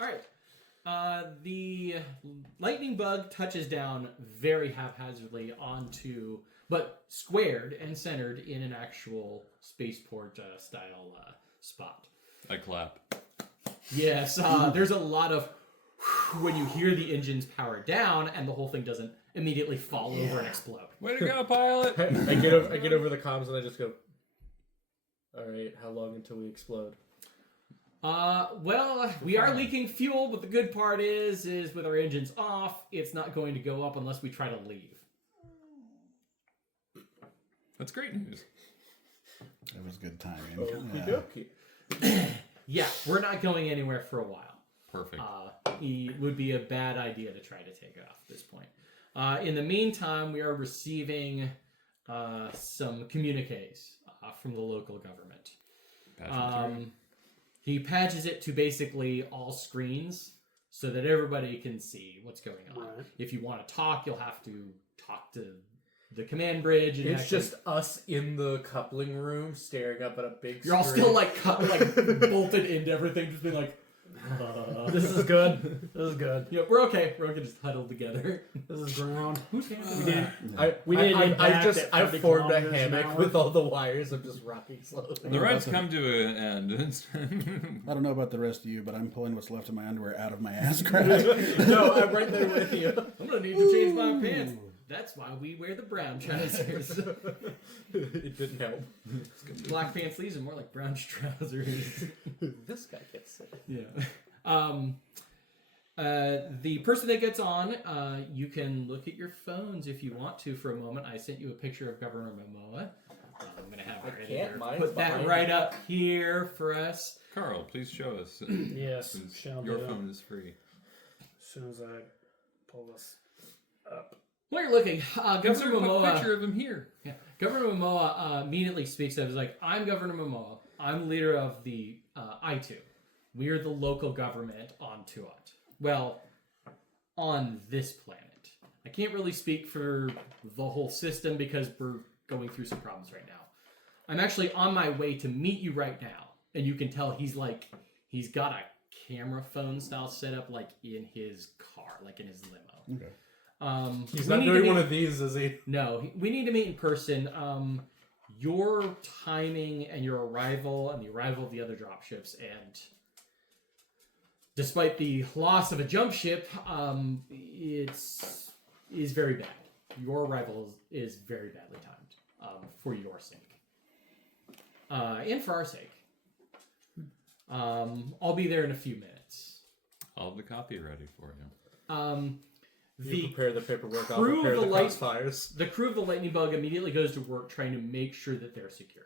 All right. The lightning bug touches down very haphazardly onto, but squared and centered in an actual spaceport style spot. I clap. Yes, there's a lot of when you hear the engines power down, and the whole thing doesn't immediately fall over and explode. Way to go, pilot! I get over the comms and I just go, all right, how long until we explode? Well, we are leaking fuel, but the good part is with our engines off, it's not going to go up unless we try to leave. That's great news. That was good timing. Okey-dokey. Yeah, we're not going anywhere for a while. Perfect. It would be a bad idea to try to take it off at this point. In the meantime, we are receiving some communiques from the local government. He patches it to basically all screens so that everybody can see what's going on. Right. If you want to talk, you'll have to talk to the command bridge. And It's just us in the coupling room staring up at a big you're all screen. still like bolted into everything, just being like, This is good. This is good. yeah, we're okay. We're okay, just huddled together. This is ground. Who's handling We that? did. We didn't impact I at 30 formed a kilometers an hammock hour. with all the wires. I'm just rocking slowly. The ride's come to an end. I don't know about the rest of you, but I'm pulling what's left of my underwear out of my ass crack. No, I'm right there with you. I'm gonna need to change my pants. That's why we wear the brown trousers. It didn't help. Black pant sleeves are more like brown trousers. This guy gets it. Yeah. The person that gets on, you can look at your phones if you want to for a moment. I sent you a picture of Governor Momoa. I'm going to have our editor put that right up here for us. Carl, please show us. Yes, Since shall your do. phone is free. As soon as I pull this up. While you're looking, Governor Insert a Momoa... picture of him here. Yeah. Governor Momoa immediately speaks up. He's like, I'm Governor Momoa. I'm leader of the I2. We're the local government on Tuat. Well, on this planet. I can't really speak for the whole system because we're going through some problems right now. I'm actually on my way to meet you right now. And you can tell he's he's got a camera phone style setup like in his car, like in his limo. Okay. He's not doing one of these, is he? No, we need to meet in person. Your timing and your arrival and the arrival of the other dropships, and despite the loss of a jump ship, is very bad. Your arrival is very badly timed for your sake. And for our sake. I'll be there in a few minutes. I'll have the copy ready for you. You prepare the paperwork, I'll crew prepare of the the light- crossfires. The crew of the Lightning Bug immediately goes to work trying to make sure that they're secured.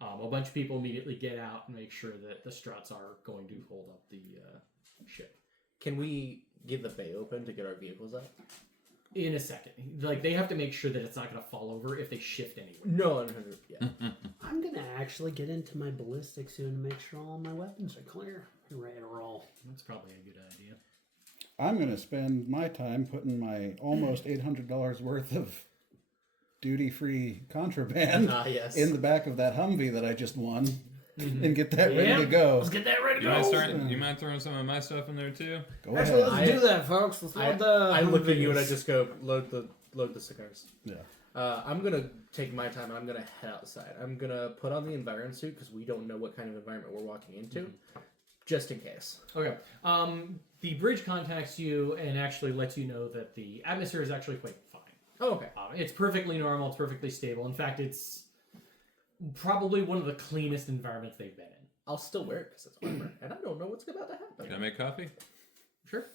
A bunch of people immediately get out and make sure that the struts are going to hold up the ship. Can we get the bay open to get our vehicles out? In a second. Like, they have to make sure that it's not going to fall over if they shift anywhere. No, yeah. I'm gonna actually get into my ballistic soon to make sure all my weapons are clear and ready to roll. That's probably a good idea. I'm going to spend my time putting my almost $800 worth of duty-free contraband Yes. in the back of that Humvee that I just won and get that ready to go. Let's get that ready to You mind throwing some of my stuff in there too? Go Actually, ahead. let's do that, folks. Let's load the. I look at you and I Humvees. just go, load the cigars. Yeah. I'm gonna take my time and I'm gonna head outside. I'm gonna put on the environment suit because we don't know what kind of environment we're walking into, just in case. Okay. The bridge contacts you and actually lets you know that the atmosphere is actually quite fine. Oh, okay. It's perfectly normal. It's perfectly stable. In fact, it's probably one of the cleanest environments they've been in. I'll still wear it because it's winter, and I don't know what's about to happen. Can I make coffee? Sure.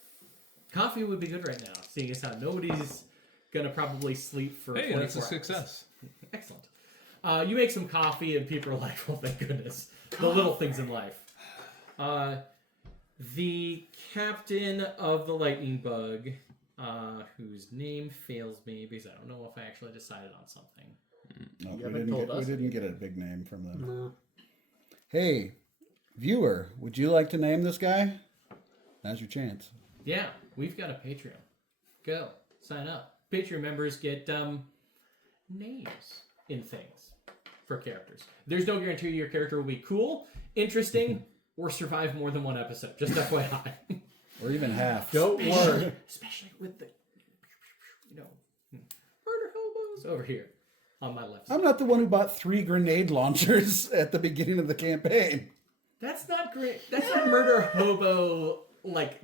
Coffee would be good right now, seeing as how nobody's gonna probably sleep for 24 Hey, that's a hours. success. Excellent. You make some coffee, and people are like, "Well, thank goodness." The little things in life. The captain of the Lightning Bug, whose name fails me because I don't know if I actually decided on something. No, You we haven't didn't, told get, we us didn't get a big name from them. No. Hey, viewer, would you like to name this guy? Now's your chance. Yeah, we've got a Patreon. Go sign up. Patreon members get names in things for characters. There's no guarantee your character will be cool, interesting, or survive more than one episode. Just FYI. Or even half. Don't worry. Especially with the, murder hobos over here on my left side. I'm not the one who bought 3 grenade launchers at the beginning of the campaign. That's not great. That's not murder hobo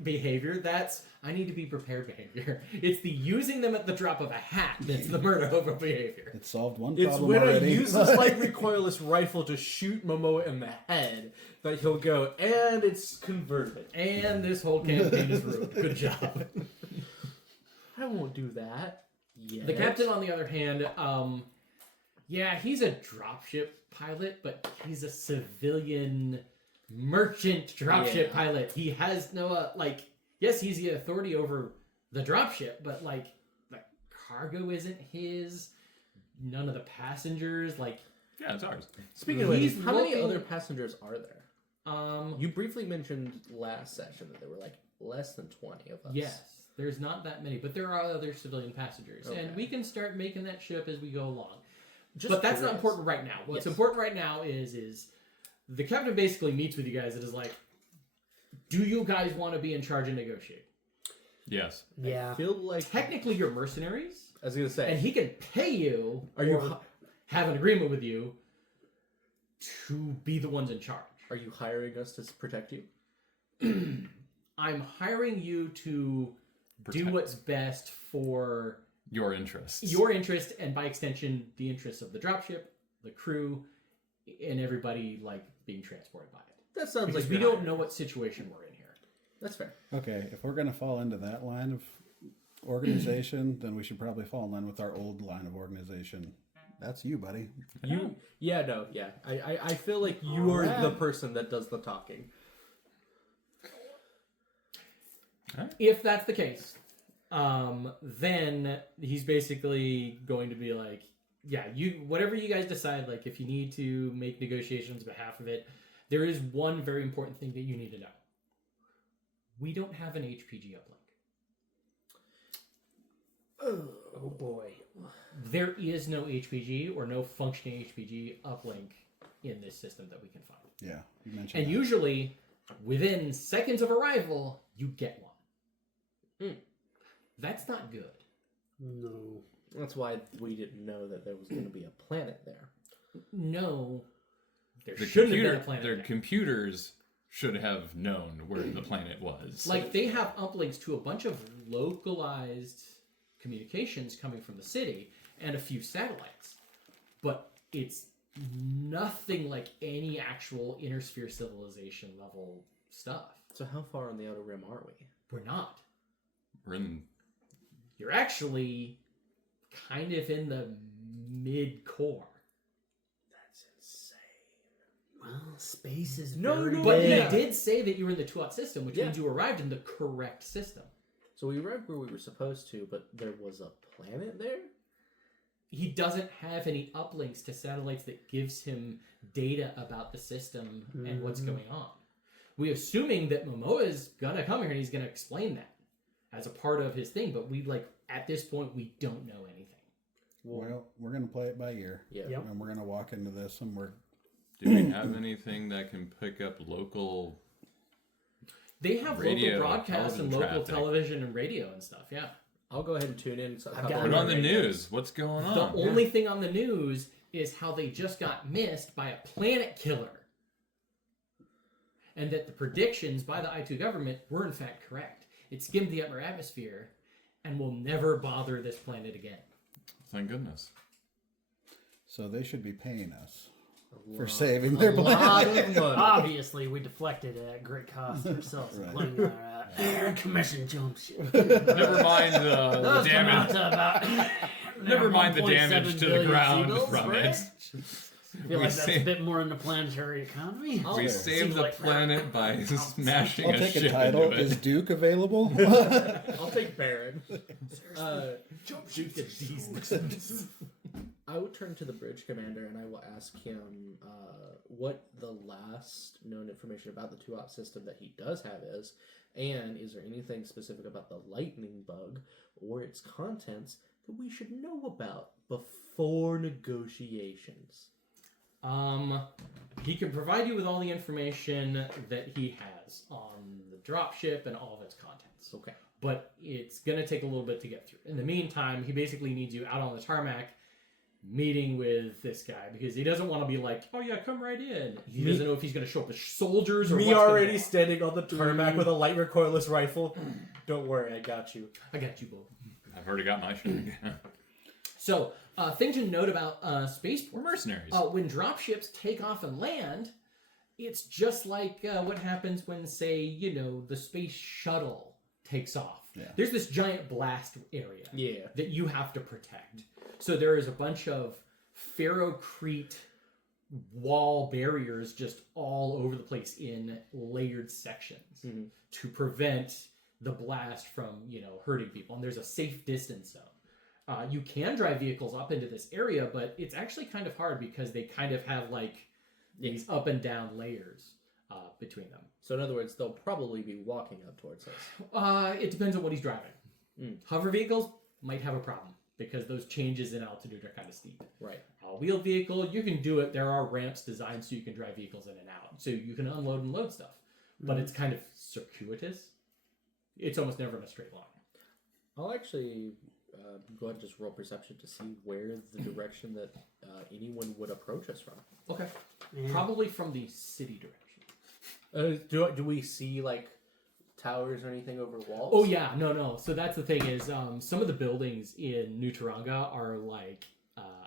behavior. That's I need to be prepared behavior. It's the using them at the drop of a hat that's the murder hobo behavior. It solved one It's problem when already. I use this light recoilless rifle to shoot Momoa in the head that he'll go, and it's converted. And this whole campaign is ruined. Good job. I won't do that. Yet. The captain, on the other hand, he's a dropship pilot, but he's a civilian merchant dropship pilot. He has no, yes, he's the authority over the dropship, but, the cargo isn't his. None of the passengers, Yeah, it's ours. Speaking of which, how many looking- other passengers are there? You briefly mentioned last session that there were, less than 20 of us. Yes, there's not that many, but there are other civilian passengers, Okay. and we can start making that ship as we go along. Just But that's not curious. important right now. What's Yes. important right now is the captain basically meets with you guys and is like, do you guys want to be in charge and negotiate? Yes. Yeah. I feel like... Technically, you're mercenaries, I was going to say... and he can pay you Are you or have an agreement with you to be the ones in charge. Are you hiring us to protect you? I'm hiring you to do Protect. what's best for Your interests. your interest, and by extension, the interests of the dropship, the crew, and everybody being transported by it. That sounds Because like we you're don't hiring know us. what situation we're in here. That's fair. Okay, if we're going to fall into that line of organization, then we should probably fall in line with our old line of organization. That's you, buddy. I feel like you are the person that does the talking. If that's the case, then he's basically going to be like, yeah, whatever you guys decide, if you need to make negotiations on behalf of it, there is one very important thing that you need to know. We don't have an HPG uplink. Oh boy. There is no HPG or no functioning HPG uplink in this system that we can find. Yeah, you mentioned And that. usually, within seconds of arrival, you get one. That's not good. No. That's why we didn't know that there was going to be a planet there. No, there The shouldn't computer, have been a planet their there. computers should have known where the planet was. They have uplinks to a bunch of localized communications coming from the city and a few satellites, but it's nothing like any actual intersphere civilization level stuff. So how far on the outer rim are we? We're not. We're in. You're actually kind of in the mid-core. That's insane. Well, space is No, very no, But big. he did say that you were in the Tuat system, which Yeah. means you arrived in the correct system. So we arrived where we were supposed to, but there was a planet there? He doesn't have any uplinks to satellites that gives him data about the system and what's going on. We're assuming that Momoa is gonna come here and he's gonna explain that as a part of his thing, but we at this point we don't know anything. Well, we're going to play it by ear. Yeah. Yep. And we're going to walk into this and we're... Do we have anything that can pick up local? They have Radio, local broadcasts and television local traffic. television and radio and stuff, yeah. I'll go ahead and tune in. I've got Put it on the radios. news. What's going The on? only thing on the news is how they just got missed by a planet killer. And that the predictions by the I2 government were in fact correct. It skimmed the upper atmosphere and will never bother this planet again. Thank goodness. So they should be paying us for saving their A lot planet. of money. Obviously, we deflected it at great cost ourselves, Right. including our air commission jump ship. Never mind the Those come out damage. to about Never mind the 1.7 damage to the billion ground seagulls, from right? it. I feel We like that's a saved- bit more in the planetary economy. We Seems saved the like- planet by smashing I'll a take ship a title. into it. Is Duke available? I'll take Baron. I would turn to the bridge commander and I will ask him what the last known information about the Tuat system that he does have is, and is there anything specific about the lightning bug or its contents that we should know about before negotiations? He can provide you with all the information that he has on the dropship and all of its contents. Okay. But it's going to take a little bit to get through. In the meantime, he basically needs you out on the tarmac meeting with this guy because he doesn't want to be like, oh yeah, come right in. He doesn't know if he's going to show up with soldiers or Me what's gonna already go on. standing on the tarmac with a light recoilless rifle. Don't worry, I got you. I got you, Bo. I've already got my shit. So, thing to note about spaceports. We're mercenaries. When dropships take off and land, it's just like what happens when, say, the space shuttle takes off. Yeah. There's this giant blast area Yeah. that you have to protect. So there is a bunch of ferrocrete wall barriers just all over the place in layered sections to prevent the blast from, hurting people. And there's a safe distance zone. You can drive vehicles up into this area, but it's actually kind of hard because they kind of have like these up and down layers between them. So in other words, they'll probably be walking up towards us. It depends on what he's driving. Hover vehicles might have a problem because those changes in altitude are kind of steep. Right. A wheeled vehicle, you can do it. There are ramps designed so you can drive vehicles in and out. So you can unload and load stuff. But it's kind of circuitous. It's almost never in a straight line. I'll actually go ahead and just roll perception to see where the direction that anyone would approach us from. Okay. Yeah. Probably from the city direction. Do we see like towers or anything over walls? Oh yeah, no. So that's the thing is, some of the buildings in New Taranga are like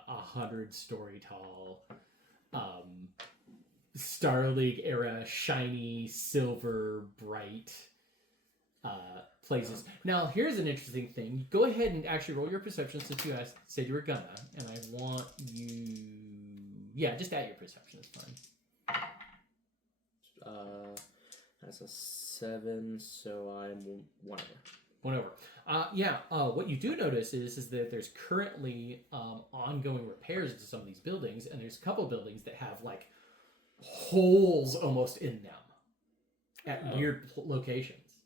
100-story tall, Star League era, shiny, silver, bright places. Now here's an interesting thing. Go ahead and actually roll your perception since you said you were gonna, and I want you. Yeah, just add your perception. It's fine. That's a 7, so I'm 1 over. 1 over. What you do notice is that there's currently ongoing repairs to some of these buildings, and there's a couple buildings that have like holes almost in them at weird locations.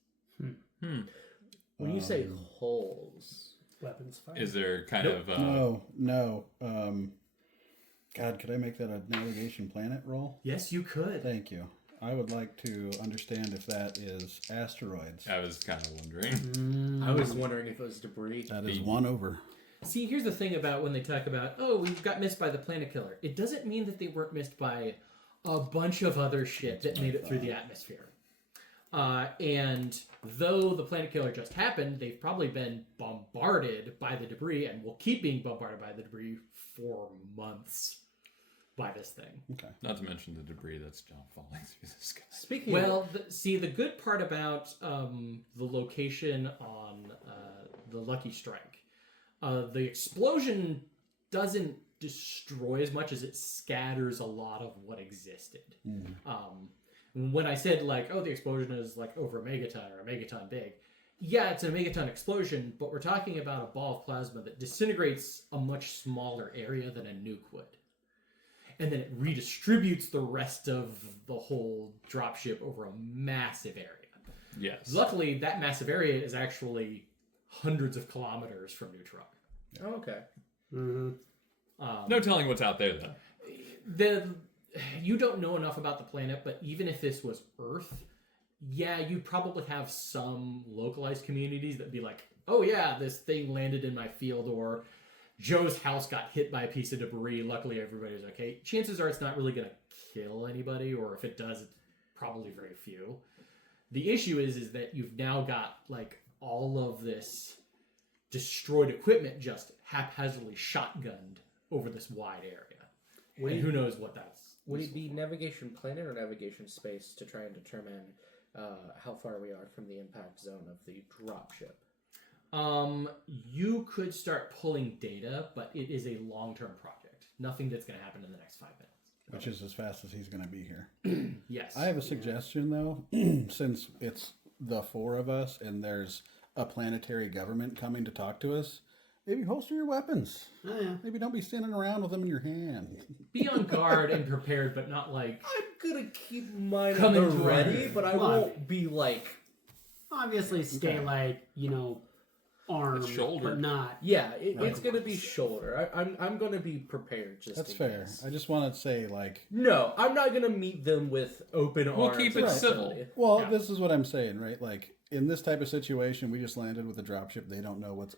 When you say holes, Weapons fire. Is there kind Nope. of... No. God, could I make that a navigation planet roll? Yes, you could. Thank you. I would like to understand if that is asteroids. I was kind of wondering. I was wondering if it was debris. That is 1 over. See, here's the thing about when they talk about, we got missed by the planet killer. It doesn't mean that they weren't missed by a bunch of other shit that made it through the atmosphere. And though the planet killer just happened, they've probably been bombarded by the debris and will keep being bombarded by the debris for months by this thing. Okay. Not to mention the debris that's falling through the sky. Speaking Well, the good part about the location on the Lucky Strike, the explosion doesn't destroy as much as it scatters a lot of what existed. When I said the explosion is like over a megaton or a megaton big, yeah, it's a megaton explosion, but we're talking about a ball of plasma that disintegrates a much smaller area than a nuke would. And then it redistributes the rest of the whole dropship over a massive area. Yes. Luckily, that massive area is actually hundreds of kilometers from New Taranga. oh, okay. Mm-hmm. No telling what's out there, though. You don't know enough about the planet, but even if this was Earth, yeah, you'd probably have some localized communities that'd be like, oh yeah, this thing landed in my field, or Joe's house got hit by a piece of debris. Luckily, everybody's okay. Chances are it's not really going to kill anybody, or if it does, it's probably very few. The issue is that you've now got all of this destroyed equipment just haphazardly shotgunned over this wide area. And who knows what that's... Would it be navigation planet or navigation space to try and determine how far we are from the impact zone of the dropship? You could start pulling data, but it is a long-term project. Nothing that's going to happen in the next 5 minutes. Which is as fast as he's going to be here. Yes. I have a suggestion, though. Since it's the 4 of us and there's a planetary government coming to talk to us, maybe holster your weapons. Oh, yeah. Maybe don't be standing around with them in your hand. Be on guard and prepared, but not I'm gonna keep mine Come at the into ready, our- but I Well, won't be Obviously, stay Okay. armed, shouldered. but not. Yeah, it's going to be shoulder. I'm going to be prepared. Just That's in fair. case. I just want to say, like, No, I'm not going to meet them with open We'll arms. keep it and civil. hostility. well, Yeah. this is what I'm saying, right? Like, in this type of situation, we just landed with a dropship. They don't know what's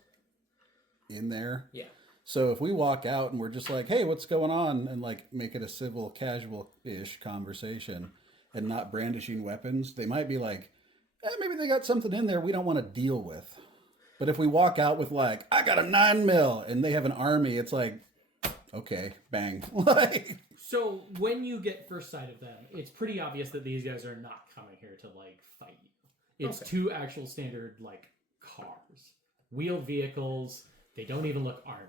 in there. Yeah. So if we walk out and we're just like, hey, what's going on? And like make it a civil, casual-ish conversation and not brandishing weapons, they might be like, maybe they got something in there we don't want to deal with. But if we walk out with like, I got a 9mm and they have an army, it's like, okay, bang. Like, So when you get first sight of them, it's pretty obvious that these guys are not coming here to like fight you. It's Okay. two actual standard like cars, wheeled vehicles. They don't even look armored.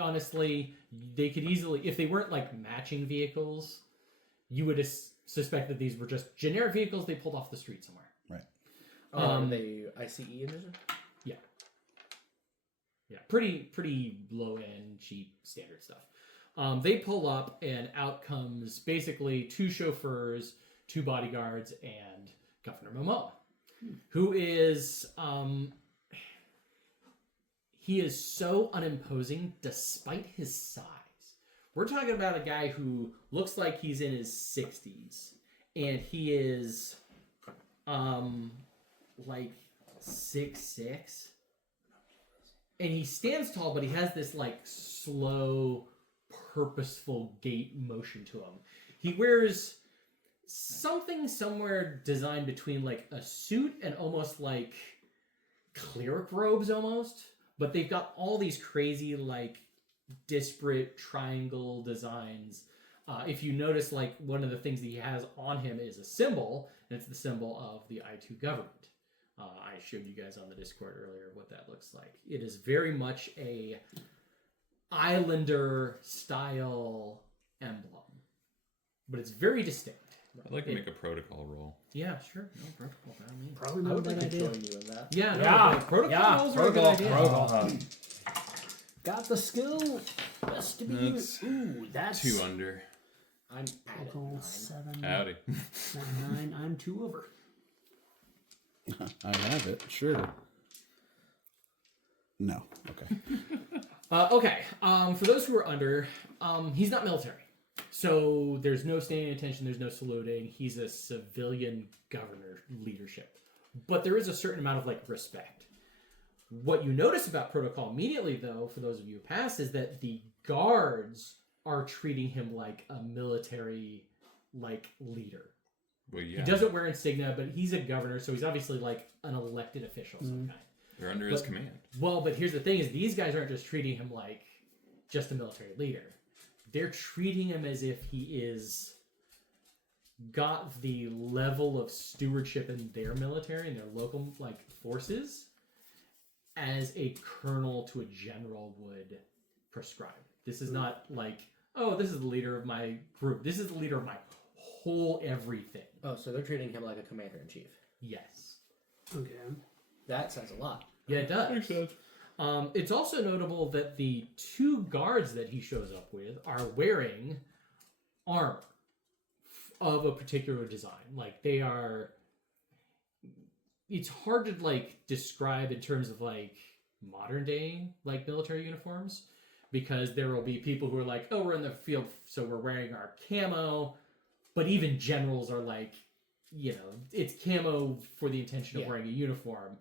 Honestly, they could easily, if they weren't like matching vehicles, you would suspect that these were just generic vehicles they pulled off the street somewhere. right. Are they ICE engine? Yeah, pretty low end, cheap, standard stuff. They pull up, and out comes basically two chauffeurs, two bodyguards, and Governor Momoa, who is he is so unimposing despite his size. We're talking about a guy who looks like he's in his 60s, and he is like 6'6". And he stands tall, but he has this like slow, purposeful gait motion to him. He wears something somewhere designed between like a suit and almost like cleric robes almost. But they've got all these crazy like disparate triangle designs. If you notice, like one of the things that he has on him is a symbol, and it's the symbol of the I2 government. I showed you guys on the Discord earlier what that looks like. It is very much a Islander style emblem, but it's very distinct. I'd like to make a protocol roll. Yeah, sure. No protocol by all means. Probably I not a would bad like to idea. join you in that. Yeah, no, Yeah, like, protocol yeah, rolls are a good idea. protocol. Got the skill. Best to be you. That's Ooh, that's 2 under. I'm at it. Protocol 9. 7. Howdy. 9. I'm 2 over. I have it, sure. No. Okay. Okay. For those who are under, he's not military. So there's no standing attention, there's no saluting. He's a civilian governor leadership. But there is a certain amount of like respect. What you notice about protocol immediately, though, for those of you who pass, is that the guards are treating him like a military like leader. Well, yeah. He doesn't wear insignia, but he's a governor, so he's obviously like an elected official of some kind. They're under his But- command. Well, but here's the thing: is these guys aren't just treating him like just a military leader. They're treating him as if he is got the level of stewardship in their military and their local like forces as a colonel to a general would prescribe. This is not like, oh, this is the leader of my group. This is the leader of my whole everything. Oh, so they're treating him like a commander-in-chief. Yes. Okay. That says a lot. Yeah, it does. Makes sense. It's also notable that the two guards that he shows up with are wearing armor of a particular design. Like they are. It's hard to like describe in terms of like modern day like military uniforms, because there will be people who are like, oh, we're in the field, so we're wearing our camo. But even generals are like, you know, it's camo for the intention of Yeah. wearing a uniform.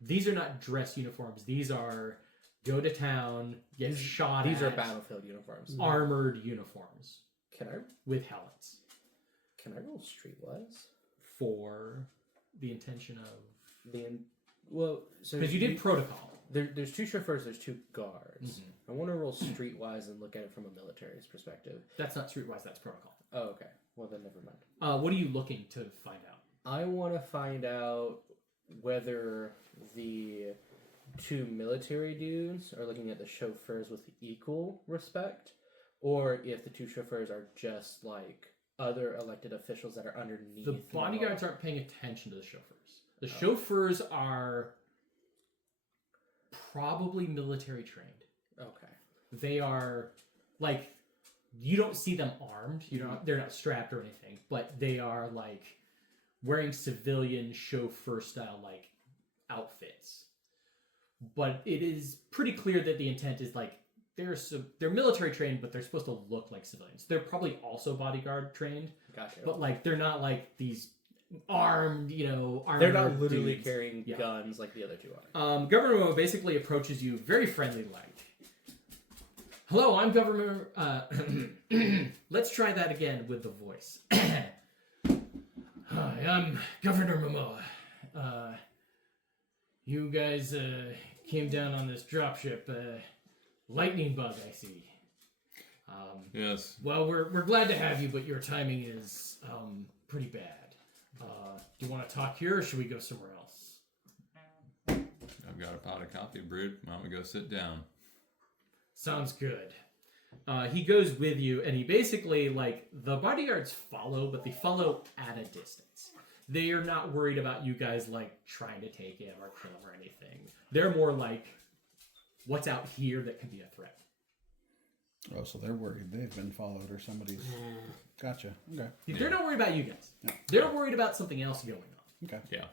These are not dress uniforms. These are go to town, get shot These at, are battlefield uniforms. armored uniforms Can with helmets I roll streetwise? for the intention of... Well, so Because you did protocol. there's two chauffeurs, there's two guards. Mm-hmm. I want to roll streetwise and look at it from a military's perspective. That's not streetwise, that's protocol. Oh, okay. Well, then never mind. What are you looking to find out? I want to find out whether the two military dudes are looking at the chauffeurs with equal respect, or if the two chauffeurs are just like other elected officials that are underneath. The them. bodyguards aren't paying attention to the chauffeurs. The chauffeurs are probably military trained. Okay. They are like, you don't see them armed. You know, they're not strapped or anything, but they are like wearing civilian chauffeur style like outfits. but it is pretty clear that the intent is like they're military trained, but they're supposed to look like civilians. They're probably also bodyguard trained, Gotcha. but like they're not like these armed, armored They're not literally dudes. carrying Yeah. guns like the other two are. Governor Mo basically approaches you very friendly like, "Hello, I'm Governor..." Let's try that again with the voice. "Hi, I'm Governor Momoa. You guys came down on this dropship. Lightning bug, I see. Yes. Well, we're glad to have you, but your timing is pretty bad. Do you want to talk here, or should we go somewhere else?" I've got a pot of coffee brewed. Why don't we go sit down? Sounds good. He goes with you, and he basically, like, the bodyguards follow, but they follow at a distance. They are not worried about you guys, like, trying to take him or kill him or anything. They're more like, what's out here that could be a threat? Oh, so they're worried they've been followed or somebody's. Gotcha. Okay. They're not worried about you guys. Yeah. They're worried about something else going on. Okay. Yeah.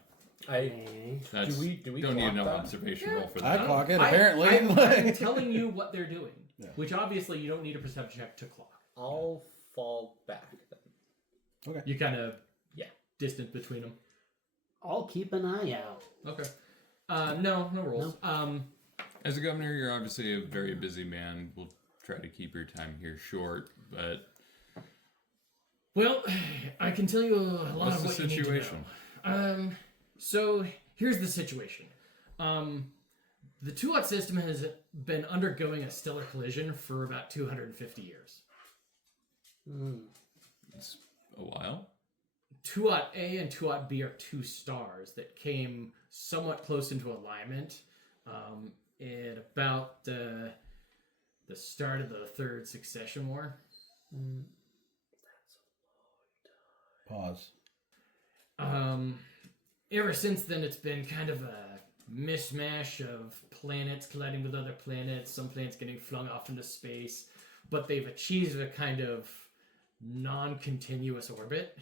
That's, do we don't need clock no that? observation roll for I that. clock it, apparently. I'm telling you what they're doing, Yeah. which obviously you don't need a perception check to clock. I'll fall back then. Okay. You kind of Yeah. distance between them. I'll keep an eye out. Okay. No rolls. As a governor, you're obviously a very busy man. We'll try to keep your time here short, but Well, I can tell you a lot what's of the what you need to situation? know. So here's the situation. The Tuat system has been undergoing a stellar collision for about 250 years. It's a while. Tuat A and Tuat B are two stars that came somewhat close into alignment at about the start of the Third Succession War. Pause. Ever since then, it's been kind of a mishmash of planets colliding with other planets, some planets getting flung off into space, but they've achieved a kind of non-continuous orbit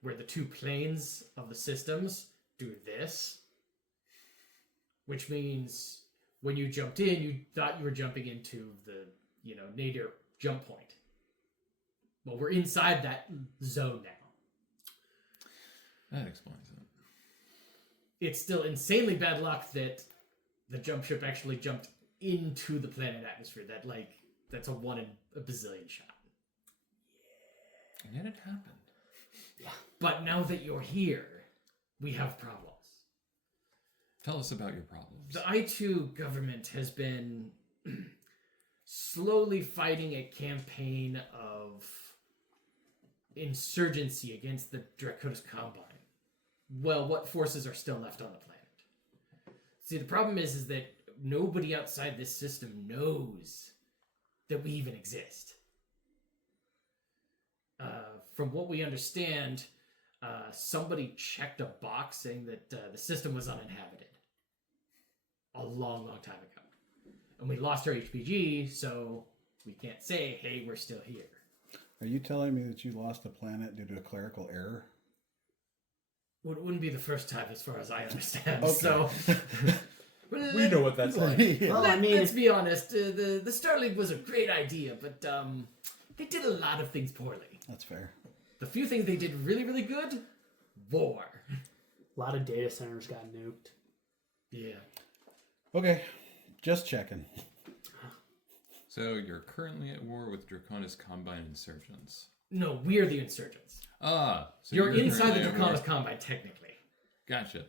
where the two planes of the systems do this, which means when you jumped in, you thought you were jumping into the, nadir jump point. Well, we're inside that zone now. That explains it. It's still insanely bad luck that the jump ship actually jumped into the planet atmosphere. That's a 1 in a bazillion shot. And yet it happened. But now that you're here, we have problems. Tell us about your problems. The I2 government has been slowly fighting a campaign of insurgency against the Draconis Combine. Well, what forces are still left on the planet? See, the problem is that nobody outside this system knows that we even exist. From what we understand, somebody checked a box saying that the system was uninhabited a long, long time ago. And we lost our HPG, so we can't say, hey, we're still here. Are you telling me that you lost a planet due to a clerical error? Well, it wouldn't be the first time, as far as I understand. Okay. So, We know what that's like. Well, I mean, let's be honest. The Starlink was a great idea, but they did a lot of things poorly. That's fair. The few things they did really, really good, war. a lot of data centers got nuked. Yeah. Okay, just checking. So you're currently at war with Draconis Combine insurgents. No, we're the insurgents. So You're inside the currently at war. Draconis Combine, technically. Gotcha.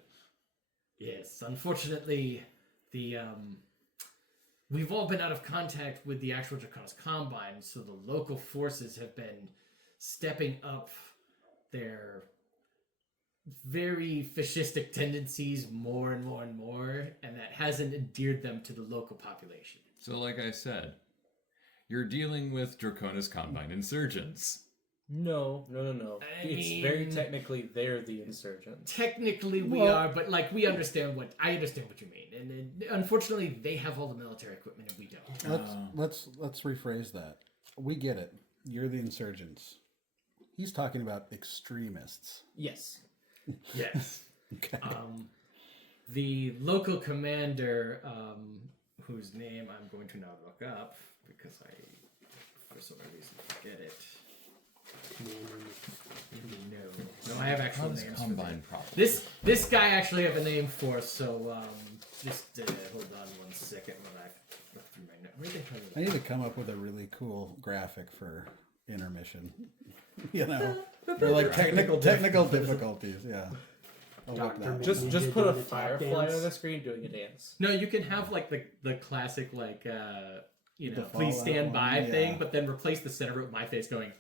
Yes, unfortunately, we've all been out of contact with the actual Draconis Combine, so the local forces have been stepping up their very fascistic tendencies more and more and more, and that hasn't endeared them to the local population. So like I said, you're dealing with Draconis Combine insurgents. No. It's very mean- technically they're the insurgents. Technically, we Well- are, but we understand what you mean, and unfortunately, they have all the military equipment and we don't. Let's rephrase that. We get it. You're the insurgents. He's talking about extremists. Yes. Yes. Okay. The local commander, whose name I'm going to now look up because I, for some reason, forget it. No, I have actual names. Combine problem. This guy actually have a name for. So just hold on 1 second when I look through my notes. Where the hell I need to come up with a really cool graphic for intermission. You know, or like technical difficulties. Yeah. I'll whip that. Just put a firefly on the screen doing a dance. No, you can have like the classic like The please stand Fallout by one, thing, yeah. but then replace the center with my face going.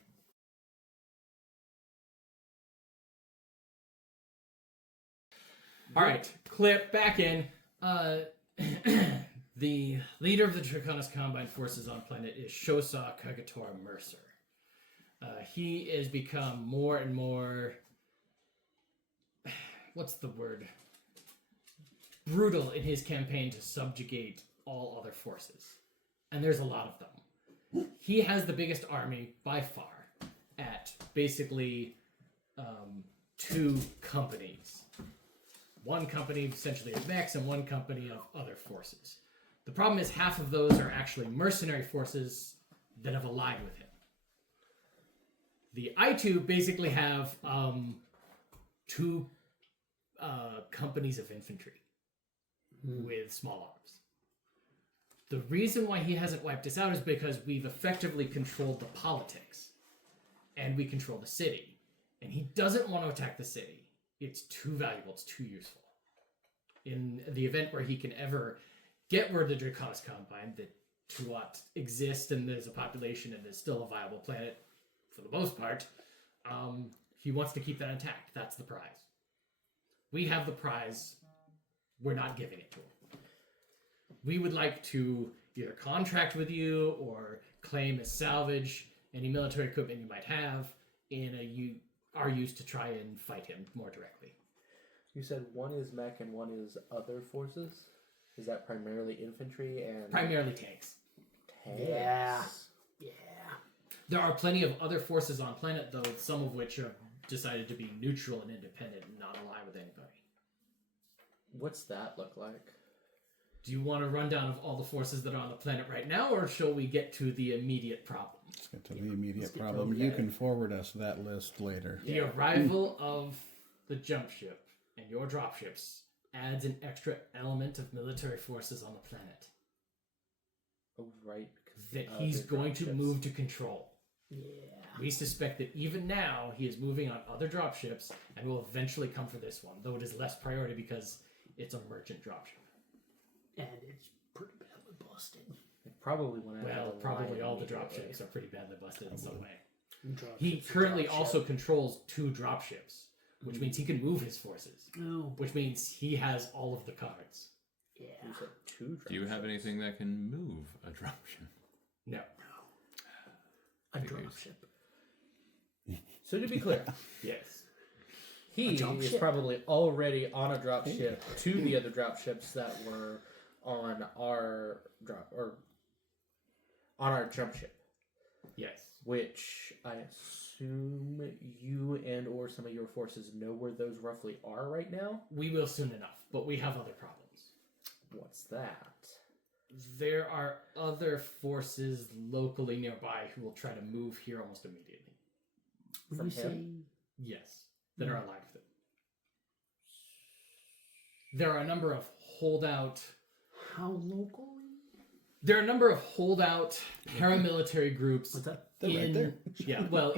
All right, clip back in. The leader of the Draconis Combine Forces on planet is Shosa Kagatora Mercer. He has become more and more. What's the word? Brutal in his campaign to subjugate all other forces. And there's a lot of them. He has the biggest army by far at basically 2 companies. One company essentially of mechs and one company of other forces. The problem is half of those are actually mercenary forces that have allied with him. The I2 basically have 2 companies of infantry with small arms. The reason why he hasn't wiped us out is because we've effectively controlled the politics and we control the city. And he doesn't want to attack the city. It's too valuable, it's too useful. In the event where he can ever get word of the Draconis Combine that Tuat exists and there's a population and is still a viable planet for the most part, he wants to keep that intact. That's the prize. We have the prize. We're not giving it to him. We would like to either contract with you or claim as salvage any military equipment you might have in our use to try and fight him more directly. You said one is mech and one is other forces? Is that primarily infantry and... Primarily tanks. tanks? Yeah. There are plenty of other forces on planet, though, some of which have decided to be neutral and independent and not ally with anybody. What's that look like? Do you want a rundown of all the forces that are on the planet right now, or shall we get to the immediate problem? Let's get to the immediate problem. You can forward us that list later. The arrival of the jump ship and your dropships adds an extra element of military forces on the planet Oh, right. that he's going to move to control. Yeah. We suspect that even now he is moving on other dropships and will eventually come for this one, though it is less priority because it's a merchant dropship. And it's pretty badly busted. Probably when I Well, had a probably line all the immediately. dropships are pretty badly busted in some way. Dropships He are currently dropship. also controls 2 dropships, which means he can move his forces, Oh, which means he has all of the cards. yeah. You said 2 Do you have dropships. anything that can move a dropship? No. A Figures. dropship. So to be clear, Yes. he jump is ship. probably already on a dropship to the other dropships that were on our jump ship, Yes. which I assume you and or some of your forces know where those roughly are right now. We will soon enough, but we have other problems. What's that? There are other forces locally nearby who will try to move here almost immediately. From You him? Yes, that are aligned with it. There are a number of holdout. How locally? There are a number of holdout paramilitary groups What's that? They're right there.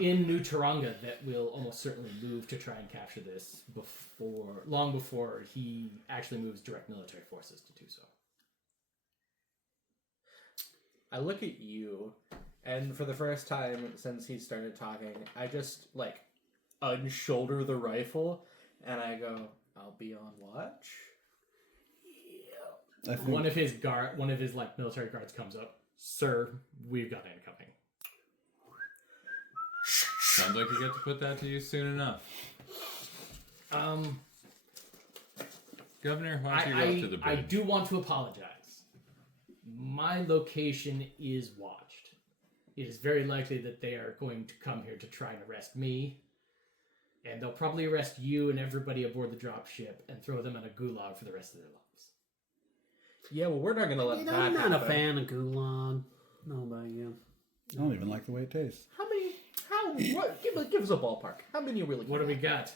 in New Taranga that will almost certainly move to try and capture this long before he actually moves direct military forces to do so. I look at you, and for the first time since he started talking, I just unshoulder the rifle, and I go, "I'll be on watch." I think One of his military guards comes up. Sir, we've got incoming. Sounds like you get to put that to use soon enough. Governor, why don't you go up to the bridge? I do want to apologize. My location is watched. It is very likely that they are going to come here to try and arrest me And they'll probably arrest you and everybody aboard the dropship and throw them in a gulag for the rest of their lives. Yeah, well, we're not going to let that I'm happen. not a fan of gulag. No about you. I don't even like the way it tastes. Give us a ballpark. How many are really? What do we got?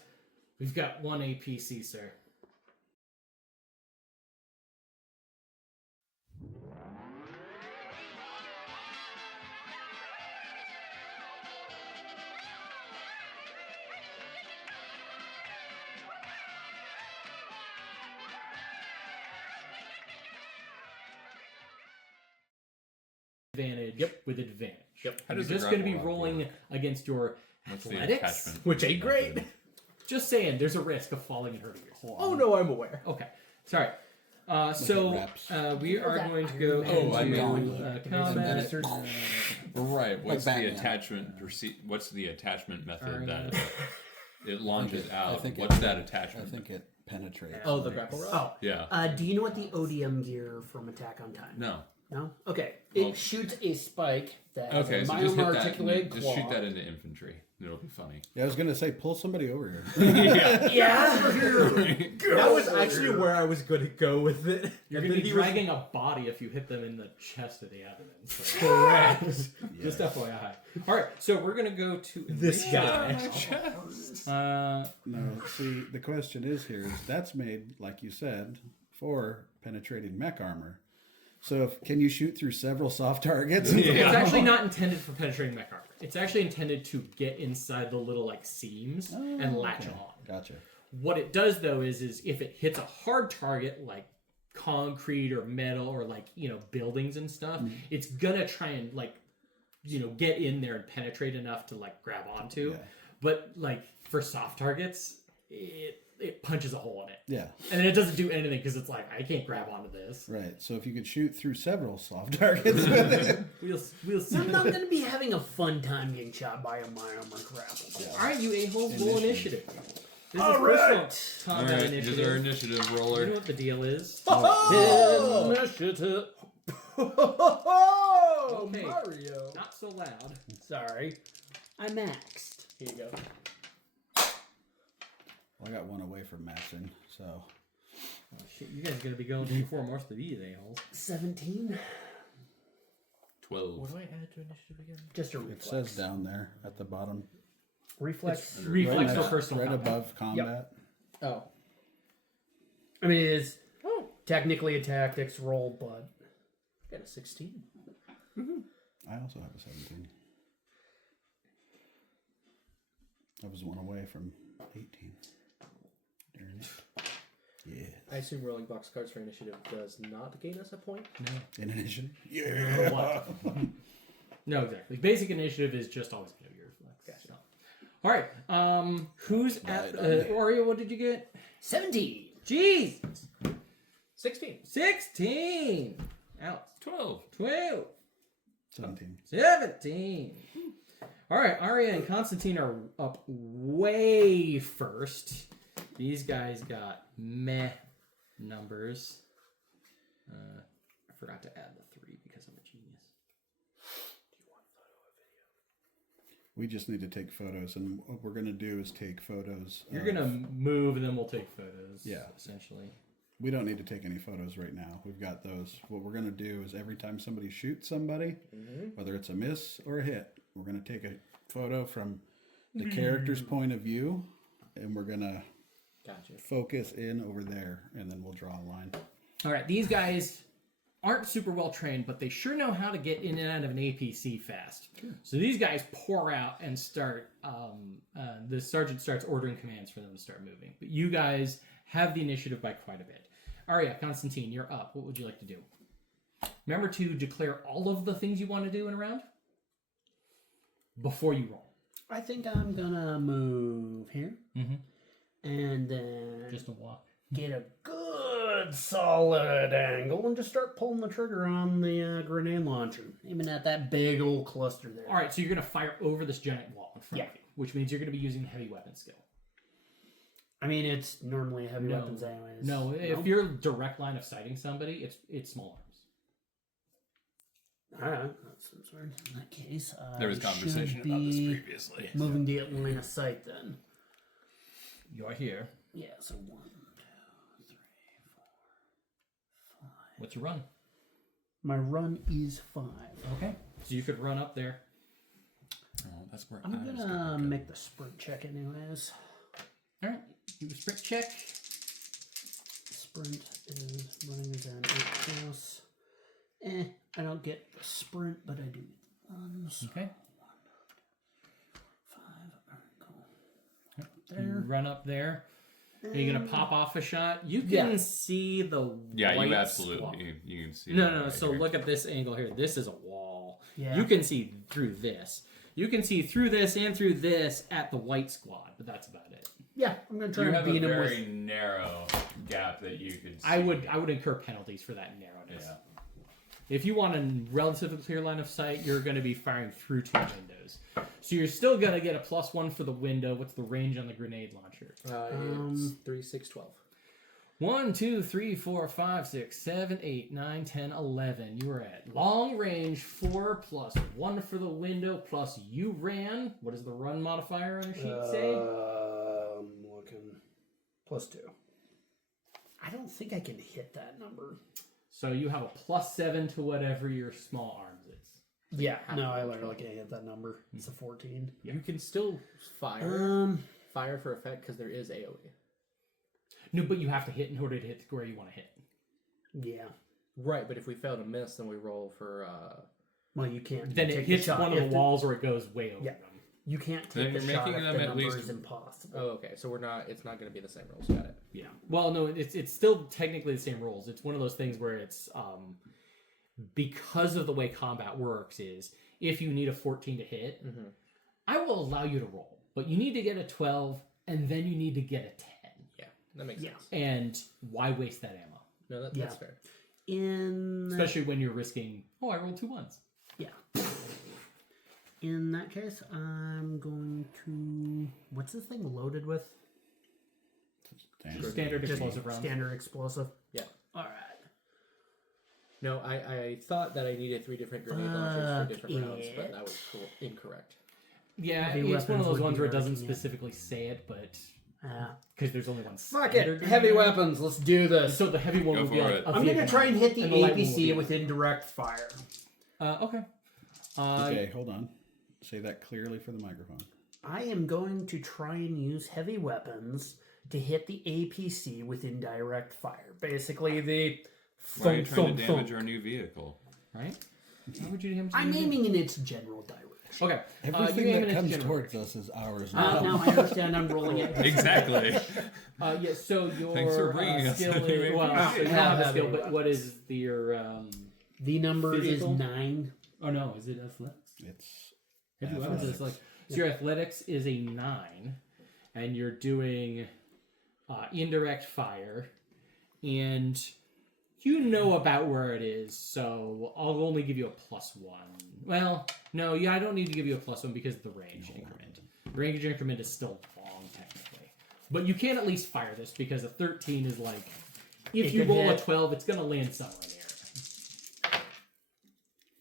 We've got 1 APC, sir. Advantage with advantage. Yep. How You're does the just going to be grapple lock rolling work? against your What's the athletics. attachment? Which ain't great. method? Just saying, there's a risk of falling and hurting yourself. Oh no, I'm aware. Okay, sorry. at reps. We are going to go Oh, I into know. combat. Right. What's the Batman. attachment? What's the attachment method that Alright. it launches out? think What's that I attachment? think it penetrates. Oh, the grapple rod. Oh, Yeah. do you know what the ODM gear from Attack on Titan? No. No? Okay. It Well- shoots a spike that has Okay, a so just hit that. articulated Just claw. shoot that into infantry. It'll be funny. Yeah, I was gonna say, pull somebody over here. Yeah. That was actually where I was going to go with it. You're And going to then be he was- dragging a body if you hit them in the chest or the abdomen. So. Correct. Just FYI. All right, so we're going to go to This guy. No, see, the question is that's made, like you said, for penetrating mech armor. So, can you shoot through several soft targets? It's actually not intended for penetrating mech armor. It's actually intended to get inside the little like seams and latch on. Gotcha. What it does though is if it hits a hard target like concrete or metal or like buildings and stuff, it's gonna try and like get in there and penetrate enough to like grab onto. Yeah. But like for soft targets, it punches a hole in it, Yeah, and then it doesn't do anything because it's like I can't grab onto this. right. So, if you could shoot through several soft targets with it. We'll see. I'm not going to be having a fun time getting shot by a my armor grapple. All right, you a-holes, roll initiative. This All is right. personal All combat right. Here's our initiative. initiative You know roller. what the deal is? Oh! Initiative. Oh, Okay. Mario. Not so loud. Sorry. I maxed. Here you go. Well, I got one away from matching, so Oh, shit, you guys are gonna be going before most of these a-holes. 17. 12. What do I add to initiative again? Just a it reflex. says down there at the bottom, Reflex. Reflex for next- personal right combat. above combat. Oh. I mean, it is technically a tactics roll, but Got a 16. I also have a 17. I was one away from 18. Darn it. Yeah. I assume rolling box cards for initiative does not gain us a point. In addition. No, Yeah. what? No, exactly. Basic initiative is just always gonna be your reflex. Gotcha. So. All right. Who's at Aria? What did you get? 17. Jeez. 16. 16. Alex. 12. 12. 17. 17. All right, Aria and Konstantine are up way first. These guys got meh numbers. I forgot to add the 3 because I'm a genius. We just need to take photos, and what we're going to do is take photos. You're of- gonna move, and then we'll take photos. Yeah. essentially. We don't need to take any photos right now. We've got those. What we're going to do is every time somebody shoots somebody, whether it's a miss or a hit, we're going to take a photo from the character's point of view, and we're going to Gotcha. focus in over there, and then we'll draw a line. All right, these guys aren't super well trained, but they sure know how to get in and out of an APC fast. So these guys pour out and start. The sergeant starts ordering commands for them to start moving. But you guys have the initiative by quite a bit. Aria, Konstantine, you're up. What would you like to do? Remember to declare all of the things you want to do in a round before you roll. I think I'm gonna move here. Mm-hmm. And then Just a walk. get a good solid angle and just start pulling the trigger on the grenade launcher, aiming at that big old cluster there. All right, so you're going to fire over this giant wall in front Yeah. of you, which means you're going to be using heavy weapon skill. I mean, it's normally heavy No. weapons anyways. No, if you're direct line of sighting somebody, it's small arms. All right, that's weird. In that case, There was I conversation should about this be previously. moving the line of sight then. You're here. Yeah, so 1, 2, 3, 4, 5. What's your run? My run is 5. Okay. So you could run up there. Oh, that's where I'm I was gonna go. make the sprint check anyways. All right. Do a sprint check. Sprint is running is an 8 plus. I don't get the sprint, but I do get the runs. Okay. 5. Alright, cool. You run up there. Are you gonna pop off a shot? You can Yeah. see the Yeah, white you squat. absolutely you can see. No, that no. right So here. look at this angle here. This is a wall. Yeah. You can see through this. You can see through this and through this at the white squad, but that's about it. Yeah, I'm gonna try You and have a beat him very with. narrow gap that you could see. I would incur penalties for that narrowness. Yeah. If you want a relatively clear line of sight, you're going to be firing through 2 windows. So you're still going to get a +1 for the window. What's the range on the grenade launcher? It's 3, 6, 12. 1, 2, 3, 4, 5, 6, 7, 8, 9, 10, 11. You are at long range 4 +1 for the window plus you ran. What does the run modifier on your sheet say? I'm looking. +2. I don't think I can hit that number. So you have a +7 to whatever your small arms is. Yeah, no, I literally can't hit that number. It's a 14. You can still fire for effect because there is AoE. No, but you have to hit in order to hit where you want to hit. Yeah. Right, but if we fail to miss, then we roll for. Well, you can't. Then take it hits the shot one of if the walls or it goes way over Yeah. them. You can't Then take the you're shot making if them the at number least- is impossible. Oh, okay. So we're not. It's not going to be the same rolls. Got it. Yeah. Well, no, it's still technically the same rules. It's one of those things where it's because of the way combat works is if you need a 14 to hit, I will allow you to roll, but you need to get a 12 and then you need to get a 10. Yeah, that makes Yeah. sense. And why waste that ammo? No, that's Yeah. fair. Especially when you're risking, I rolled 2 1s. Yeah. In that case, I'm going to. What's this thing loaded with? Standard Just explosive rounds. Standard explosive. Yeah. All right. No, I thought that I needed 3 different grenade launchers for different rounds, but that was incorrect. Yeah, Heavy it's one weapons of those would ones be where it doesn't working, yeah. specifically say it, but Yeah. because there's only one. Fuck standard it. Heavy grenade. weapons. Let's do this. So the heavy one Go would be for like it. a I'm going to vehicle try and hit the and light one will APC be- with indirect fire. Okay. Okay, hold on. Say that clearly for the microphone. I am going to try and use heavy weapons to hit the APC with indirect fire. Basically, the Why are you thunk, trying thunk, to damage thunk. our new vehicle? Right? Why would you damage I'm the- aiming in its general direction. Okay. Everything you aim that in its comes general towards direction. us is ours Now now. I understand I'm rolling it. Exactly. Yeah, so your Thanks for bringing us skill the new is, well, APC. so you don't have a Heavy skill, but weapons. what is your The number Physical? is 9. oh no, is it athletics? It's Heavy weapons is like so your athletics is a 9 and you're doing indirect fire and you know about where it is, so I'll only give you a +1. Well, no, yeah, I don't need to give you a +1 because of the range increment. The range increment is still long technically. But you can at least fire this because a 13 is like if It you could roll hit. a 12, it's gonna land somewhere near.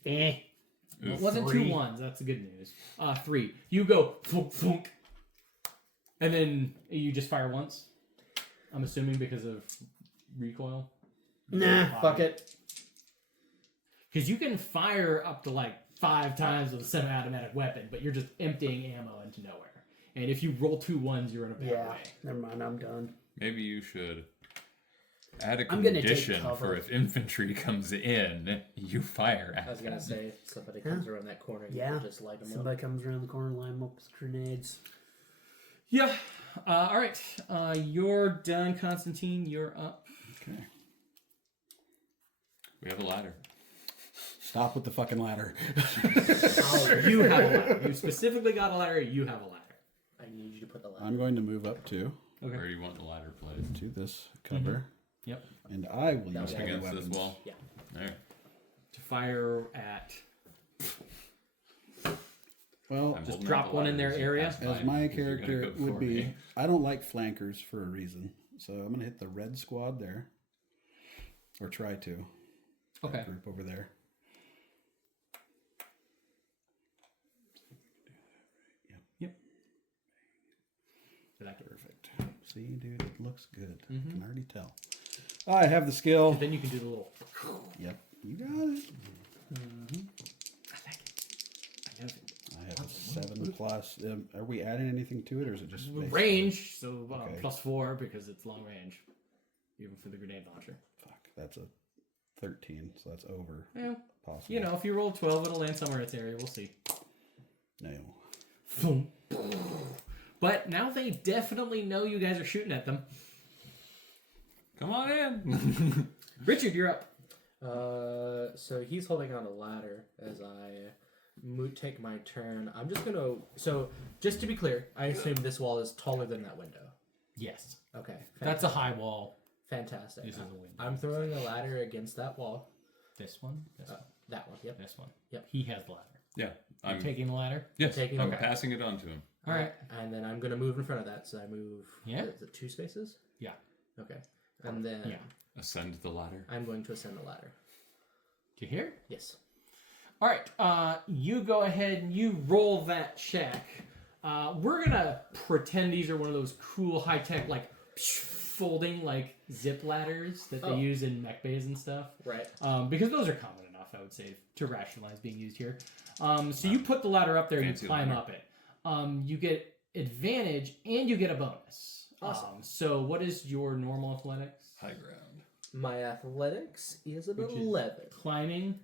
It Oof. wasn't 2 3. 1s. That's the good news. 3. You go thunk, thunk, and then you just fire once. I'm assuming because of recoil. Nah, fuck it. Because you can fire up to like 5 times with a semi-automatic weapon, but you're just emptying ammo into nowhere. And if you roll 2 1s, you're in a bad Yeah, way. never mind. I'm done. Maybe you should add a I'm gonna take condition cover. for if infantry comes in, you fire at I was going to them. say, somebody comes around that corner, you Yeah. can just light them up. Somebody comes around the corner, line them up with grenades. Yeah. All right. You're done, Konstantine. You're up. okay. We have a ladder. Stop with the fucking ladder. You have a ladder. You specifically got a ladder. You have a ladder. I need you to put the ladder. I'm going to move up to Where do you want the ladder placed? this cover, Yep. and I will use heavy Against weapons. this wall? Yeah. There. To fire at. Well, I'm Just holding drop up the one in ladder their as you area? pass by as my because you're gonna character go would for be, me. I don't like flankers for a reason. So I'm going to hit the red squad there. Or try to. That Okay. group over there. Yep. Perfect. See, dude, it looks good. I can already tell. I have the skill. Then you can do the little. Yep, you got it. I like it. I have it. I have a 7+. Are we adding anything to it, or is it just basic? Range, so Okay. +4 because it's long range, even for the grenade launcher. Fuck, that's a 13, so that's over. Yeah. Possible. You know, if you roll 12, it'll land somewhere in its area. We'll see. No. But now they definitely know you guys are shooting at them. Come on in. Richard, you're up. So he's holding on a ladder as I take my turn. I'm just gonna. So just to be clear, I assume this wall is taller than that window. Yes. Okay. That's a high wall. Fantastic. This is a window. I'm throwing a ladder against that wall. This one? This one? That one. Yep. This one? Yep. He has the ladder. Yeah, You're I'm taking the ladder? yes, taking- I'm okay. passing it on to him. All right. And then I'm gonna move in front of that. So I move. Yeah. Is it 2 spaces? Yeah. Okay. And then Yeah. Ascend the ladder. I'm going to ascend the ladder. Do you hear? Yes. All right. You go ahead and you roll that check. We're going to pretend these are one of those cool high-tech, like, folding, like, zip ladders that they use in mech bays and stuff. Right. Because those are common enough, I would say, to rationalize being used here. So you put the ladder up there and you Fancy climb ladder. up it. You get advantage and you get a bonus. Awesome. So what is your normal athletics? High ground. My athletics is an Which is 11. Climbing.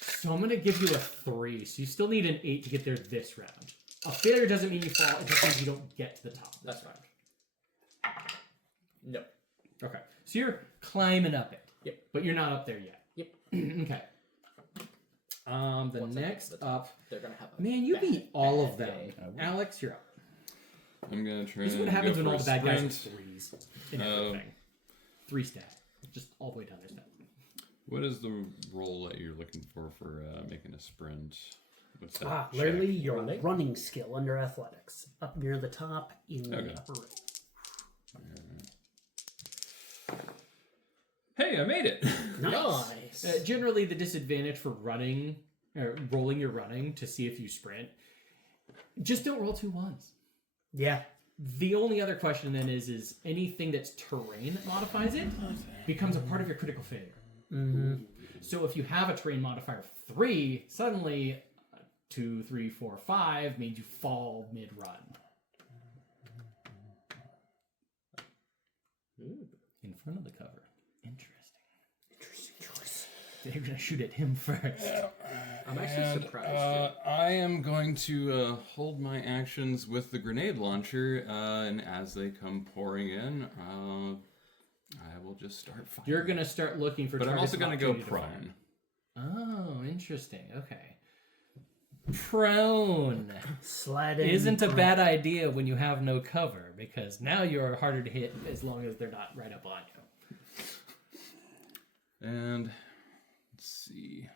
So I'm going to give you a 3. So you still need an 8 to get there this round. A failure doesn't mean you fall. It just means you don't get to the top. That's fine. No. Okay. So you're climbing up it. Yep. But you're not up there yet. Yep. Okay. The Once I get to next the top, up. they're gonna have a Man, you bad, beat all bad of them. day. Alex, you're up. I'm gonna try. This is what and happens go when for all a the bad guys are sprint. 3s in everything. 3 stat. Just all the way down their stat. What is the roll that you're looking for making a sprint? What's that? check? Literally your Running? running skill under athletics. Up near the top in Okay. the upper right. Hey, I made it. Nice. Generally, the disadvantage for running, or rolling your running to see if you sprint, just don't roll 2 ones. Yeah. The only other question then is anything that's terrain that modifies it becomes a part of your critical failure. Mm-hmm. So if you have a terrain modifier of 3, suddenly 2, 3, 4, 5 means you fall mid-run. In front of the cover. Interesting choice. They're going to shoot at him first. I'm actually surprised. I am going to hold my actions with the grenade launcher, and as they come pouring in, I will just start firing. You're going to start looking for But I'm targets also of going to go opportunity to fire. prone. Oh, interesting. Okay. Prone Sliding. isn't a bad idea when you have no cover, because now you're harder to hit as long as they're not right up on you. And let's see.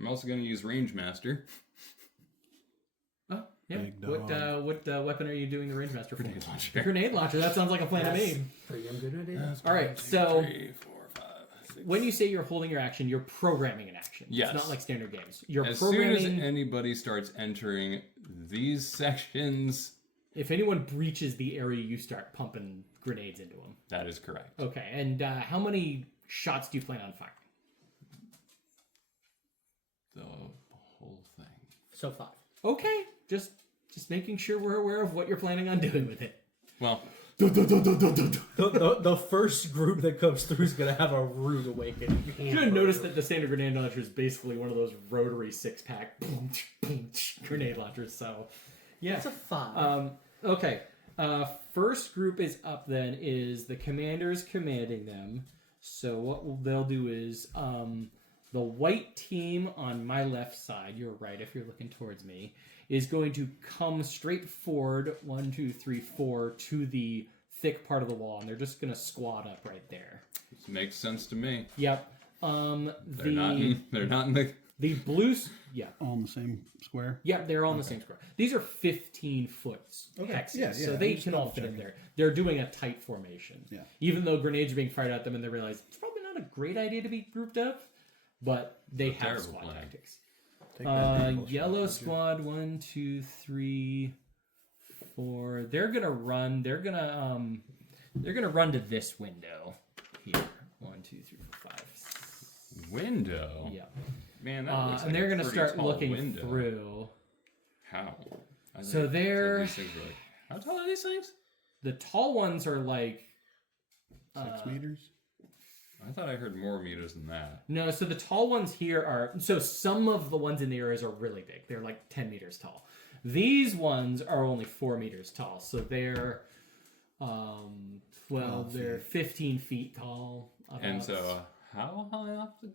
I'm also going to use Range Master. Oh, yeah. Big What dog. weapon are you doing the range master for? Grenade launcher. Grenade launcher. That sounds like a plan to me. Pretty damn good idea. All right. So 3, 4, 5, 6. when you say you're holding your action, you're programming an action. Yes. It's not like standard games. You're As soon programming. as anybody starts entering these sections, If anyone breaches the area, you start pumping grenades into them. that is correct. Okay. And how many shots do you plan on firing? The whole thing. So 5. Okay. Just making sure we're aware of what you're planning on doing with it. Well, The first group that comes through is gonna have a rude awakening. You should notice that the standard grenade launcher is basically one of those rotary 6-pack grenade launchers. So, yeah. It's a 5. Okay. First group is up then is the commanders commanding them. So what they'll do is the white team on my left side, your right if you're looking towards me, is going to come straight forward 1, 2, 3, 4 to the thick part of the wall, and they're just going to squat up right there. this makes sense to me. Yep. They're not in the. The blues. Yeah. All in the same square. Yeah, they're all in the same square. These are 15-foot hexes, Yeah, so yeah, they I'm just can all fit in double-checking. there. They're doing a tight formation. Yeah. Even though grenades are being fired at them and they realize it's probably not a great idea to be grouped up, but they have terrible squad plan. tactics. Take that people Yellow shot, squad, 1, 2, 3, 4. They're gonna run. They're gonna run to this window here. 1, 2, 3, 4, 5. Window? Yeah. Man, that looks like and they're a gonna pretty start tall looking window. through. How? So they're these things are like, how tall are these things? the tall ones are like 6 meters. I thought I heard more meters than that. no. So the tall ones here are so some of the ones in the areas are really big. They're like 10 meters tall. These ones are only 4 meters tall. So they're they're 15 feet tall. And so, how high off the?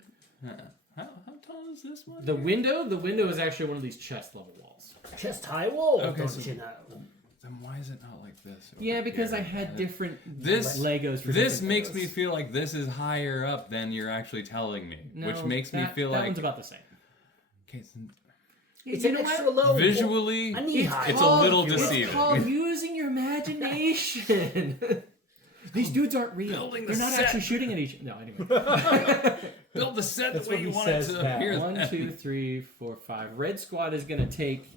How tall is this one? The window is actually one of these chest level walls. Chest high wall, Okay, don't so- you know? Then why is it not like this? over Yeah, because here? I had different This Legos for This different makes things. me feel like this is higher up than you're actually telling me, No, which makes me feel that like one's about the same. okay, so It's You an know what? extra low. visually, I need It's high. it's a little It's deceiving. called using your imagination. These dudes aren't real. Building the They're not set. actually shooting at each. No, anyway. Build the set That's the way what you he want it says to now. appear. 1, 2, 3, 4, 5. Red squad is gonna take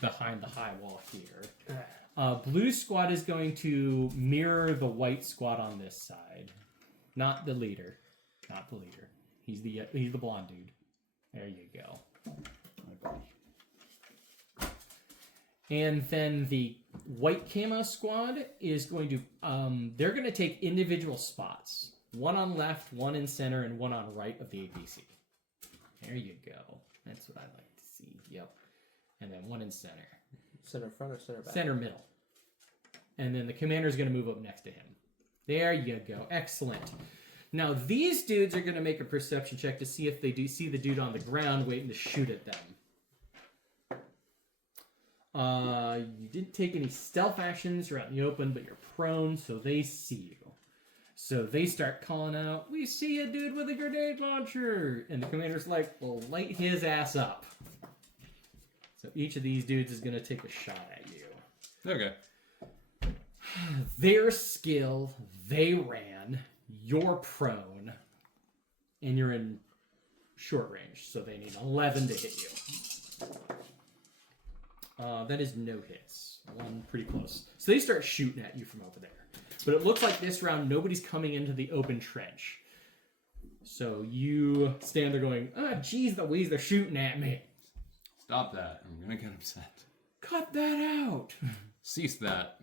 behind the high wall here. Blue squad is going to mirror the white squad on this side. Not the leader. Not the leader. He's the blonde dude. There you go. And then the white camo squad is going to they're going to take individual spots. One on left, one in center, and one on right of the APC. There you go. That's what I like to see. Yep. And then one in center. Center front or center back? Center middle. And then the commander's going to move up next to him. There you go. Excellent. Now these dudes are going to make a perception check to see if they do see the dude on the ground waiting to shoot at them. You didn't take any stealth actions. You're out in the open, but you're prone, so they see you. So they start calling out, "We see a dude with a grenade launcher!" And the commander's like, "Well, light his ass up." So each of these dudes is going to take a shot at you. Okay. Their skill, they ran, you're prone, and you're in short range, so they need 11 to hit you. That is no hits. One pretty close. So they start shooting at you from over there. But it looks like this round nobody's coming into the open trench. So you stand there going, geez Louise, they're shooting at me. Stop that. I'm gonna get upset. Cut that out. Cease that.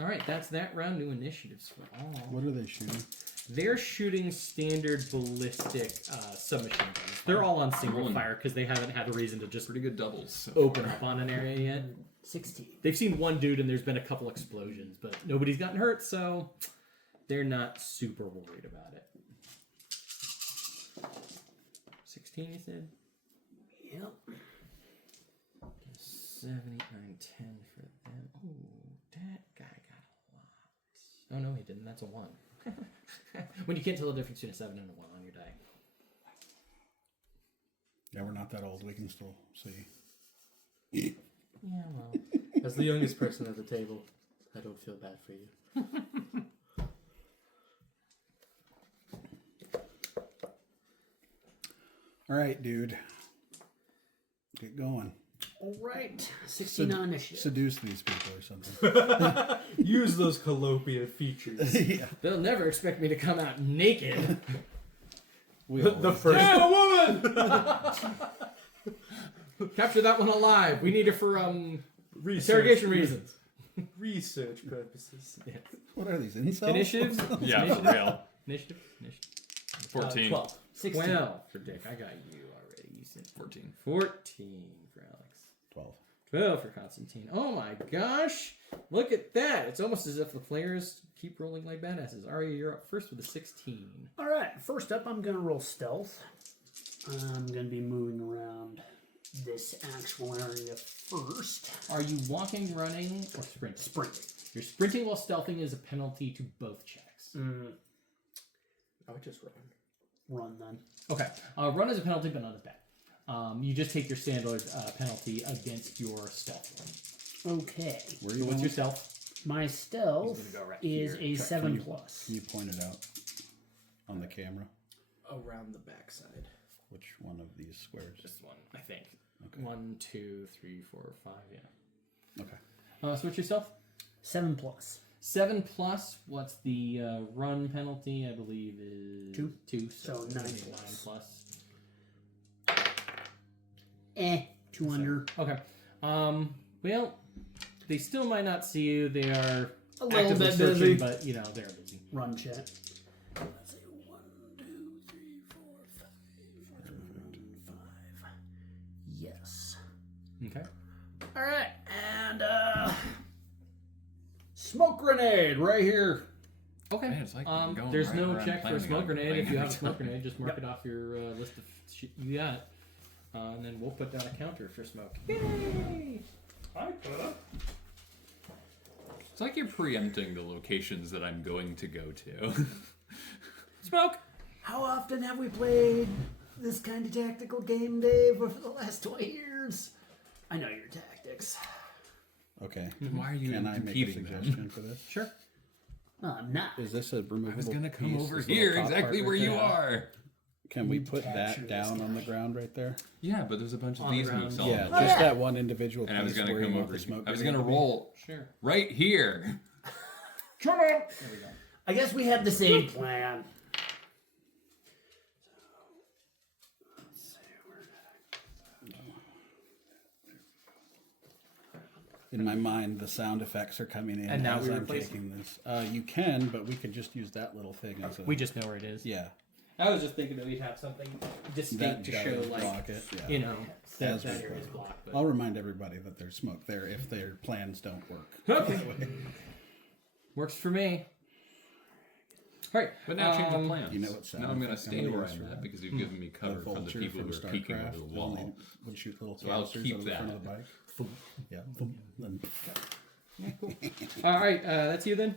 All right, that's that round. New initiatives for all. What are they shooting? They're shooting standard ballistic submachine guns. They're all on single fire because they haven't had a reason to just Pretty good doubles. So open up on an area yet. 16. They've seen one dude and there's been a couple explosions, but nobody's gotten hurt, so they're not super worried about it. 16, you said? Yep. 7, 8, 9, 10 for them. Oh, that guy got a lot. Oh, no, he didn't. That's a 1. When you can't tell the difference between a 7 and a 1 on your die. Yeah, we're not that old. We can still see. Yeah, well. As the youngest person at the table, I don't feel bad for you. All right, dude. Get going. All right. 16 on initiative. Seduce these people or something. Use those colloquial features. Yeah. They'll never expect me to come out naked. We The always- first. Yeah, woman! Capture that one alive. We need it for interrogation reasons. Research purposes. What are these incels? Initiatives? yeah, Initiative? for real. Initiative? 14. 12. 16. 12 for Dick. I got you already. You said 14. 14 for Alex. 12. 12 for Konstantine. Oh my gosh. Look at that. It's almost as if the players keep rolling like badasses. Aria, you're up first with a 16. All right. First up, I'm going to roll stealth. I'm going to be moving around this actual area first. Are you walking, running, or sprinting? Sprinting. You're sprinting while stealthing is a penalty to both checks. I would just run. Run then. Okay. Run is a penalty, but not as bad. You just take your standard penalty against your stealth. Okay. Where are So you what's going? your stealth? My stealth He's gonna go right is here. a Check, 7 can you- plus. Can you point it out on the camera? Around the backside. Which one of these squares? Just one, I think. Okay. 1, 2, 3, 4, 5. Yeah. Okay. Switch yourself. 7 plus. 7 plus. What's the run penalty? I believe is 2. 2. So 9 plus. 2 under. Okay. Well, they still might not see you. They are A little actively bit searching, busy. but you know they're busy. Run check. Let's see. 1, 2, 3, 4, 5. Yes. Okay. All right, and smoke grenade right here. Okay. Man, it's like you're going there's right no around check for a planning smoke on grenade. playing If you have a every smoke time. grenade, just mark it off your list of shit you got. And then we'll put down a counter for smoke. Yay! I put up. It's like you're preempting the locations that I'm going to go to. Smoke! How often have we played this kind of tactical game, Dave, over the last 20 years? I know your tactics. Okay. Why are you Can I make a impeding suggestion them? for this? Sure. No, I'm not. Is this a removable I was gonna come piece, over this little here, top exactly part where right you there? are. Can we put capture that this down on the guy. ground right there? Yeah, but there's a bunch of On the these ground. moves all Yeah, over. just yeah. that one individual And I was piece gonna where you come want over the here. smoke I was grenade gonna to be. roll Sure. right here. Come on. There we go. I guess we have the same plan. In my mind, the sound effects are coming in And now as we I'm replace taking this. You can, but we could just use that little thing as a... We just know where it is. Yeah. I was just thinking that we'd have something distinct That to show, would like, block it. Yeah. you know, that, As that we area is go. blocked. But... I'll remind everybody that there's smoke there if their plans don't work. Okay. Works for me. All right. But now change the plans. You know what sound now I'm gonna effect I'm stay gonna where use I'm for at that? because you've given me cover A from the vulture people from who are peeking over StarCraft the that wall. only would shoot little So I'll canisters keep out of the front of that. the bike. Yeah. Then All right. That's you then.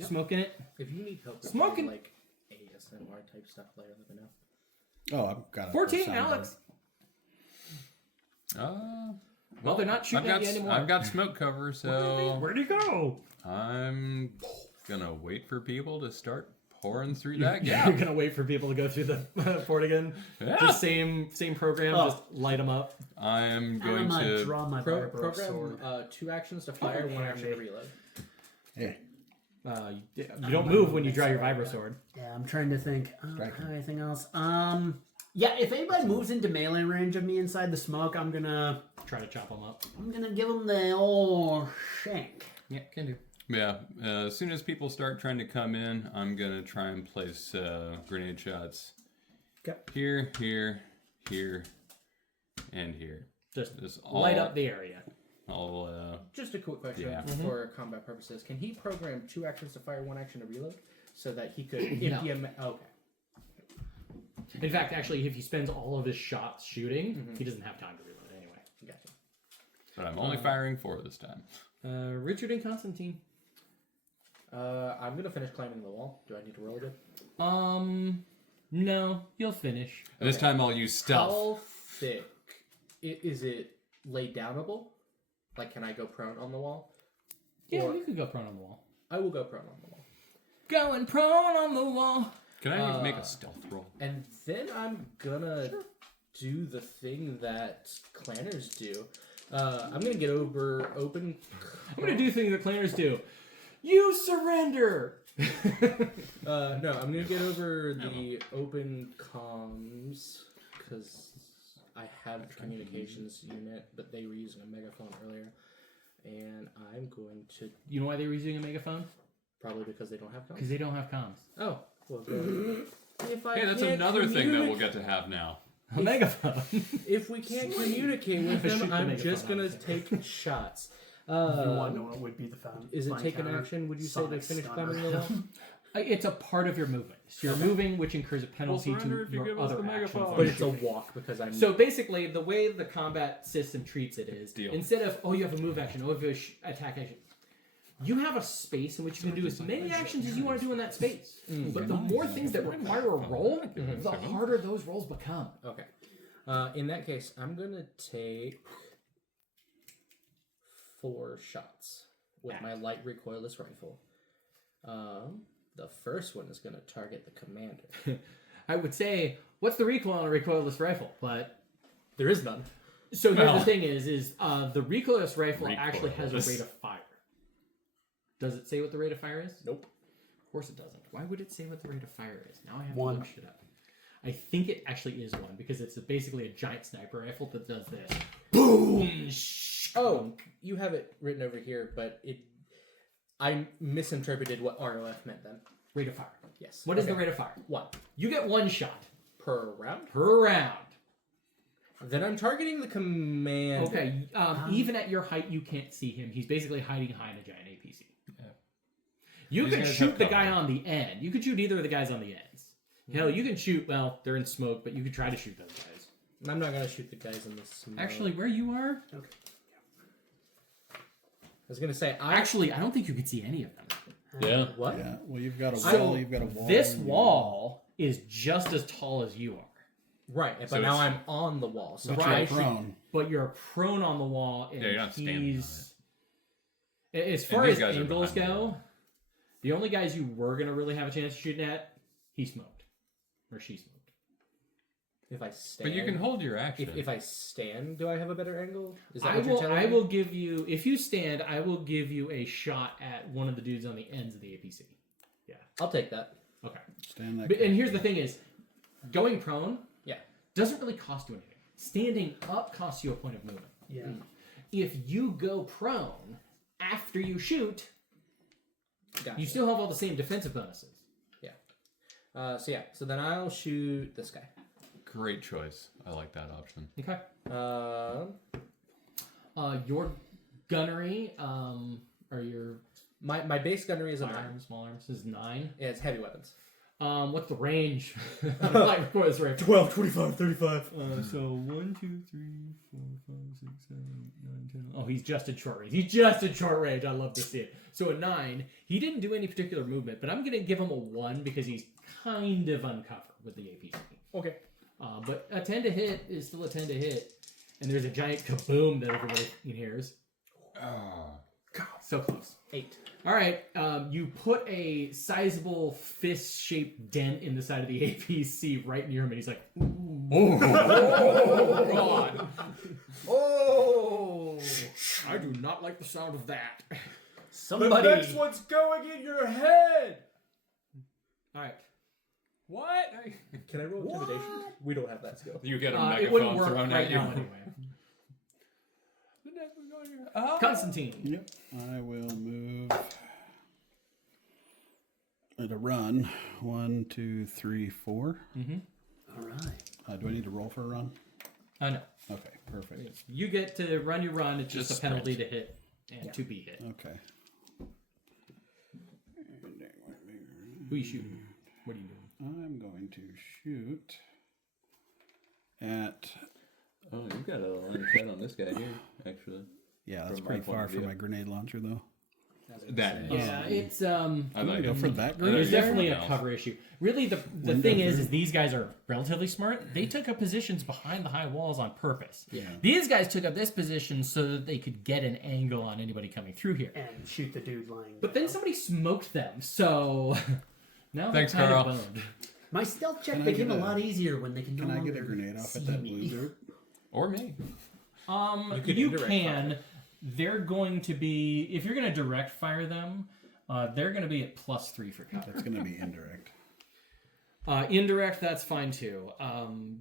Smoking it. If you need help with Smoking. like ASMR type stuff later, let me know. Oh, I've got a 14, soundboard. Alex. Well, they're not shooting at you anymore. I've got smoke cover, so Where'd he go? I'm gonna wait for people to start pouring through that You're gap. gonna wait for people to go through the port again. Yeah. Just same program. Oh. Just light them up. I am I'm going gonna to. draw my Program sword. 2 actions to fire, 1 action to reload. Hey, You don't move when you draw your vibro sword. Yeah, I'm trying to think. Striker. Anything else? Yeah, if anybody moves into melee range of me inside the smoke, I'm gonna Try to chop them up. give them the old shank. Yeah, can do. Yeah, as soon as people start trying to come in, I'm gonna try and place grenade shots. Okay. Here, here, here, and here. Just all- light up the area. I'll Just a quick question Yeah. for combat purposes. Can he program 2 actions to fire, 1 action to reload? So that he could No. implement. Okay. In fact, actually, if he spends all of his shots shooting, he doesn't have time to reload anyway. Gotcha. but I'm only firing 4 this time. Richard and Konstantine. I'm gonna finish climbing the wall. Do I need to roll it? No, you'll finish. This time I'll use stealth. How thick is it laid downable? Like, can I go prone on the wall? Yeah, Or- you could go prone on the wall. I will go prone on the wall. Going prone on the wall. Can I make a stealth roll? And then I'm gonna do the thing that clanners do. I'm gonna get over open. I'm gonna do things that clanners do. You surrender. No, I'm gonna get over the open comms because I have communications unit, but they were using a megaphone earlier, and I'm going to You know why they were using a megaphone? probably because they don't have Because comms. they don't have comms. Oh, well, good. If I Hey, that's can't another thing that we'll communicate- get to have now. A megaphone. If we can't communicate with Shoot them, the I'm megaphone just gonna out. take shots. If you want to know what would be the found. Is it flank take an counter? action? Would you say they Sonic finish stunner. climbing the wall? It's a part of your movement. So you're moving, which incurs a penalty We'll surrender to if you your give us other the actions. megaphone. But it's a walk because I'm. So basically, the way the combat system treats it is, Deal. instead of, you have a move action, you have a attack action, you have a space in which you can do as many actions as you want to do in that space. But the more things that require a roll, the harder those rolls become. Okay. In that case, I'm gonna take 4 shots with my light recoilless rifle. The first one is gonna target the commander. I would say, what's the recoil on a recoilless rifle? But There is none. so here's Well. the thing: is the recoilless rifle actually has a Recoilless. rate of fire. Does it say what the rate of fire is? Nope. Of course it doesn't. Why would it say what the rate of fire is? Now I have One. to look shit up. I think it actually is one because it's basically a giant sniper rifle that does this. Boom! Oh, you have it written over here, but I misinterpreted what ROF meant then. Rate of fire. Yes. What is Okay. the rate of fire? 1 You get one shot per round. per round. Then I'm targeting the command. Okay. Even at your height, you can't see him. He's basically hiding behind a giant APC. Yeah. You These could guys shoot have the cover. guy on the end. You could shoot either of the guys on the ends. Hell, you can shoot. Well, they're in smoke, but you could try to shoot those guys. I'm not gonna shoot the guys in the smoke. Actually, where you are, I was gonna say actually, I don't think you can see any of them. Yeah. What? Yeah. Well, you've got a So, wall. You've got a wall. This and you- wall is just as tall as you are, Right, but So now it's- I'm on the wall. So But I you're should- prone. but you're prone on the wall, and Yeah, you're not standing he's. As far these as guys are angles behind go, the only guys you were gonna really have a chance of shooting at, he smoked, or she smoked. if I stand. But you can hold your action. If I stand, do I have a better angle? Is that I what you're will. telling I me? will give you. If you stand, I will give you a shot at one of the dudes on the ends of the APC. I'll take that. Okay. Stand that. But, and here's the thing: is going prone. Yeah. Doesn't really cost you anything. Standing up costs you a point of movement. Yeah. If you go prone after you shoot, Gotcha. you still have all the same defensive bonuses. So then I'll shoot this guy. Great choice. I like that option. Okay. Um, Your gunnery, or your my base gunnery is a 9. firearms, small arms is 9. Yeah, it's heavy weapons. What's the range? Light recoilless rifle. 12, 25, 35. So 1, 2, 3, 4, 5, 6, 7, 8, 9, 10. Oh, he's just in short range. He's just in short range. I love to see it. So a 9. He didn't do any particular movement, but I'm gonna give him a 1 because he's kind of uncovered with the APC. Okay. But a 10 to hit is still a 10 to hit, and there's a giant kaboom that everybody hears. So close. 8. All right, you put a sizable fist-shaped dent in the side of the APC right near him, and he's like, "Oh, God! Oh! I do not like the sound of that." Somebody. one's going in your head! All right, What? Can I roll intimidation? We don't have that skill. You get a it wouldn't megaphone work thrown right at you. now anyway. Konstantine, Yep. I will move at a run. 1, 2, 3, 4. All right. Do I need to roll for a run? no. Okay, perfect. You get to run your run. It's just Just a penalty to hit and to be hit. Okay. Who are you shooting? What are you doing? I'm going to shoot at. Oh, you've got a line of sight on this guy here, actually. Yeah, that's From my pretty point far of for view. my grenade launcher, though. That Yeah, it's I I'm gonna like go it. for that There's grenade. definitely a else. cover issue. Really, the Window thing is through. these guys are relatively smart. They took up positions behind the high walls on purpose. Yeah. These guys took up this position so that they could get an angle on anybody coming through here. And shoot the dude lying. But then down. somebody smoked them, so now Thanks, they're kind Carl. of boned. My stealth check Can I became get a a- lot easier when they can no Can I longer get a grenade off see at that me. blue group? Or me. could You indirect can. fire. They're going to be, if you're going to direct fire them, they're going to be at +3 for cover. That's going to be indirect. Indirect, that's fine too.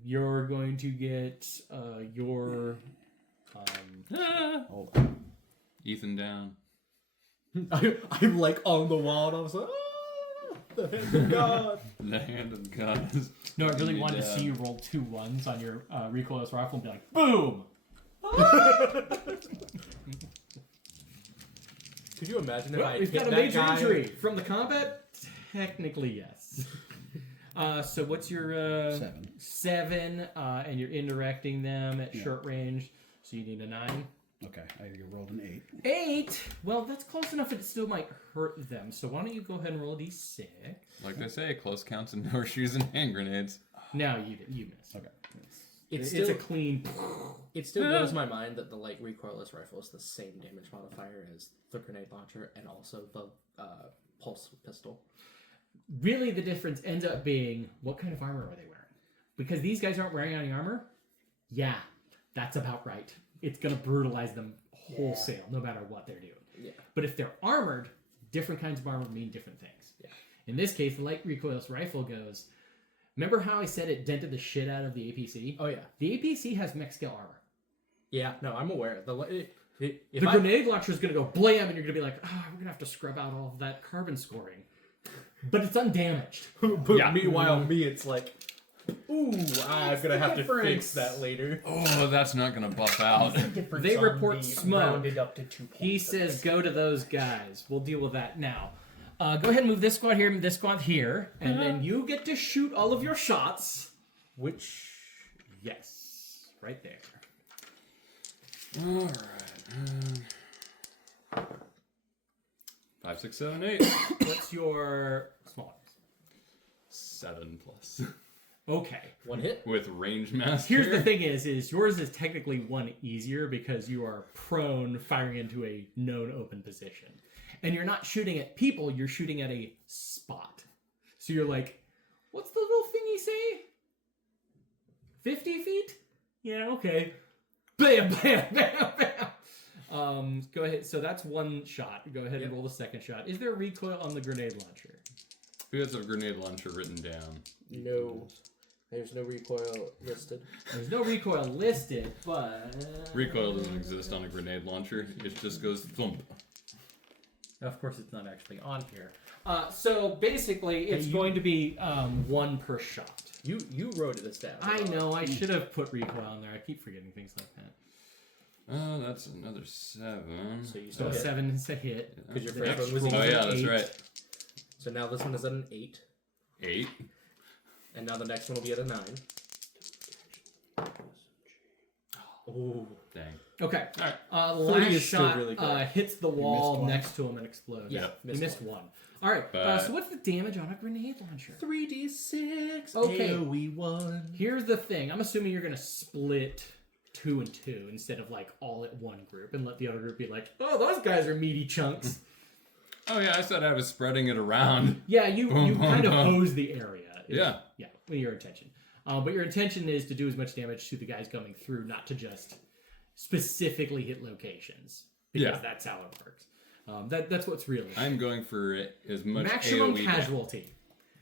You're going to get your. Hold on. Ethan down. I'm like on the wall, and I was like, ah, the hand of God. The hand of God. is No, I really taking me wanted to down. see you roll 2 1s on your recoilless rifle and be like, boom! Could you imagine if Well, I we've hit got a that major guy? injury from the combat. Technically, yes. So what's your 7. 7, and you're indirecting them at short range. So you need a 9. Okay, I rolled an 8. 8. Well, that's close enough. It still might hurt them. So why don't you go ahead and roll a d6? Like they say, close counts and horseshoes and hand grenades. No, you miss. Okay. It's It's still, a clean. it still blows my mind that the light recoilless rifle is the same damage modifier as the grenade launcher and also the pulse pistol. really the difference ends up being what kind of armor are they wearing? Because these guys aren't wearing any armor. Yeah, that's about right. It's gonna brutalize them wholesale, no matter what they're doing. Yeah. But if they're armored, different kinds of armor mean different things. Yeah. In this case, the light recoilless rifle goes. Remember how I said it dented the shit out of the APC? Oh yeah. The APC has mech scale armor. Yeah. No, I'm aware. The grenade launcher is going to go blam, and you're going to be like, oh, we're going to have to scrub out all of that carbon scoring. But it's undamaged. But meanwhile, it's like, ooh, I'm going to have to difference? fix that later. Oh, that's not gonna buff out. They report smoke. Rounded up to 2 points. He says, go to those guys. We'll deal with that now. Go ahead and move this squad here and this squad here, and then you get to shoot all of your shots. Which, Yes, right there. All right. 5, 6, 7, 8. What's your small ones? 7 plus. Okay. one hit? With range master. Here's the thing is yours is technically one easier because you are prone firing into a known open position. And you're not shooting at people, you're shooting at a spot. So you're like, what's the little thing you say? 50 feet? Yeah, okay. Bam, bam, bam, bam. Go ahead. So that's one shot. Go ahead and roll the second shot. Is there a recoil on the grenade launcher? Who has a grenade launcher written down? No. There's no recoil listed. There's no recoil listed, but... Recoil doesn't exist on a grenade launcher. It just goes thump. Of course, it's not actually on here. So basically, it's going to be 1 per shot. You wrote this down. I know. I should have put recoil on there. I keep forgetting things like that. That's another 7. So you So still get 7 is a hit. because your The first next one was roll Oh is yeah, an that's 8. right. So now this one is at an 8, 8. and now the next one will be at a 9. Oh, Dang. Okay. All right. Three Last is still shot really good. hits the wall one. next to him and explodes. yeah, You missed one. All right. But- So what's the damage on a grenade launcher? 3d6. Okay. AoE 1. Here's the thing. I'm assuming you're gonna split 2 and 2 instead of like all at one group and let the other group be like, oh, those guys are meaty chunks. Oh yeah, I said I was spreading it around. Yeah, you Boom, kind of boom, boom. hose the area. Yeah. Yeah, with your intention. But your intention is to do as much damage to the guys coming through, not to just specifically hit locations. Because Yeah. that's how it works. That's what's real. I'm going for as much Maximum AoE casualty.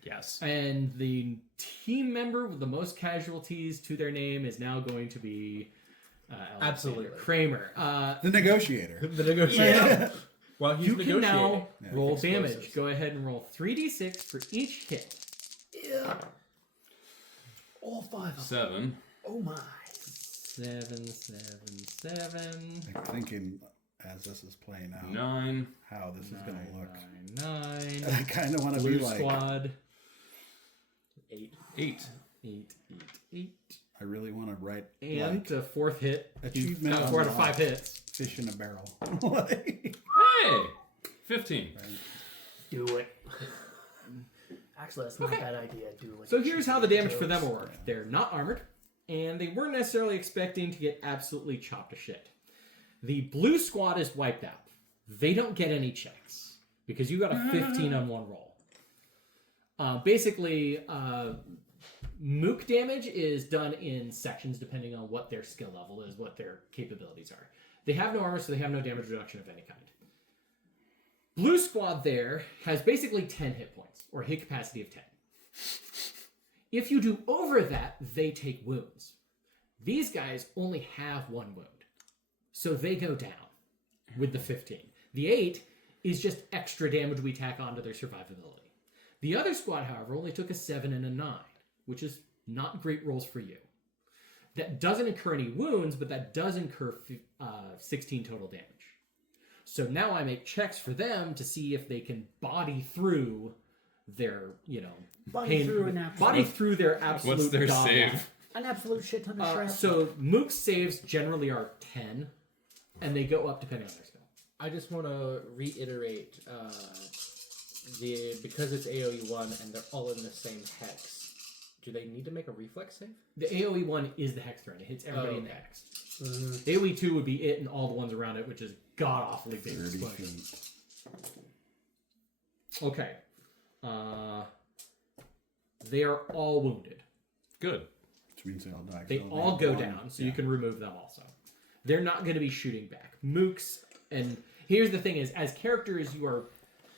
Yes. And the team member with the most casualties to their name is now going to be Alexander Absolutely. Kramer. The negotiator. The negotiator. Well, he's You can now negotiating. roll Explosives. damage. Go ahead and roll 3d6 for each hit. All 5 of them. 7. Oh my. 7, 7, 7. Like thinking as this is playing out 9. how this is going to look. 9. I kind of want to Blue be like, squad. 8. 8. 8, 8, 8. I really want to write And like the fourth hit. Achievement Got 4 out of unlocked. 5 hits. fish in a barrel. Like, Hey! 15. Do it. Actually, that's not a bad idea. Do it. So here's how the damage for them will work. They're not armored, and they weren't necessarily expecting to get absolutely chopped to shit. The blue squad is wiped out. They don't get any checks because you got a 15 on one roll. Basically, mook damage is done in sections depending on what their skill level is, what their capabilities are. They have no armor, so they have no damage reduction of any kind. Blue squad there has basically 10 hit points, or hit capacity of 10. If you do over that, they take wounds. These guys only have 1 wound. So they go down with the 15. The 8 is just extra damage we tack onto their survivability. The other squad, however, only took a 7 and a 9, which is not great rolls for you. That doesn't incur any wounds, but that does incur 16 total damage. So now I make checks for them to see if they can body through their, Body through an absolute- body through their absolute. What's their dog save? life. An absolute shit ton of shrapnel. So Mook's saves generally are 10, and they go up depending on their skill. I just want to reiterate because it's AoE 1 and they're all in the same hex. Do they need to make a reflex save? The AoE 1 is the hex threat. It hits everybody in the okay. hex. AoE 2 would be it and all the ones around it, which is god-awfully big 30 explosion. feet. Okay. They are all wounded. Good. Which means they all die. They all go down, so you can remove them also. They're not going to be shooting back. Mooks, and here's the thing is, as characters, you are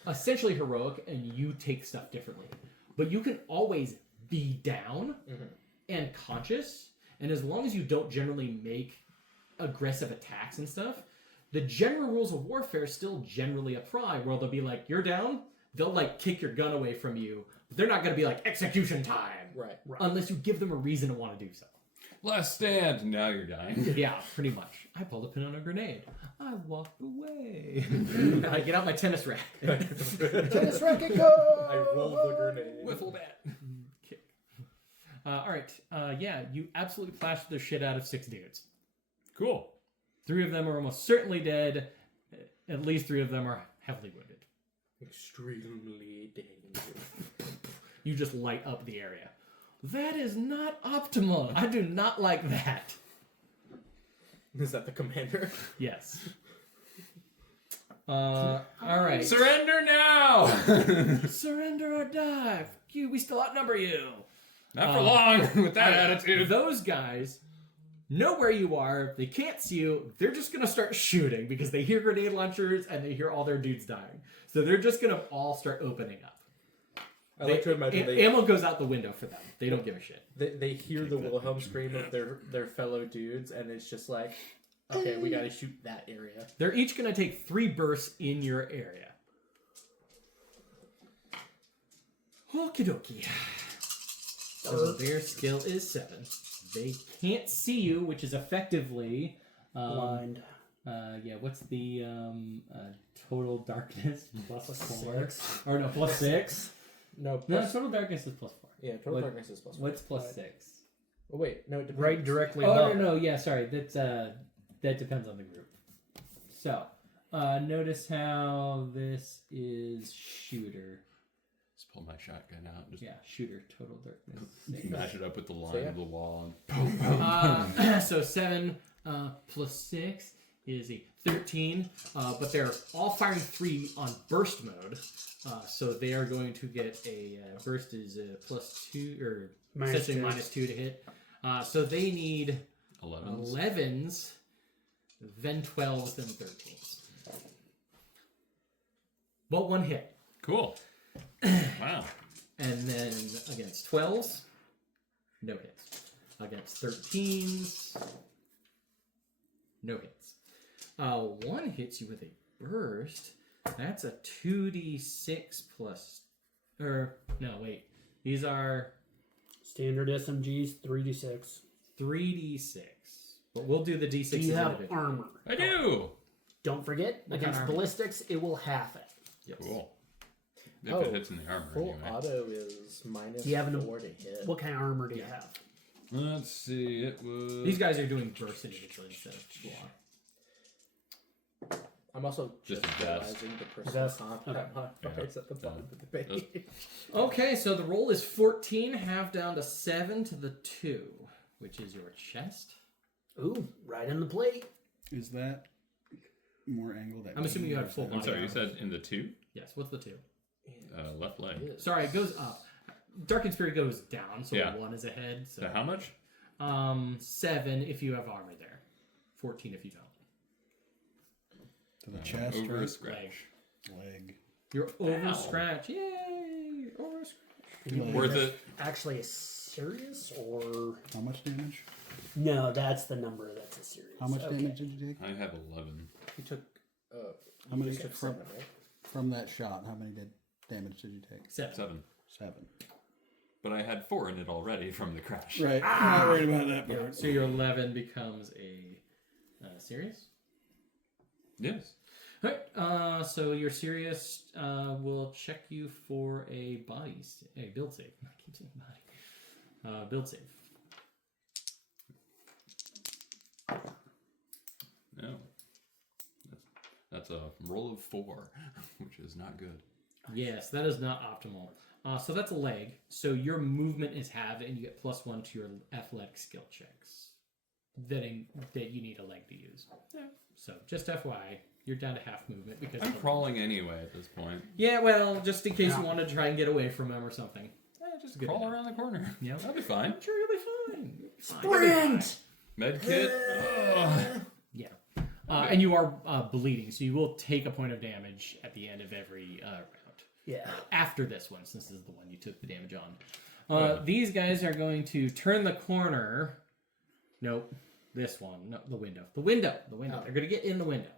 essentially heroic, and you take stuff differently. But you can always be down and conscious, and as long as you don't generally make aggressive attacks and stuff, the general rules of warfare still generally apply, where they'll be like, you're down, they'll like kick your gun away from you, but they're not going to be like, execution time! Right. Unless you give them a reason to want to do so. Last stand. Now you're dying. Yeah, pretty much. I pulled a pin on a grenade. I walked away. I get out my tennis racket. Tennis racket, go! I rolled the grenade. Wiffle bat. Kick. Alright, yeah, you absolutely plastered the shit out of 6 dudes. Cool. 3 of them are almost certainly dead. At least 3 of them are heavily wounded. Extremely dangerous. You just light up the area. That is not optimal. I do not like that. Is that the commander? Yes. Alright. Surrender now. Surrender or die. Fuck you, we still outnumber you. Not for long with that attitude. Those guys know where you are. They can't see you. They're just going to start shooting because they hear grenade launchers and they hear all their dudes dying. So they're just going to all start opening up. I like to imagine they ammo goes out the window for them. They don't give a shit. they hear the Wilhelm scream of their fellow dudes, and it's just like, okay, we got to shoot that area. They're each going to take 3 bursts in your area. Okie dokie. So their skill is 7. They can't see you, which is effectively Blind. Yeah, what's the total darkness? Plus 4. 6. Or no, plus 6. No, No, plus, total darkness is plus 4. yeah, total What- darkness is plus 4. What's plus 6? Oh wait, no, it depends. Right directly Oh, above. no, yeah, sorry. That's that depends on the group. So, notice how this is shooter. Just pull my shotgun out. Just Yeah, shooter, total darkness. 6. mash it up with the line So, yeah. of the wall. And So 7 plus 6 is a 13, but they're all firing 3 on burst mode, so they are going to get a burst is a plus 2 or essentially minus 2 to hit. So they need 11s. 11s, then 12s, then 13s. But 1 hit. Cool. Wow. And then against 12s, no hits. Against 13s, no hits. 1 hits you with a burst. That's a 2d6 plus... Or, no, wait. These are Standard SMGs, 3d6. 3d6. But we'll do the d6s Do you have individually. armor? I do. Don't forget, What kind against of armor? ballistics, it will half it. Yes. Cool. If Oh, it hits in the armor, Full anyway. auto is minus Do you have 4 to hit. What kind of armor do you have? Let's see. It was. These guys are doing bursts individually instead of block. I'm also Just just a vest. realizing the personal Vest? combat modifiers at the bottom of the page. Okay, so the roll is 14, half down to 7 to the 2, which is your chest. Ooh, right in the plate. Is that more angle? That I'm assuming you had full I'm body sorry, you armor. said in the 2? Yes, what's the 2? Left leg. Sorry, it goes up. Dark and Spirit goes down, so Yeah. 1 is ahead. So how much? 7 if you have armor there. 14 if you don't. To the chest, Over a right? scratch. Leg. You're over Ow. scratch. Yay! Over scratch. Worth it. Actually, a serious or How much damage? no? That's the number. That's a serious. How much Okay. damage did you take? I have 11. You took. How many you took from, 7, right? from that shot? How many damage did you take? 7. 7. 7. But I had 4 in it already from the crash. Right. I'm not worried about that Yeah, part. so your 11 becomes a serious. Yes. Alright, so your serious will check you for a build save. I keep saying body. Build save. No. That's a roll of 4, which is not good. Yes, that is not optimal. So that's a leg. So your movement is halved, and you get +1 to your athletic skill checks. that you need a leg to use. Yeah. So just FYI, you're down to half movement because I'm of the- crawling anyway at this point. Yeah, well, just in case you want to try and get away from him or something. Just good Crawl enough. around the corner. Yeah. That'll be fine. I'm sure you'll be fine. You'll be fine. Sprint! Med kit. Ugh. Yeah. And you are bleeding, so you will take a point of damage at the end of every round. Yeah. After this one, since this is the one you took the damage on. These guys are going to turn the corner. Nope. This one. No, the window. The window. Oh. They're going to get in the window.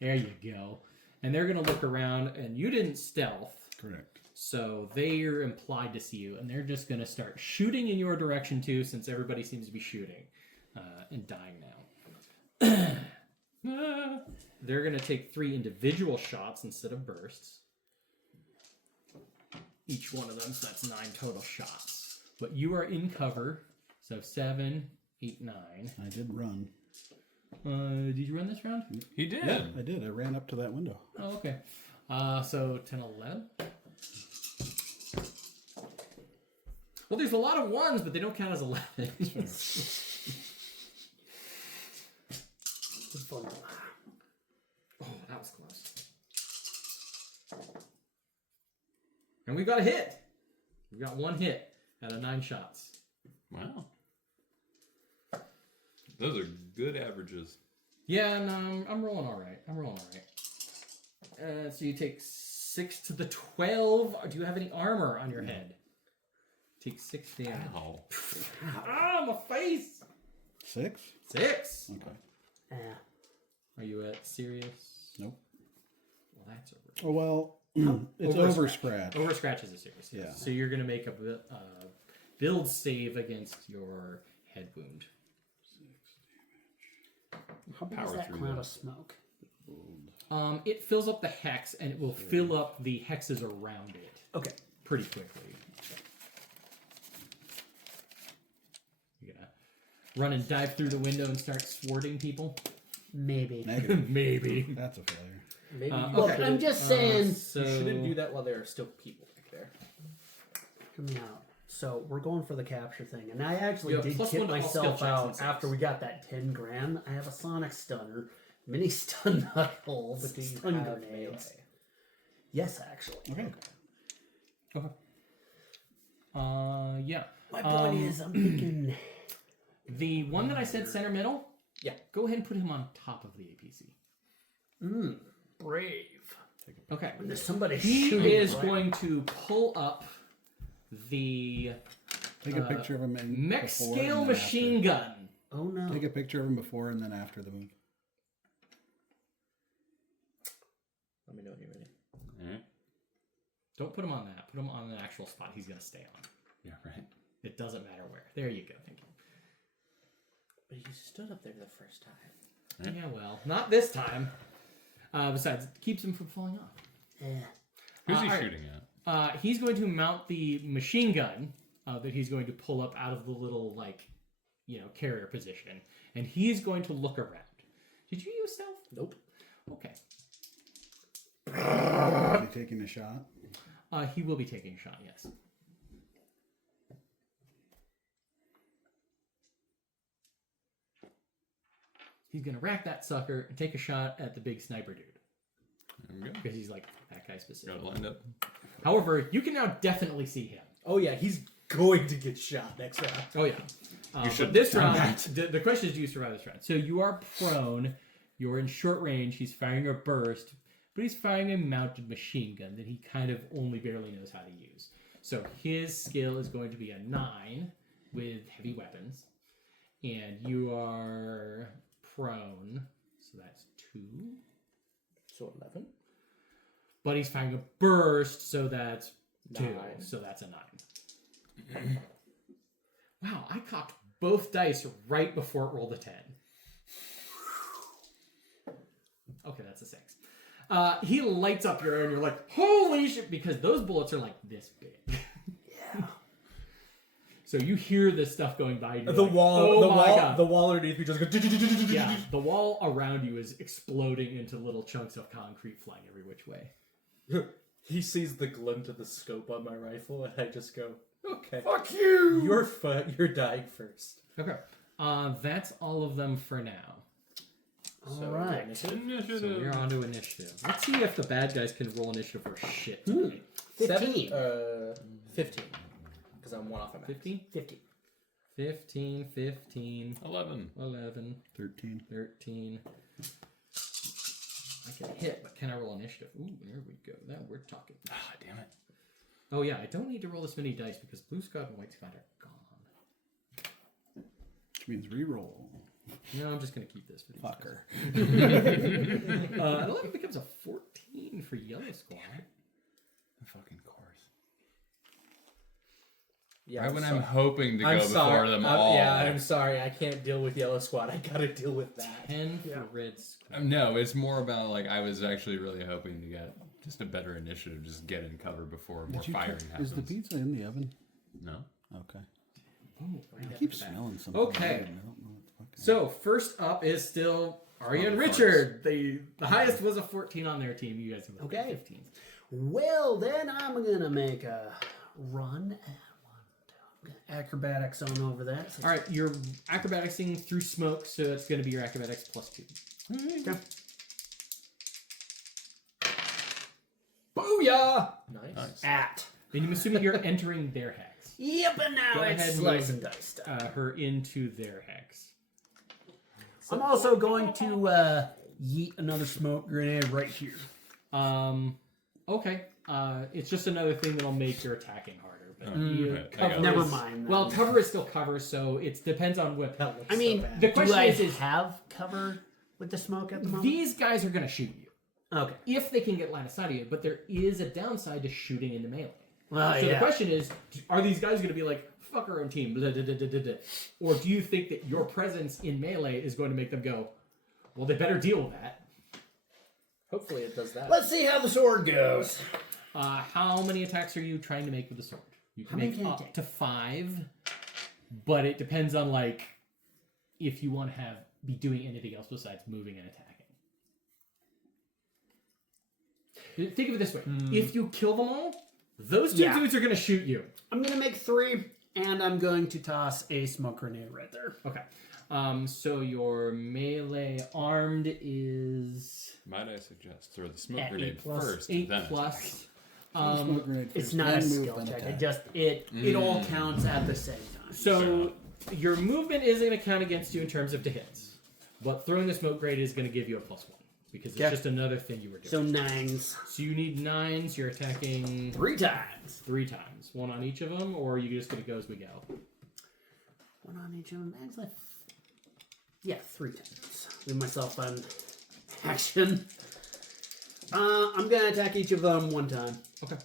There you go. And they're going to look around, and you didn't stealth. Correct. So they're implied to see you, and they're just going to start shooting in your direction, too, since everybody seems to be shooting and dying now. They're going to take 3 individual shots instead of bursts. Each one of them, so that's 9 total shots. But you are in cover, so 7, 8, 9. I did run. Did you run this round? He did. Yeah, I did. I ran up to that window. Oh, okay. So 10, 11. Well, there's a lot of 1s, but they don't count as 11. Fun. Oh, that was close. And we got a hit. We got 1 hit out of 9 shots. Wow. Those are good averages. Yeah, and I'm rolling all right. So you take 6 to the 12. Do you have any armor on your head? Take 6 damage. Ow. Ah, my face. 6? 6. Okay. Yeah. Are you at serious? Nope. Well, that's over. Oh, well, it's Over over scratch. scratch. Over scratch is a serious. Yeah. So you're going to make a build save against your head wound. How big Power is that through cloud of this. smoke? It fills up the hex, and it will fill up the hexes around it Okay. pretty quickly. You gonna run and dive through the window and start swording people? Maybe. Negative. Maybe. That's a failure. Maybe you Look, Okay. I'm just saying. So You shouldn't do that while there are still people back there. Hear me out. So we're going for the capture thing, and I actually You have did +1 kit to all skill myself checks and out saves. after we got that 10 grand. I have a sonic stunner, mini stun knuckles, But do you stun have grenades. melee? Yes, actually. Okay. Okay. Yeah. My point is, I'm thinking. The one that I said center middle. Yeah. Go ahead and put him on top of the APC. Brave. Okay. When there's somebody He shooting is right- going to pull up the Take a picture of him in mech before scale and then machine gun. Oh no. after. Take a picture of him before and then after the move. Let me know when you're ready. Alright. Don't put him on that. Put him on an actual spot he's going to stay on. Yeah, right. It doesn't matter where. There you go. Thank you. But you stood up there the first time. Yeah, well, not this time. Besides, it keeps him from falling off. Yeah. Who's he alright. shooting at? He's going to mount the machine gun that he's going to pull up out of the little, carrier position. And he's going to look around. Did you use stealth? Nope. Okay. Is he taking a shot? He will be taking a shot, yes. He's going to rack that sucker and take a shot at the big sniper dude. There we go. Because he's like, that guy specific. Got it lined up. However, you can now definitely see him. Oh yeah, he's going to get shot next round. Oh, yeah. You should but this done round, the question is, do you survive this round? So you are prone, you're in short range, he's firing a burst, but he's firing a mounted machine gun that he kind of only barely knows how to use. So his skill is going to be a 9 with heavy weapons, and you are prone, so that's 2. So 11. But he's firing a burst, so that's 2. 9. So that's a 9. Wow, I cocked both dice right before it rolled a 10. Okay, that's a 6. He lights up your air and you're like, holy shit, because those bullets are like this big. Yeah. So you hear this stuff going by. And you're The like, wall, oh the my wall, God. the wall underneath me just goes. Yeah, the wall around you is exploding into little chunks of concrete flying every which way. He sees the glint of the scope on my rifle, and I just go, "Okay, Fuck you! you're dying first." Okay. That's all of them for now. So, Alright. initiative? So we're on to initiative. Let's see if the bad guys can roll initiative for shit. 15. 15. Because I'm one off of max. 15? 15. 15, 15, 11. 11, 13. 13. I can hit, but can I roll initiative? Ooh, there we go. Now we're talking. Ah, damn it. Oh yeah, I don't need to roll this many dice because blue squad and white squad are gone. Which means reroll. No, I'm just gonna keep this for these Fucker. guys. 11 becomes a 14 for yellow squad. The fucking course. Yeah, Right I'm when sorry. I'm hoping to go I'm before sorry. them all. Yeah, I'm sorry. I can't deal with yellow squad. I gotta deal with that. 10 for red squad. No, it's more about like I was actually really hoping to get just a better initiative, just get in cover before more firing happens. Is the pizza in the oven? No. Okay. Ooh, I keep smelling something. Okay. weird, and I don't know what the fuck it is. So first up is still Aria and Richard. The highest was a 14 on their team. You guys have Okay. 15. Well, then I'm gonna make a run at acrobatics on over that. All right, you're acrobaticsing through smoke, so it's going to be your acrobatics plus 2. Okay. Booyah! Nice. At. And I'm assuming you're entering their hex. Yep, and now Go it's ahead, slice move, and dice time. Her into their hex. I'm also going to yeet another smoke grenade right here. Okay. It's just another thing that'll make your attacking harder. But okay. I got it. Never is- mind. then. Well, cover is still cover, so it depends on what. That looks I mean, so bad. The do question I is have cover with the smoke at the moment? these guys are going to shoot you Okay. if they can get line of sight of you, but there is a downside to shooting into melee. Well, So yeah. the question is, are these guys going to be like, fuck our own team, blah, blah, blah, blah, blah, or do you think that your presence in melee is going to make them go, well, they better deal with that? Hopefully it does that. Let's see how the sword goes. How many attacks are you trying to make with the sword? You can How many make can I up take? to 5, but it depends on like if you want to be doing anything else besides moving and attacking. Think of it this way: if you kill them all, those two Yeah. dudes are going to shoot you. I'm going to make 3, and I'm going to toss a smoke grenade right there. Okay. So your melee armed is Might I suggest throw the smoke At grenade 8 plus. first, 8 then plus. Smoke grenade It's first, not a then move, skill then check. attack. It just it all counts at the same time. So your movement isn't going to count against you in terms of to hits, but throwing the smoke grenade is going to give you a +1 because it's Okay. just another thing you were doing. So 9s. So you need 9s. You're attacking 3 times. 3 times, 1 on each of them, or you just gonna go as we go. 1 on each of them. Actually, yeah, 3 times. Leave myself an action. I'm gonna attack each of them 1 time. Okay.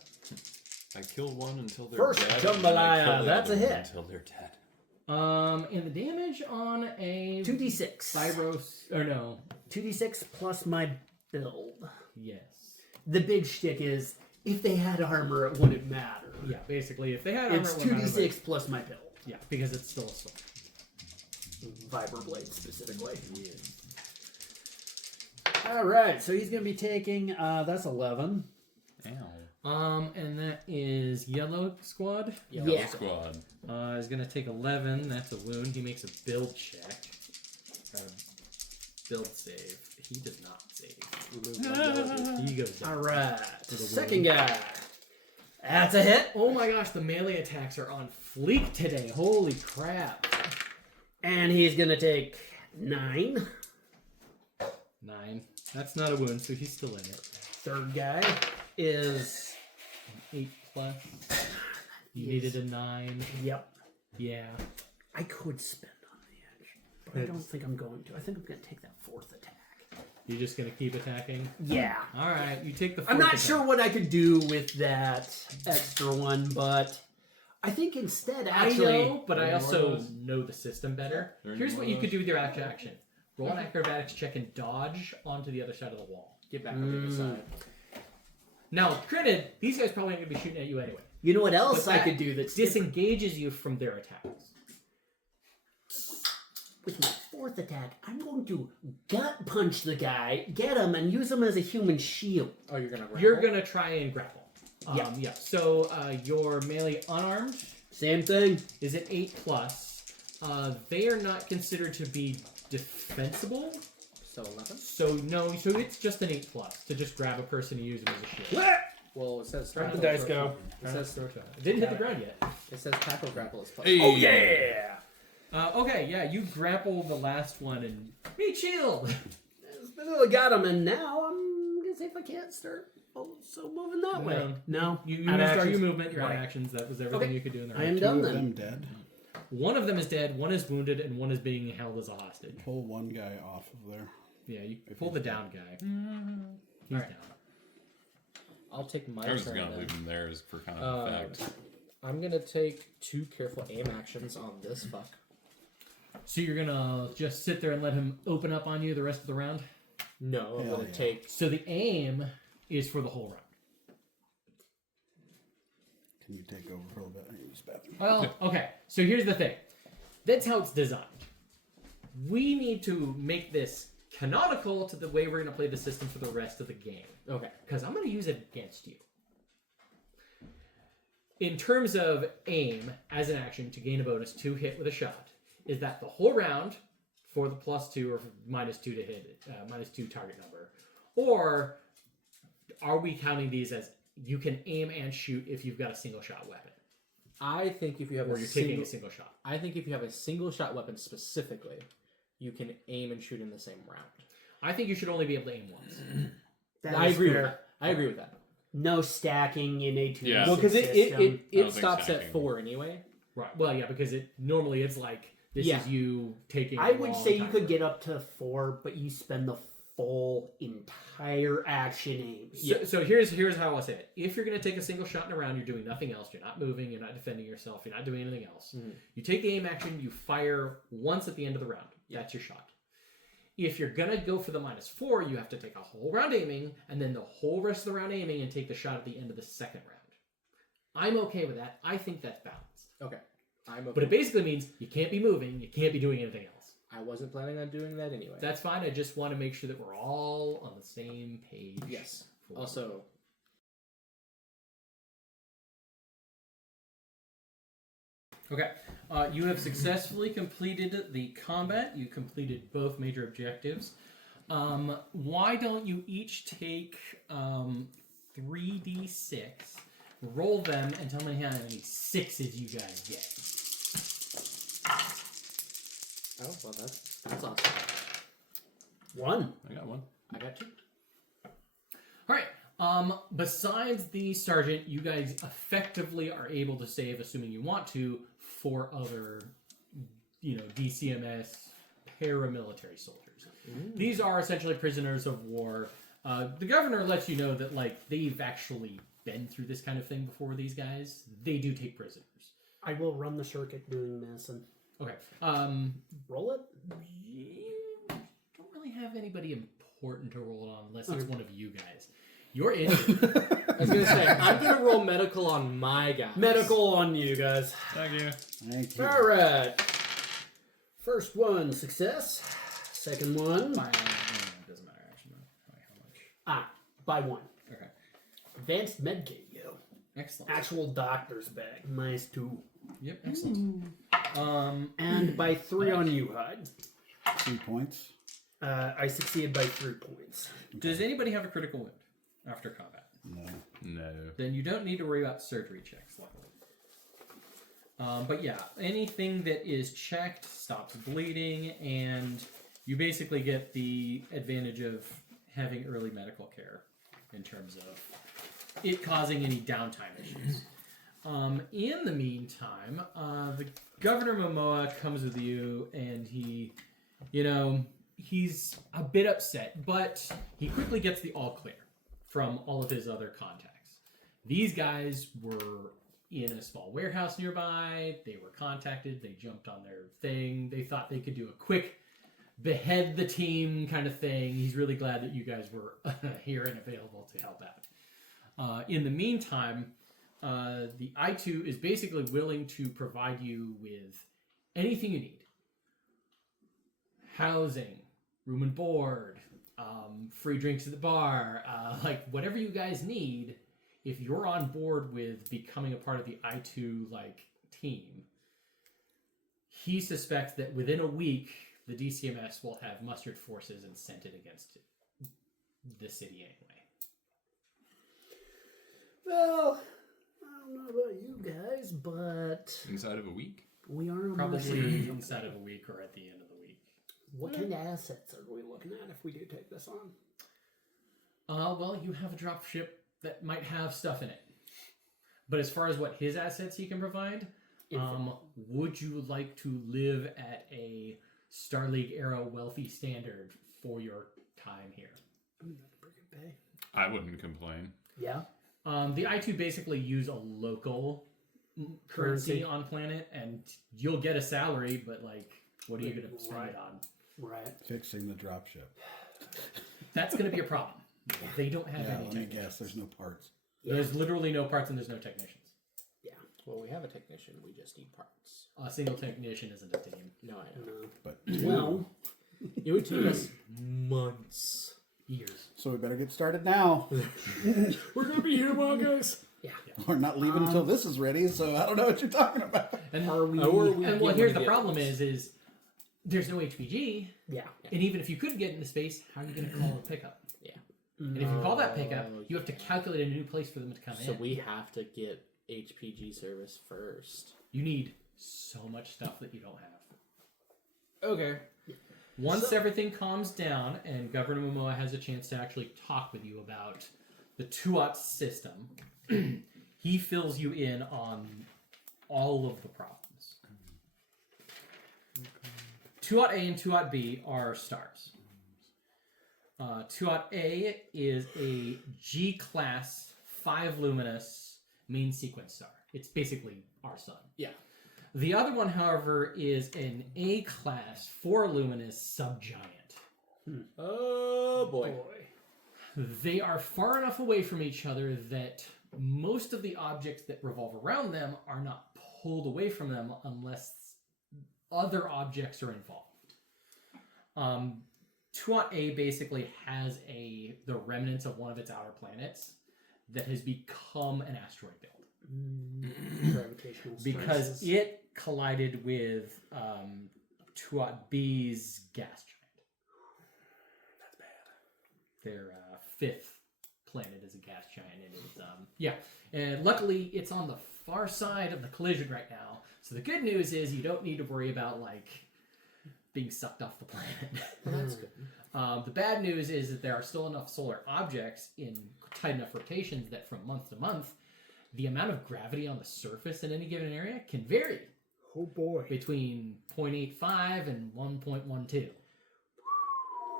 I kill one until they're First dead. and then I jambalaya, kill the that's other a one hit. Until they're dead. And the damage on a 2d6. Cyros, or no, 2d6 plus my build. yes, The big shtick is if they had armor, it wouldn't matter. yeah. Basically, if they had armor, It's it wouldn't matter, 2d6 plus my build. but- yeah, because it's still a sword. Vibroblade specifically. Alright, so he's going to be taking, that's 11. Ow. And that is yellow squad. Yeah. Squad. Is gonna take 11. That's a wound. He makes a build check. Build save. He does not save. He goes down. Alright, second guy. That's a hit. Oh my gosh, the melee attacks are on fleek today. Holy crap. And he's going to take 9. 9. That's not a wound, so he's still in it. Third guy is 8 plus. You Yes. needed a 9. Yep. Yeah. I could spend on the edge, but I don't think I'm going to. I think I'm going to take that 4th attack. You're just gonna keep attacking? Yeah. Alright, you take the I'm 4th not attack. sure what I could do with that extra one, but I think instead, actually, I know, but I There are also those. know the system better. There are Here's what you those. could do with your action. Roll an acrobatics check and dodge onto the other side of the wall. Get back on the other side. Now, granted, these guys probably aren't going to be shooting at you anyway. you know what else But I that could do that's different? Disengages you from their attacks. With my 4th attack, I'm going to gut punch the guy, get him, and use him as a human shield. Oh, you're gonna. You're going to try and grapple. Yeah. Yeah. So your melee unarmed Same thing. is at 8 plus. They are not considered to be defensible. So 11? So no, so it's just an 8+ to just grab a person and use them as a shield. Well, it says Where'd the tackle, dice go? It says It didn't hit the ground yet. it says tackle grapple is plus. Hey. Oh yeah! Okay, yeah, you grapple the last one and meet shield. Specifically got him, and now I'm gonna see if I can't start also moving that way. No, You Out used of all your actions? movement, your Right. actions. That was everything Okay. you could do in the I round. am Two done of then. them dead. One of them is dead, one is wounded, and one is being held as a hostage. Pull one guy off of there. Yeah, you If pull he's the dead. down guy. He's Alright. down. I'll take my I was turn gonna then. leave him there as for kind of effect. I'm gonna take 2 careful aim actions on this fuck. So you're gonna just sit there and let him open up on you the rest of the round? No, I'm Hell gonna yeah. take. So the aim is for the whole round. Can you take over for a little bit? I use the bathroom. Well, okay. So here's the thing. That's how it's designed. We need to make this canonical to the way we're gonna play the system for the rest of the game. Okay. Because I'm going to use it against you. In terms of aim as an action to gain a bonus to hit with a shot, is that the whole round for the +2 or -2 to hit, -2 target number? Or are we counting these as you can aim and shoot if you've got a single shot weapon? I think if you have Or a you're single, taking a single shot. I think if you have a single shot weapon specifically, you can aim and shoot in the same round. I think you should only be able to aim once. That I is agree fair. with that. I agree with that. No stacking in a 2 Yeah. Well, because system. it I don't think stops at stacking. 4 anyway. Right. Well, yeah, because it normally it's like this Yeah. is you taking. I a would long say you time. could get up to 4, but you spend the full entire action aim. So here's how I say it. If you're going to take a single shot in a round, you're doing nothing else. You're not moving. You're not defending yourself. You're not doing anything else. Mhm. You take the aim action. You fire once at the end of the round. That's your shot. If you're going to go for the -4, you have to take a whole round aiming, and then the whole rest of the round aiming, and take the shot at the end of the second round. I'm okay with that. I think that's balanced. Okay. I'm okay. But it basically means you can't be moving. You can't be doing anything else. I wasn't planning on doing that anyway. That's fine. I just want to make sure that we're all on the same page. yes. for- Also, Okay, you have successfully completed the combat. You completed both major objectives. Why don't you each take 3d6, roll them, and tell me how many 6s you guys get. oh well, that's awesome. 1. I got one. I got 2. All right. Besides the sergeant, you guys effectively are able to save, assuming you want to, 4 other, DCMS paramilitary soldiers. These are essentially prisoners of war. The governor lets you know that, they've actually been through this kind of thing before, these guys. They do take prisoners. I will run the circuit doing this and Okay. roll it. You don't really have anybody important to roll it on unless it's one of you guys. You're injured. I was gonna say I'm gonna roll medical on my guy. Medical on you guys. Thank you. Thank you. All right. First one, success. Second one, It doesn't matter, actually. How much? by 1. Okay. Advanced medkit, yo. Excellent. Actual doctor's bag, -2. Yep, excellent. And by 3 on you, Hyde. 2 points. I succeeded by 3 points. Does anybody have a critical wound after combat? No. No. Then you don't need to worry about surgery checks, luckily. But yeah, anything that is checked stops bleeding, and you basically get the advantage of having early medical care in terms of it causing any downtime issues. In the meantime, the Governor Momoa comes with you, and he, he's a bit upset, but he quickly gets the all clear from all of his other contacts. These guys were in a small warehouse nearby. They were contacted. They jumped on their thing. They thought they could do a quick behead the team kind of thing. He's really glad that you guys were here and available to help out. In the meantime, the I2 is basically willing to provide you with anything you need. Housing, room and board, free drinks at the bar, whatever you guys need. If you're on board with becoming a part of the I2 team, he suspects that within a week, the DCMS will have mustered forces and sent it against the city anyway. Well, I don't know about you guys, but Inside of a week? we are on Probably inside of a week or at the end of the week. What kind of assets are we looking at if we do take this on? Well, you have a dropship that might have stuff in it. But as far as what his assets he can provide, would you like to live at a Star League era wealthy standard for your time here? Pretty good pay. I wouldn't complain. Yeah. The I2 basically use a local currency on planet, and you'll get a salary, but like, what are you going to spend it on? Right. Fixing the dropship. That's going to be a problem. They don't have Yeah, any let me technicians. guess. There's no parts. There's literally no parts and there's no technicians. Yeah. Well, we have a technician. We just need parts. A single technician isn't a team. No, I know. No. But Well, It would take us months. Years. so we better get started now. We're gonna be here, my guys. yeah. We're not leaving until this is ready, so I don't know what you're talking about. And, Or we and well, get here's one the of problem others. is there's no HPG, Yeah. and even if you could get into space, how are you going to call a pickup? Yeah. And if you call that pickup, Oh, you have to calculate a new place for them to come So in. we have to get HPG service first. You need so much stuff that you don't have. Okay. Once everything calms down and Governor Momoa has a chance to actually talk with you about the Tuat system, he fills you in on all of the problems. Tuat A and Tuat B are stars. Tuat A is a G-class 5 luminous main sequence star. It's basically our sun. Yeah. The other one, however, is an A-class 4 luminous subgiant. Oh boy. They are far enough away from each other that most of the objects that revolve around them are not pulled away from them unless other objects are involved. Tuat A basically has the remnants of one of its outer planets that has become an asteroid belt. Gravitational Because stresses. it collided with Tuat B's gas giant. That's bad. Their fifth planet is a gas giant, and it's and luckily it's on the far side of the collision right now. So the good news is you don't need to worry about like being sucked off the planet. Well, that's good. The bad news is that there are still enough solar objects in tight enough rotations that from month to month, the amount of gravity on the surface in any given area can vary Oh boy. between 0.85 and 1.12,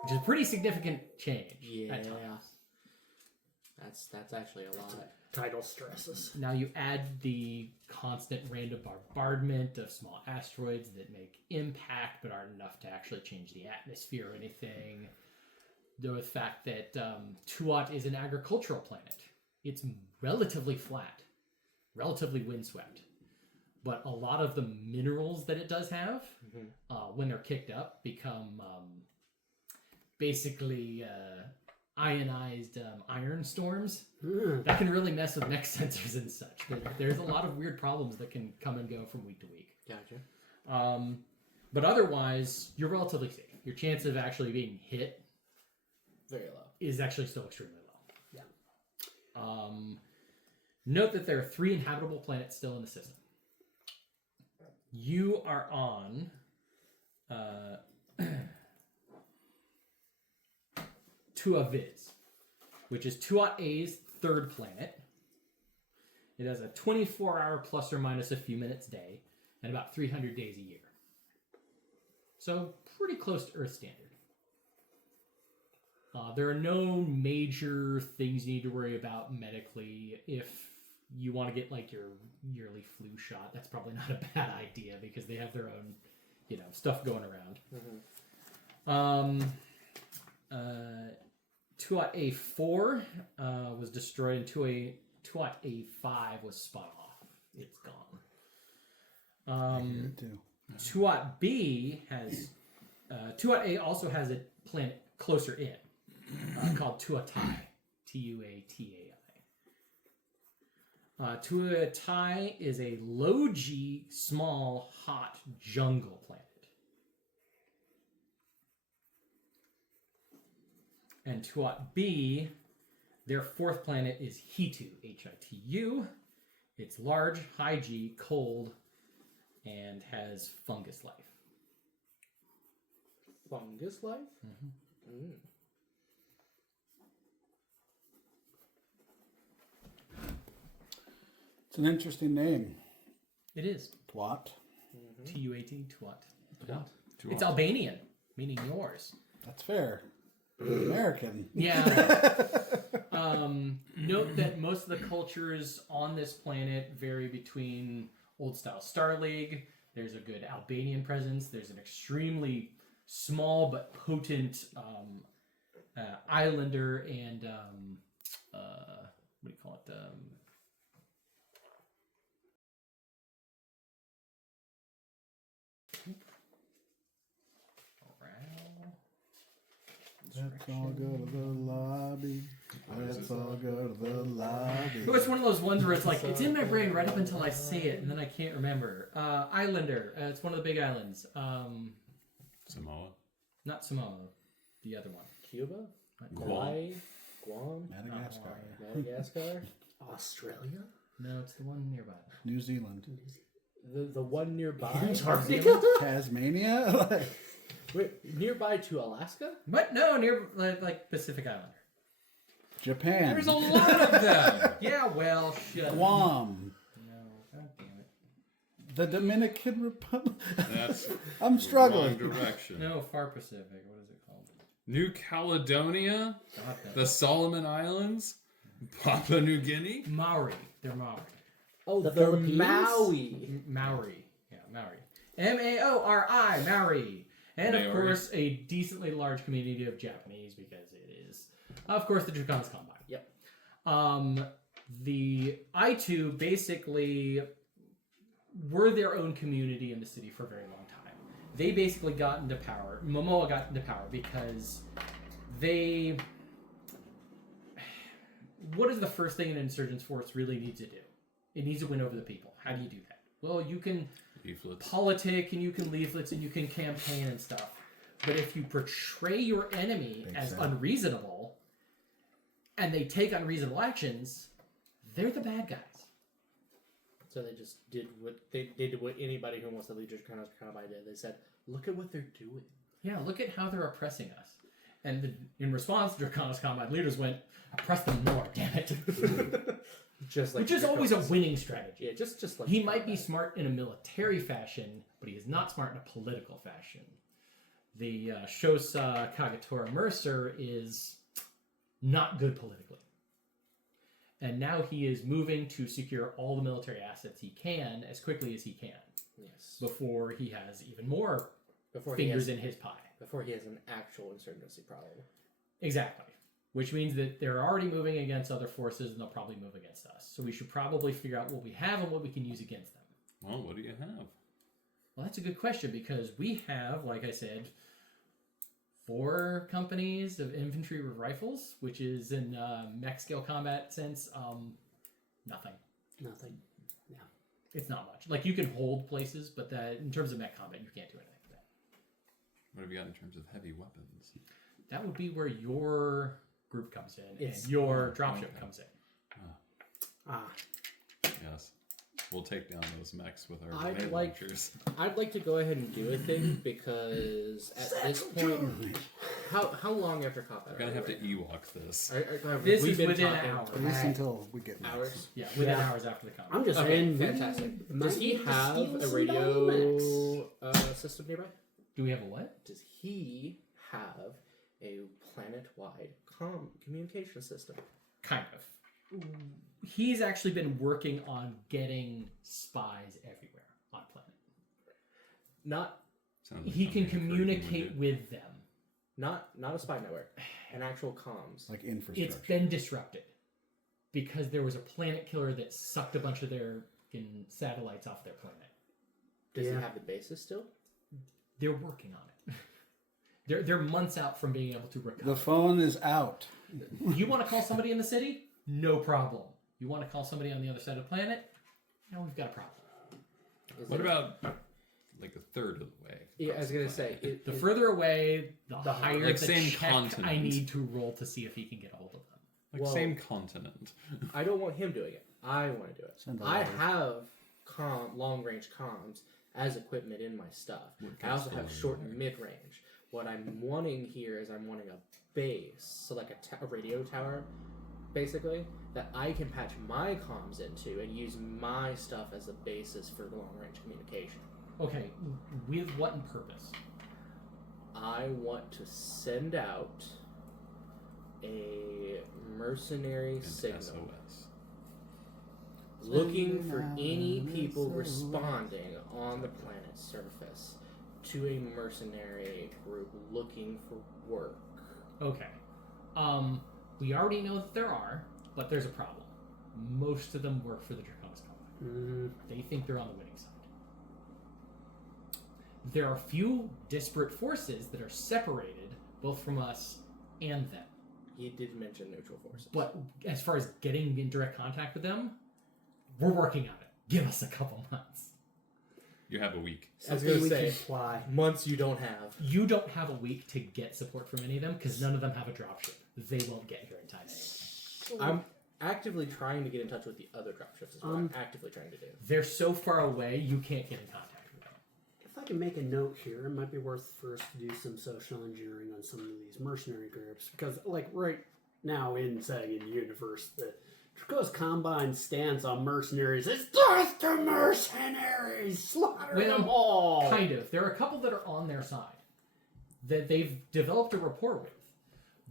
which is a pretty significant change Yeah. at times. That's actually a lot. Tidal stresses. Now you add the constant random bombardment of small asteroids that make impact but aren't enough to actually change the atmosphere or anything. The fact that Tuat is an agricultural planet. It's relatively flat, relatively windswept. But a lot of the minerals that it does have, when they're kicked up, become basically ionized iron storms. That can really mess with neck sensors and such. There's a lot of weird problems that can come and go from week to week. Gotcha. But otherwise, you're relatively safe. Your chance of actually being hit Very low. is actually still extremely low. Yeah. Note that there are 3 inhabitable planets still in the system. You are on Tua Vis, which is Tuat A's 3rd planet. It has a 24-hour plus or minus a few minutes day and about 300 days a year. So pretty close to Earth standard. There are no major things you need to worry about medically. If you want to get like your yearly flu shot, that's probably not a bad idea because they have their own, stuff going around. Tuat A4 was destroyed, and Tuat A5 was spun off. It's gone. Here too. Tuat B has Tuat A also has a planet closer in called Tuatai, Tuatai. Tuat is a low G, small, hot jungle planet. And Tuat B, their fourth planet is Hitu, Hitu. It's large, high G, cold, and has fungus life. Fungus life? Mm-hmm. It's an interesting name. It is. Twat. T-U-A-T, Tuat. Tuat. It's Albanian, meaning yours. That's fair. American. Yeah. Note that most of the cultures on this planet vary between old-style Star League. There's a good Albanian presence. There's an extremely small but potent Islander and what do you call it? Let's all go to the lobby. Let's all go to the lobby. Oh, it's one of those ones where it's like, it's in my brain right up until I say it, and then I can't remember. Islander. It's one of the big islands. Samoa. Not Samoa. The other one. Cuba? Guam. Guam? Madagascar. Madagascar? Australia? No, it's the one nearby. New Zealand. The one nearby? Antarctica? Tasmania? Wait, nearby to Alaska? But no, near like Pacific Islander. Japan. There's a lot of them. Yeah, well, shit. Guam. No, god damn it. The Dominican Republic. That's I'm struggling. wrong direction. No, far Pacific. What is it called? New Caledonia, God, the Solomon Islands, Papua New Guinea. Maori. They're Maori. Oh, The the Philippines? Maui. Maori. Yeah, Maori. M-A-O-R-I, Maori. And of Maori. course, a decently large community of Japanese because it is, of course, the Draconis Combine. Yep. The I2 basically were their own community in the city for a very long time. They basically got into power. Momoa got into power because they... What is the first thing an insurgents force really needs to do? It needs to win over the people. How do you do that? Well, you can Leaflets. politic and you can leaflets and you can campaign and stuff. But if you portray your enemy as unreasonable and they take unreasonable actions, they're the bad guys. So they just did what anybody who wants to lead Draconis Combine did. They said, look at what they're doing. Yeah, look at how they're oppressing us. And in response, Draconis Combine leaders went, oppress them more, damn it. Just like Which is always a Draconis. winning strategy. Yeah, just like He might be smart in a military fashion, but he is not smart in a political fashion. The Shosa Kagatora Mercer is not good politically. And now he is moving to secure all the military assets he can as quickly as he can Yes. before he has even more Before fingers he has, in his pie. before he has an actual insurgency problem. Exactly. Which means that they're already moving against other forces and they'll probably move against us. So we should probably figure out what we have and what we can use against them. Well, what do you have? Well, that's a good question because we have, like I said, 4 companies of infantry with rifles, which is in mech scale combat sense, nothing. Nothing. Yeah. It's not much. Like you can hold places, but that in terms of mech combat, you can't do anything with that. What have you got in terms of heavy weapons? That would be where your group comes in It's- and your dropship okay. comes in. Ah. Yes. We'll take down those mechs with our I'd grenade like- launchers. I'd like to go ahead and do a thing because at this point, how long after combat? We're gonna have to Ewok this. This We've is been within talking an hour. At least until we get next. hours. Yeah, within Yeah. hours after the combat. I'm just Okay, saying. fantastic. we Does he might need to have steal a some radio dynamics. system nearby? Do we have a what? Does he have a planet-wide communication system? Kind of. He's actually been working on getting spies everywhere on planet. Not Sounds like He can something a Kurgan would communicate do. with them. not a spy network, an actual comms. Like infrastructure. It's been disrupted because there was a planet killer that sucked a bunch of their fucking satellites off their planet. Does Yeah. he have the bases still? They're working on it. They're months out from being able to recover. The phone is out. You want to call somebody in the city? No problem. You want to call somebody on the other side of the planet? Now we've got a problem. What about like a third of the way? Yeah, I was gonna say The further away, the higher like the same check continent. I need to roll to see if he can get a hold of them. Like Well- same continent. I don't want him doing it. I want to do it. Send a I letter. have long range comms as equipment in my stuff. I also have short and mid range. What I'm wanting here is I'm wanting a base, so like a radio tower, basically, that I can patch my comms into and use my stuff as a basis for the long range communication. Okay, with what in purpose? I want to send out a mercenary And signal SOS. looking for any people responding on the planet's surface to a mercenary group looking for work. Okay. We already know that there are, but there's a problem. Most of them work for the Draconis Company. They think they're on the winning side. There are few disparate forces that are separated, both from us and them. He did mention neutral forces. But as far as getting in direct contact with them, we're working on it. Give us a couple months. You have a week. I was Something gonna we say, can apply. months you don't have. You don't have a week to get support from any of them because none of them have a dropship. They won't get here in time anyway. I'm actively trying to get in touch with the other dropships is what I'm actively trying to do. They're so far away, you can't get in contact with them. If I can make a note here, it might be worth for us to do some social engineering on some of these mercenary groups. Because, like, right now in, say, in the universe, the Draconis Combine stance on mercenaries is death to mercenaries! Slaughter them all! Kind of. There are a couple that are on their side that they've developed a rapport with.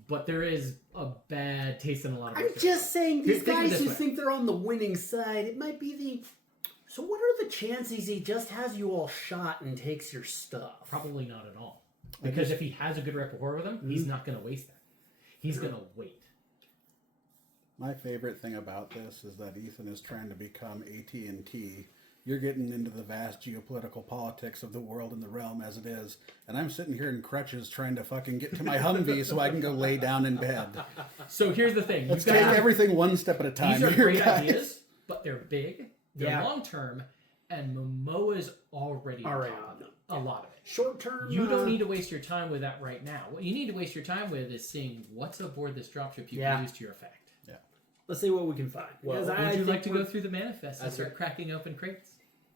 But there is a bad taste in a lot of I'm it. just saying, these Think of it guys this who way. think they're on the winning side, it might be the... So what are the chances he just has you all shot and takes your stuff? Probably not at all. Because if he has a good rapport with them, he's not going to waste that. He's going to wait. My favorite thing about this is that Ethan is trying to become AT&T. You're getting into the vast geopolitical politics of the world and the realm as it is, and I'm sitting here in crutches trying to fucking get to my Humvee so I can go lay down in bed. So here's the thing. Let's You take guys, everything one step at a time. these are here, great guys. ideas, but they're big, they're Yeah. long term, and Momoa's already on Already top on of them. a lot of it. Short term... You don't need to waste your time with that right now. What you need to waste your time with is seeing what's aboard this dropship you Yeah. can use to your effect. Let's see what we can find. Well, Because would Would you think like to we're- go through the manifest and As start cracking open crates?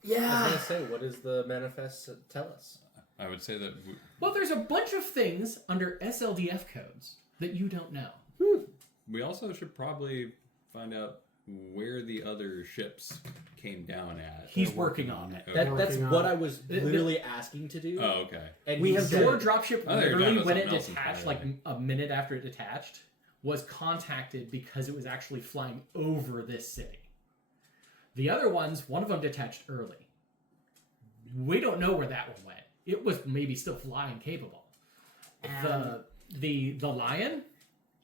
I was Yeah. gonna say, what does the manifest tell us? I would say that Well, there's a bunch of things under SLDF codes that you don't know. we also should probably find out where the other ships came down at. He's working on it. Okay. That's Working on what it. I was literally asking to do. Oh, okay. And We he have said- Your dropship, Oh, you're literally talking when about it something detached, else like entirely. a minute after it detached, was contacted because it was actually flying over this city. The other ones, one of them detached early. We don't know where that one went. It was maybe still flying capable. The lion,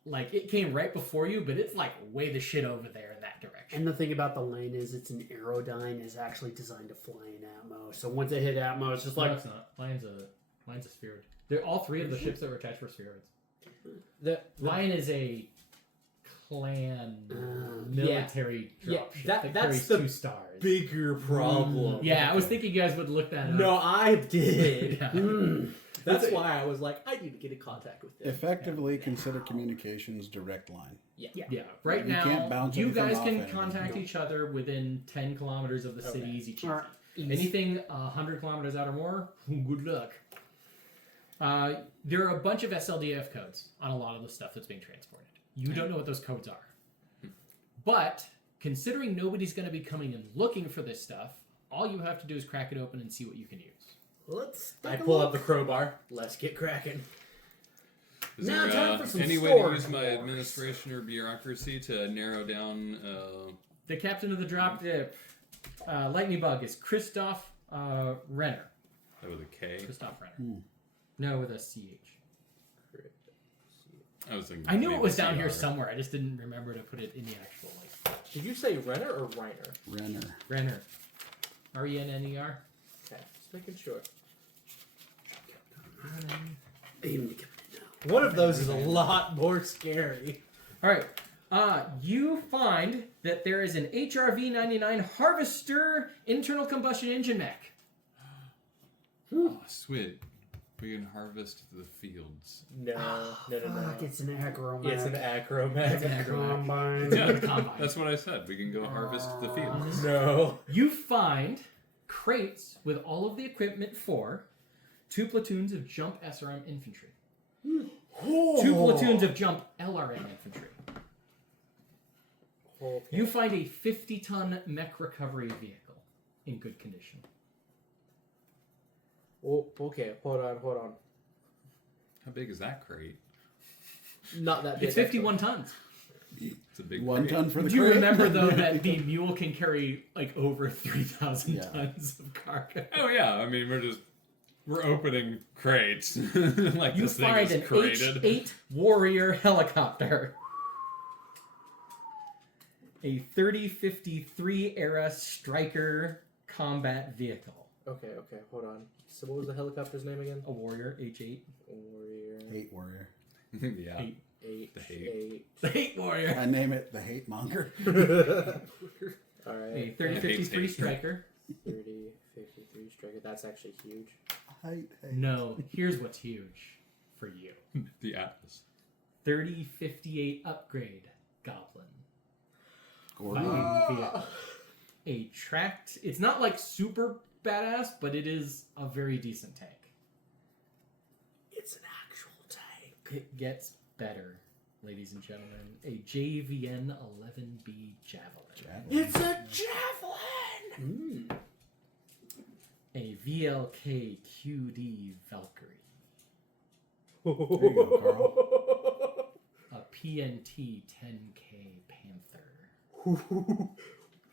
like it came right before you, but it's like way the shit over there in that direction. And the thing about the lane is it's an Aerodyne is actually designed to fly in Atmos. So once it hit Atmos, it's just No, like... it's not. Lion's a spheroid. They're all three of the ships that were attached were spheroids. the Lion is a clan military Yeah, dropship that- that that's carries the 2 stars. bigger problem. Yeah, I was thinking you guys would look that up. No, I did. Yeah. That's why I was like, I need to get in contact with them. Effectively consider communications direct line. Yeah, right You now, can't bounce you anything guys off can anything. contact each other within 10 kilometers of the Okay. cities each. Alright. Anything 100 kilometers out or more, good luck. There are a bunch of SLDF codes on a lot of the stuff that's being transported. You don't know what those codes are. But, considering nobody's going to be coming and looking for this stuff, all you have to do is crack it open and see what you can use. Let's I take a pull look. out the crowbar. Let's get cracking. Is Now there time for some any way to storage use my wars. administration or bureaucracy to narrow down? The captain of the dropship, Lightning Bug, is Christoph Renner. With a K? Christoph Renner. No, with a CH. I was thinking. I knew it maybe was down here CR. somewhere. I just didn't remember to put it in the actual like Did you say Renner or Reiner? Renner. Renner. R-E-N-N-E-R. Okay, just making sure. Even One of those is a lot more scary. All right. You find that there is an HRV-99 Harvester internal combustion engine mech. Oh, sweet. We can harvest the fields. No. Fuck, it's an acro. It's an acromat. It's an acro-mech. Combine. It's a combine. That's what I said. We can go harvest the fields. No. You find crates with all of the equipment for 2 platoons of jump SRM infantry, 2 platoons of jump LRM infantry. Okay. You find a 50-ton mech recovery vehicle in good condition. Oh, okay, hold on. How big is that crate? Not that big. It's 51 tons. It's a big 1 crate. ton for the Do you crate. remember, though, that the mule can carry, like, over 3,000 Yeah. tons of cargo? Oh yeah, I mean we're opening crates. Like You this thing find is an crated. H-8 Warrior helicopter. A 3053 era Striker combat vehicle. Okay, hold on. So what was the helicopter's name again? A Warrior H-8. Warrior. Hate warrior. Yeah. 8. The hate. The Hate Warrior. I name it the hate monger. All A right. 3053 Hate. Striker. 3053 striker. That's actually huge. Hate. No, here's what's huge for you. The Atlas. 3058 upgrade Goblin. Gordon. Fighting vehicle. A tracked. It's not like super badass, but it is a very decent tank. It's an actual tank. It gets better, ladies and gentlemen. A JVN 11B Javelin. It's a javelin. A VLK QD Valkyrie. There you go, Carl. A PNT 10K Panther.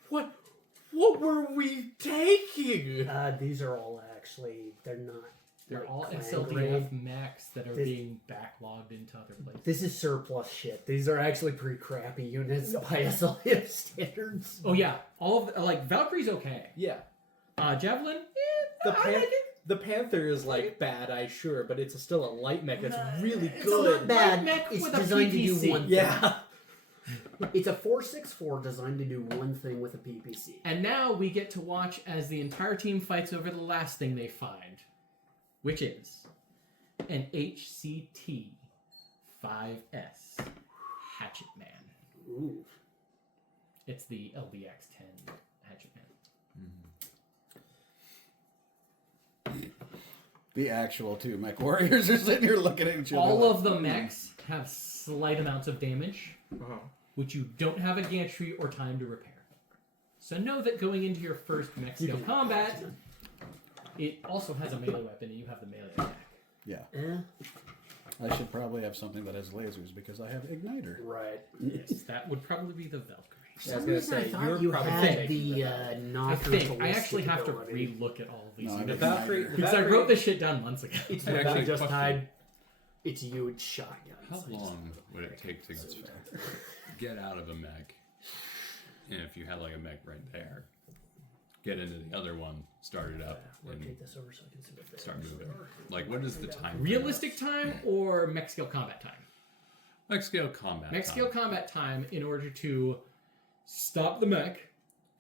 What were we taking? These are all actually, they're not. They're all clan XLDF grade. max that are This- being backlogged into other places. This is surplus shit. These are actually pretty crappy units by SLF standards. Oh yeah, all of like Valkyrie's okay. Yeah. Javelin, The Panther is like bad, sure, but it's still a light mech. It's really It's good. not bad. mech It's with a designed to do PPC. one thing. Yeah. It's a 464 designed to do one thing with a PPC. And now we get to watch as the entire team fights over the last thing they find, which is an HCT 5S Hatchet Man. Ooh. It's the LBX-10 Hatchet Man. The actual 2 mech warriors are sitting here looking at each other. All like, of the mechs have slight amounts of damage, which you don't have a gantry or time to repair. So know that going into your first mech scale combat, it also has a melee weapon, and you have the melee attack. Yeah. Eh, I should probably have something that has lasers because I have igniter. right. Yes, that would probably be the Valkyrie. I was gonna say, I thought you're you probably had taking the that. I knocker think I ballistic actually have to ability. re-look at all of these. No, I units. mean, Valkyrie. Because I wrote this shit down months ago. It's I the actually just question- hide. It's huge shotguns. How long would it take to get out of a mech? And if you had like a mech right there, get into the other one, start it up, and Rotate this over so I can see what they start actually moving. are. Like, what is the time? Realistic time or mech scale combat time? Mech scale combat. Mech time. scale combat time, in order to stop the mech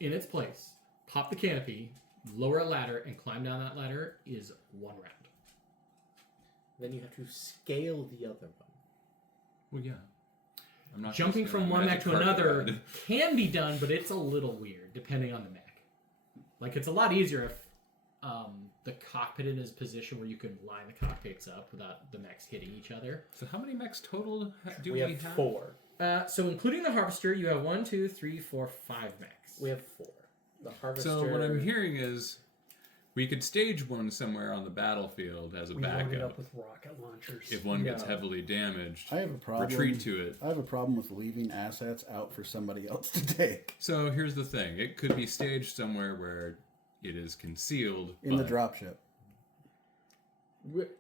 in its place, pop the canopy, lower a ladder, and climb down that ladder, is 1 round. Then you have to scale the other one. Well, yeah. I'm not Jumping just gonna from one mech magic to carpet another ride. can be done, but it's a little weird depending on the mech. Like, it's a lot easier if the cockpit in is position where you can line the cockpits up without the mechs hitting each other. So how many mechs total do We we have have? 4. So including the harvester, you have 1, 2, 3, 4, 5 mechs. We have 4. The harvester. So what I'm hearing is we could stage one somewhere on the battlefield as a We loaded backup. up with rocket launchers. If one gets No. heavily damaged, I have a problem. retreat to it. I have a problem with leaving assets out for somebody else to take So here's the thing: it could be staged somewhere where it is concealed. in the but dropship.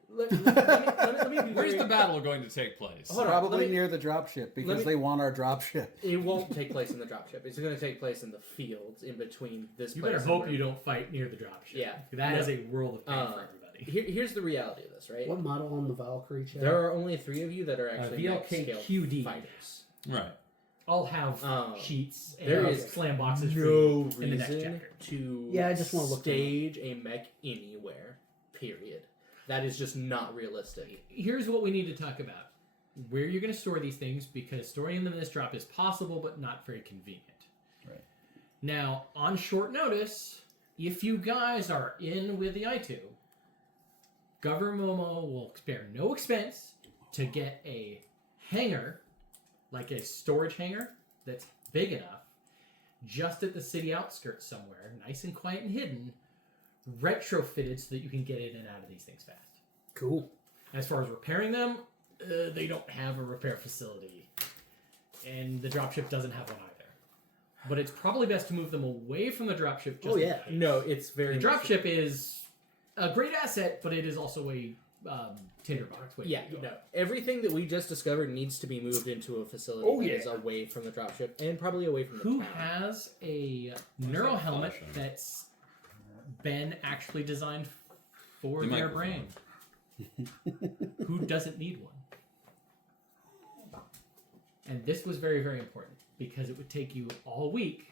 Let me be Where's very- the battle going to take place? Hold on, Probably let me- near the dropship because me- they want our dropship. It won't take place in the dropship. It's going to take place in the fields in between this You place. better and hope where- you don't fight near the dropship. Yeah. That No. is a world of pain for everybody. Here's the reality of this, right? What model on the Valkyrie? Chad? There are only 3 of you that are actually VLK mech scale QD. fighters. Right. I'll have Um, sheets there and is slam boxes for no you in the next reason chapter. to Yeah, I just wanna look them up. stage a mech anywhere. Period. That is just not realistic. Here's what we need to talk about: where you're going to store these things, because storing them in this drop is possible, but not very convenient. Right. Now, on short notice, if you guys are in with the I2, Governor Momo will spare no expense to get a hangar, like a storage hangar that's big enough, just at the city outskirts somewhere, nice and quiet and hidden, retrofitted so that you can get in and out of these things fast. Cool. As far as repairing them, they don't have a repair facility, and the dropship doesn't have one either. But it's probably best to move them away from the dropship. Just Oh, yeah. in case. No, it's very The dropship is a great asset, but it is also a tinderbox. Yeah, no. Everything that we just discovered needs to be moved into a facility Oh, that yeah. is away from the dropship and probably away from the Who town. has a neural that helmet flash on? that's been actually designed for The their microphone. brain? Who doesn't need one? And this was very, very important because it would take you all week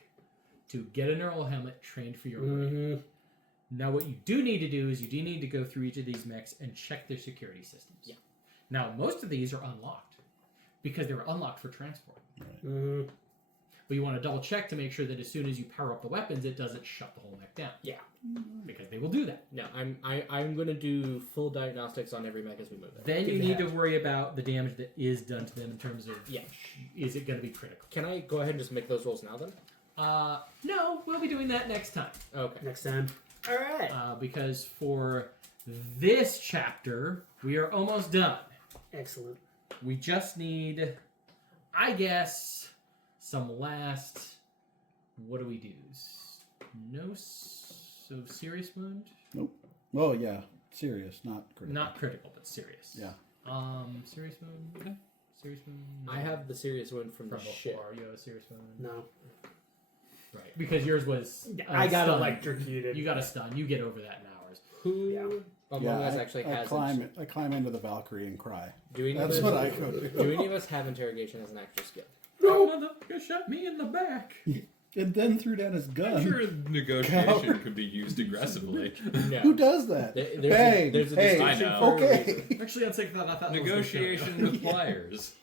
to get a neural helmet trained for your brain. Mm-hmm. Now, what you do need to do is you do need to go through each of these mechs and check their security systems. Yeah. Now, most of these are unlocked because they were unlocked for transport. Mm-hmm. But you want to double check to make sure that as soon as you power up the weapons, it doesn't shut the whole mech down. Yeah. Because they will do that. No, I'm going to do full diagnostics on every mech as we move it. Then you Give need that. to worry about the damage that is done to them in terms of Yeah. is it going to be critical? Can I go ahead and just make those rolls now then? No, we'll be doing that next time. Okay. Next time. All right. Because for this chapter, we are almost done. Excellent. We just need, I guess, some last. What do we do? So serious wound? Oh yeah, serious, not critical. Not critical, but serious. Yeah. Serious wound? Okay. Serious wound? No. I have the serious one from the from ship. before. You have a serious wound? No. Right. Because yours was. I got stun. electrocuted. You got a stun. You get over that in hours. Who Yeah. among us actually has I climb into the Valkyrie and cry. Do any That's of what us, I go do. Do any of us have interrogation as an actual skill? No, motherfucker shot me in the back. And then threw down his gun. I'm sure negotiation could be used aggressively. Who No. does that? There's Hey, there's a hey, distinction I know. for a okay. reason. Actually, on second thought, I thought that was Negotiation the with pliers.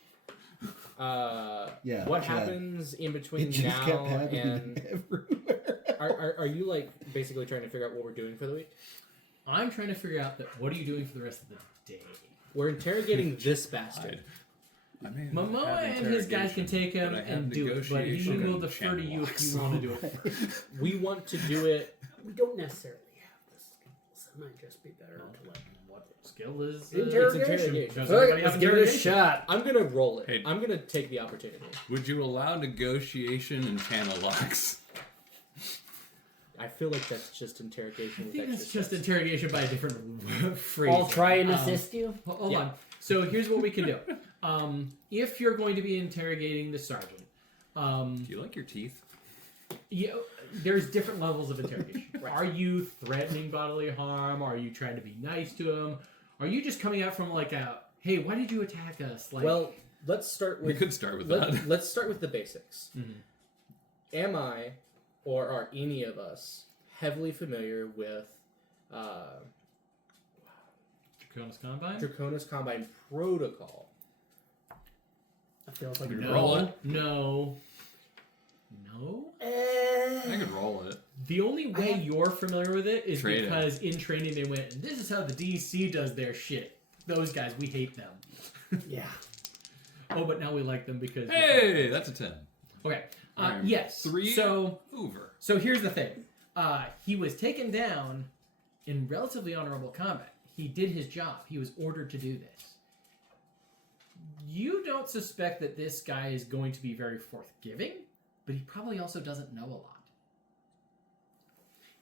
Yeah, What Chad. happens in It between just now kept happening and everywhere. are you like basically trying to figure out what we're doing for the week? I'm trying to figure out that what are you doing for the rest of the day? We're interrogating this bastard. I may not Momoa have and his guys can take him interrogation, but I have and do it, but he negotiation will and defer to you if you channel want to do it first. We want to do it. We don't necessarily have the skills. It might just be better to let What skill is Interrogation. Does All right, anybody let's have give it a interrogation? shot. I'm gonna roll it. Hey. I'm gonna take the opportunity. Would you allow negotiation and channel locks? I feel like that's just interrogation. I with think extra that's just steps. interrogation by a different phrase. I'll try and assist you. Hold Yeah. on. So here's what we can do. If you're going to be interrogating the sergeant, Do you like your teeth? there's different levels of interrogation. Right. Are you threatening bodily harm? Are you trying to be nice to him? Are you just coming out from like a, hey, why did you attack us? Like, Well, let's start We with. could start with that. Let's start with the basics. Mhm. Am I, or are any of us, heavily familiar with Draconis Combine? Draconis Combine Protocol? I feel like You No. roll it. No. I could roll it. The only way you're familiar with it is Trade it. because in training they went, this is how the DC does their shit. Those guys, we hate them. Yeah. Oh, but now we like them because... Hey, that's a 10. Okay. Alright. Yes. 3 So over. here's the thing. He was taken down in relatively honorable combat. He did his job. He was ordered to do this. You don't suspect that this guy is going to be very forthgiving, but he probably also doesn't know a lot.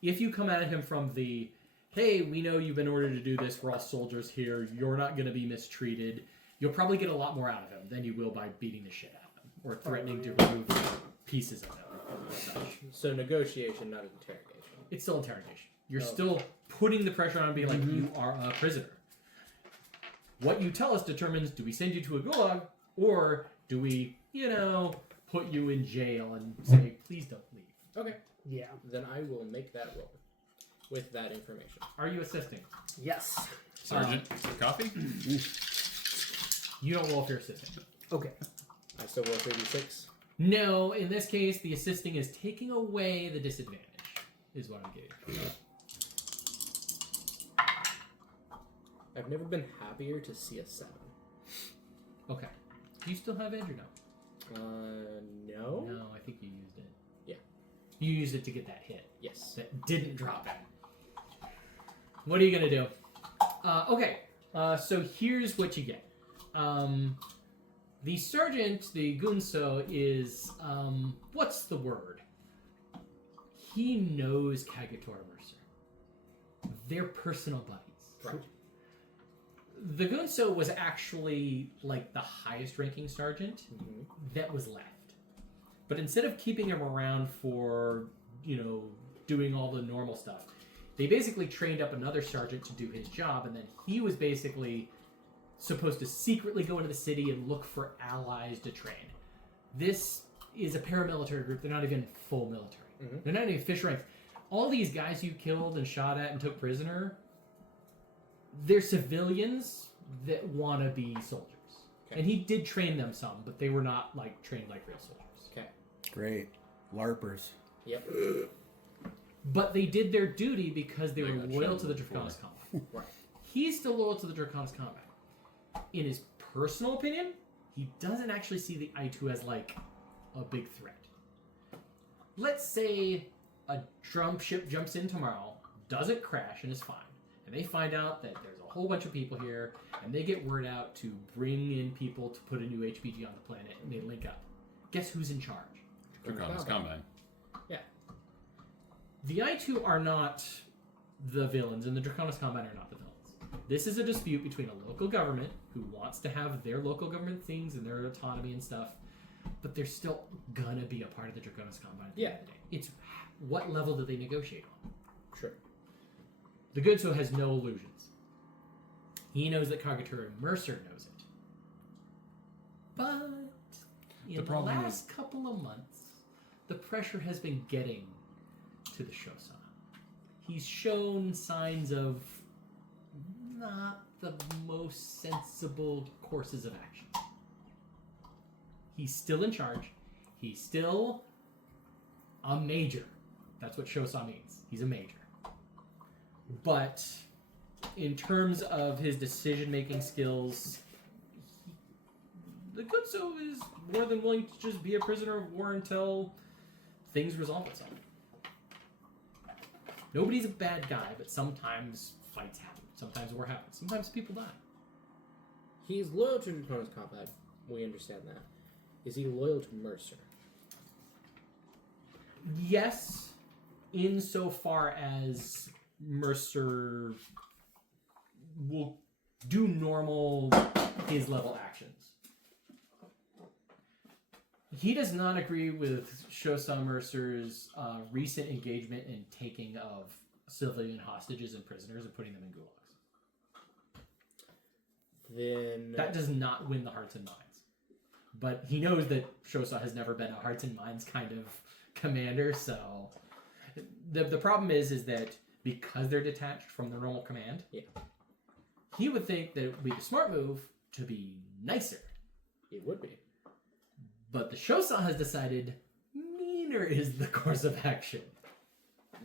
If you come at him from the, hey, we know you've been ordered to do this, we're all soldiers here, you're not going to be mistreated, you'll probably get a lot more out of him than you will by beating the shit out of him or threatening to remove pieces of him or such. So negotiation, not interrogation. It's still interrogation. You're Oh. still putting the pressure on and being like, you are a prisoner. What you tell us determines, do we send you to a gulag or do we, put you in jail and say, please don't leave. Okay. Yeah. Then I will make that roll with that information. Are you assisting? Yes. Sergeant, coffee? You don't roll if you're assisting. Okay. I still roll 3d6. No, in this case, the assisting is taking away the disadvantage, is what I'm getting. I've never been happier to see a 7. Okay. Do you still have edge or no? No. No, I think you used it. Yeah. You used it to get that hit. Yes. That didn't drop it. What are you going to do? Okay. So here's what you get. The sergeant, the Gunso, is, what's the word? He knows Kagatora Mercer. They're personal buddies. Right. The Gunso was actually, like, the highest ranking sergeant that was left. But instead of keeping him around for, doing all the normal stuff, they basically trained up another sergeant to do his job, and then he was basically supposed to secretly go into the city and look for allies to train. This is a paramilitary group. They're not even full military. They're not even fish ranks. All these guys you killed and shot at and took prisoner, they're civilians that want to be soldiers. Okay. And he did train them some, but they were not trained like real soldiers. Okay. Great. LARPers. Yep. But they did their duty because they They were got loyal chosen to the before. Draconis Combat. Right. He's still loyal to the Draconis Combat. In his personal opinion, he doesn't actually see the I2 as a big threat. Let's say a dropship jumps in tomorrow, doesn't crash, and is fine. And they find out that there's a whole bunch of people here, and they get word out to bring in people to put a new HPG on the planet, and they link up. Guess who's in charge? Draconis Combine. Yeah. The I2 are not the villains, and the Draconis Combine are not the villains. This is a dispute between a local government who wants to have their local government things and their autonomy and stuff, but they're still gonna be a part of the Draconis Combine at the end of the day. It's what level do they negotiate on? Sure. The Gunso has no illusions. He knows that Kagatora Mercer knows it. But in the problem last couple of months, the pressure has been getting to the Shosan. He's shown signs of not the most sensible courses of action. He's still in charge. He's still a major. That's what Shosan means. He's a major. But in terms of his decision-making skills, the Gunso is more than willing to just be a prisoner of war until things resolve itself. Nobody's a bad guy, but sometimes fights happen. Sometimes war happens. Sometimes people die. He's loyal to Draconis Combat. We understand that. Is he loyal to Mercer? Yes, insofar as Mercer will do normal his level actions. He does not agree with Shosan Mercer's recent engagement in taking of civilian hostages and prisoners and putting them in gulags. Then That does not win the hearts and minds. But he knows that Shosan has never been a hearts and minds kind of commander, so the problem is that because they're detached from the normal command, he would think that it would be the smart move to be nicer. it would be. But the Shosan has decided meaner is the course of action.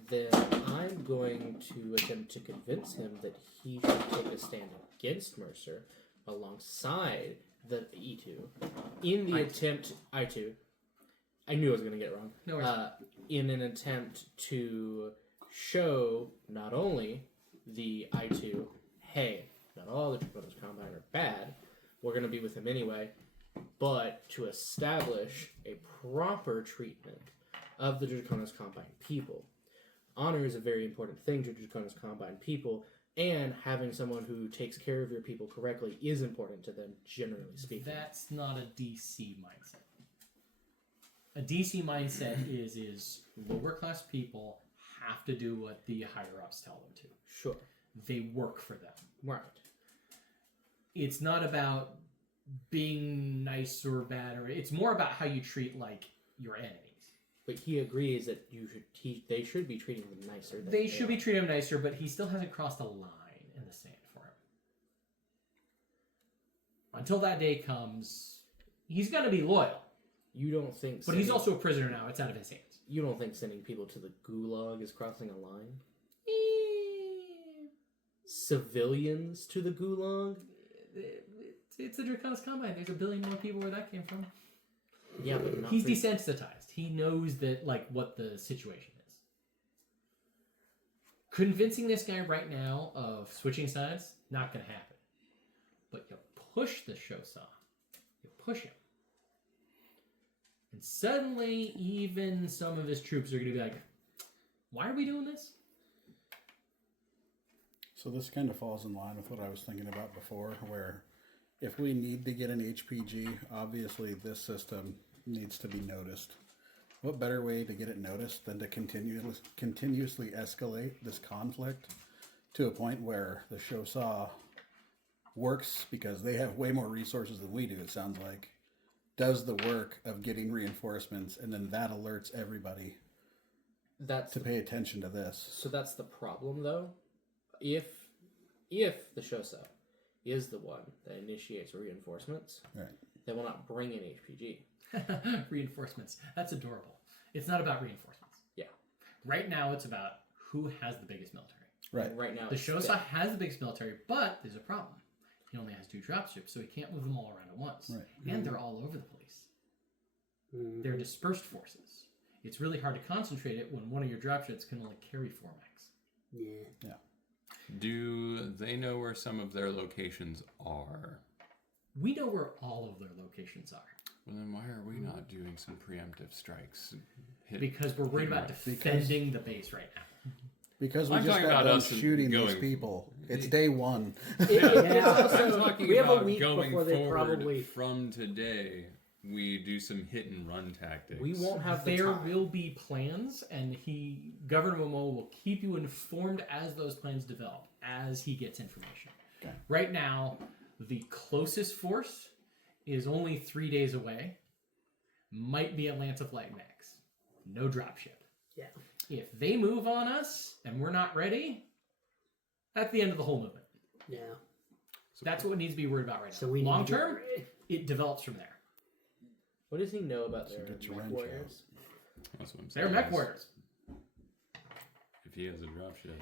Then I'm going to attempt to convince him that he should take a stand against Mercer alongside the E2 in the I2. attempt... I2. I knew I was going to get it wrong. No worries. In an attempt to show not only the I2, hey, not all the Draconis Combine are bad, we're going to be with him anyway, but to establish a proper treatment of the Draconis Combine people. Honor is a very important thing to Draconis Combine people, and having someone who takes care of your people correctly is important to them, generally speaking. That's not a DC mindset. A DC mindset is lower class people have to do what the higher ups tell them to. Sure. They work for them. Right. It's not about being nice or bad, or it's more about how you treat like your enemies. But he agrees that they should be treating them nicer. Than They should be treating him nicer, but he still hasn't crossed a line in the sand for him. Until that day comes, he's gonna be loyal. You don't think? But he's also a prisoner now. It's out of his hands. You don't think sending people to the gulag is crossing a line? Civilians to the gulag? It's the Draconis Combine. There's a billion more people where that came from. Yeah, but not He's for- desensitized. He knows that, like, what the situation is. Convincing this guy right now of switching sides, not going to happen. But you push the Shosaw. You push him. And suddenly, even some of his troops are going to be like, why are we doing this? So this kind of falls in line with what I was thinking about before, where if we need to get an HPG, obviously this system needs to be noticed. What better way to get it noticed than to continuously escalate this conflict to a point where the Shosaw works, because they have way more resources than we do, it sounds like, does the work of getting reinforcements, and then that alerts everybody to pay attention to this. So that's the problem, though. If the Shosa is the one that initiates reinforcements, Right. they will not bring in HPG. Reinforcements. That's adorable. It's not about reinforcements. Yeah. Right now, it's about who has the biggest military. Right. And right now, The it's Shosa dead. has the biggest military, but there's a problem. He only has 2 dropships, so he can't move them all around at once. Right. And they're all over the place. Mhm. They're dispersed forces. It's really hard to concentrate it when one of your dropships can only carry 4 mechs. Yeah. Do they know where some of their locations are? We know where all of their locations are Well, then why are we not doing some preemptive strikes? because we're worried about defending the base right now. Because we I'm just talking got about done us shooting these going- people. It's day one. Yeah. I'm talking We have a about week going before they forward probably- from today. We do some hit and run tactics. We won't have the There time. will be plans, and Governor Momo will keep you informed as those plans develop, as he gets information. Okay. Right now, the closest force is only 3 days away. Might be Atlanta Flight Max. No dropship. Yeah. If they move on us and we're not ready, that's the end of the whole movement. Yeah. That's what needs to be worried about right now. So we need Long to get term, ready. it develops from there. What does he know about So their get your mech wrench warriors? That's what I'm They're saying. mech warriors. If he has a dropship,